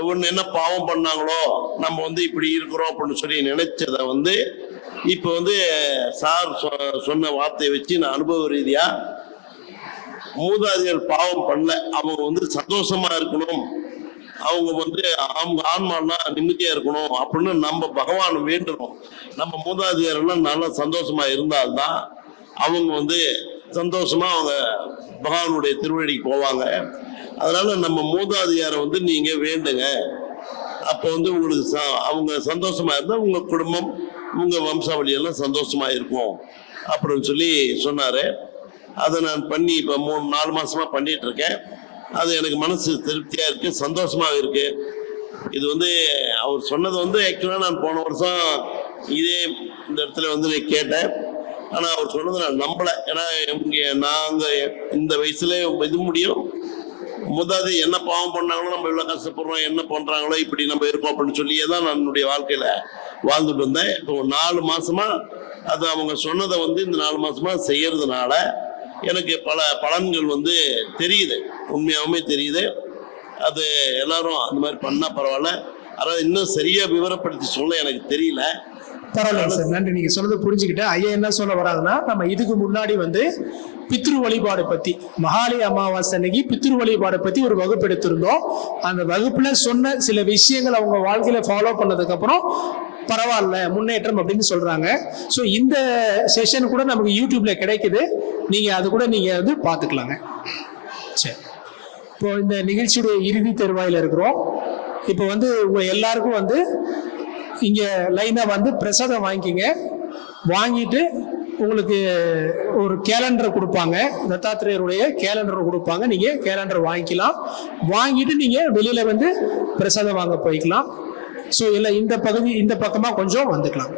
ஒன்று என்ன பாவம் பண்ணாங்களோ நம்ம வந்து இப்படி இருக்கிறோம் அப்படின்னு சொல்லி நினைச்சதை வந்து இப்போ வந்து சார் சொன்ன வார்த்தையை வச்சு நான் அனுபவ ரீதியா மூதாதையர் பாவம் பண்ணல, அவங்க வந்து சந்தோஷமா இருக்கணும், அவங்க வந்து அவங்க ஆன்மானா நிம்மதியா இருக்கணும் அப்படின்னு நம்ம பகவான் வேண்டணும். நம்ம மூதாதையர்லாம் நல்லா சந்தோஷமா இருந்தால்தான் அவங்க வந்து சந்தோஷமா அவங்க பகவானுடைய திருவடிக்கு போவாங்க. அதனால நம்ம மூதாதையாரை வந்து நீங்க வேண்டுங்க. அப்போ வந்து உங்களுக்கு அவங்க சந்தோஷமா இருந்தால் உங்க குடும்பம் உங்க வம்சாவளி எல்லாம் சந்தோஷமா இருக்கும் அப்படின்னு சொல்லி சொன்னாரு. அதை நான் பண்ணி இப்போ 3-4 மாசமா பண்ணிட்டு இருக்கேன். அது எனக்கு மனசு திருப்தியா இருக்கு, சந்தோஷமா இருக்கு. இது வந்து அவர் சொன்னது வந்து ஆக்சுவலா நான் போன வருஷம் இதே இந்த இடத்துல வந்து நான் கேட்டேன். ஆனா அவர் சொன்னது நான் நம்பல. ஏன்னா நாங்க இந்த வயசுல இது முடியும் முதல்ல என்ன பாவம் பண்ணாங்களோ நம்ம இவ்வளவு கஷ்டப்படுறோம், என்ன பண்றாங்களோ இப்படி நம்ம இருக்கோம் அப்படின்னு சொல்லியே தான் நான் என்னுடைய வாழ்க்கையில வாழ்ந்துட்டு வந்தேன். இப்போ 4 மாசமா அது அவங்க சொன்னதை வந்து இந்த 4 மாசமா செய்யறதுனால எனக்கு பல பலன்கள் வந்து தெரியுது, உண்மையாகவுமே தெரியுது. அது எல்லாரும் அந்த மாதிரி பண்ணா பரவாயில்ல. அதாவது இன்னும் சரியா விவரப்படுத்தி சொல்ல எனக்கு தெரியல. பரவாயில்ல சார், நன்றி. நீங்க சொல்றதை புரிஞ்சுக்கிட்டேன். ஐயா என்ன சொல்ல வராங்கன்னா, நம்ம இதுக்கு முன்னாடி வந்து பித்ரு வழிபாடு பத்தி மகாலய அமாவாசை அன்னைக்கு பித்ரு வழிபாடு பத்தி ஒரு வகுப்பு எடுத்திருந்தோம். அந்த வகுப்புல சொன்ன சில விஷயங்கள் அவங்க வாழ்க்கையில ஃபாலோ பண்ணதுக்கு அப்புறம் பரவாயில்ல முன்னேற்றம் அப்படின்னு சொல்றாங்க. ஸோ இந்த செஷன் கூட நமக்கு யூடியூப்ல கிடைக்குது, நீங்க அது கூட நீங்க வந்து பார்த்துக்கலாங்க. சரி, இப்போ இந்த நிகழ்ச்சியுடைய இறுதி தருவாயில இருக்கிறோம். இப்போ வந்து உங்க எல்லாருக்கும் வந்து இங்க லைனா வந்து பிரசாதம் வாங்கிக்கிங்க. வாங்கிட்டு உங்களுக்கு ஒரு கேலண்டர் கொடுப்பாங்க, தத்தாத்திரேயருடைய கேலண்டர் கொடுப்பாங்க. நீங்க கேலண்டர் வாங்கிக்கலாம். வாங்கிட்டு நீங்க வெளியில வந்து பிரசாதம் வாங்க போய்க்கலாம். ஸோ இல்லை இந்த பகுதி இந்த பக்கமா கொஞ்சம் வந்துக்கலாம்.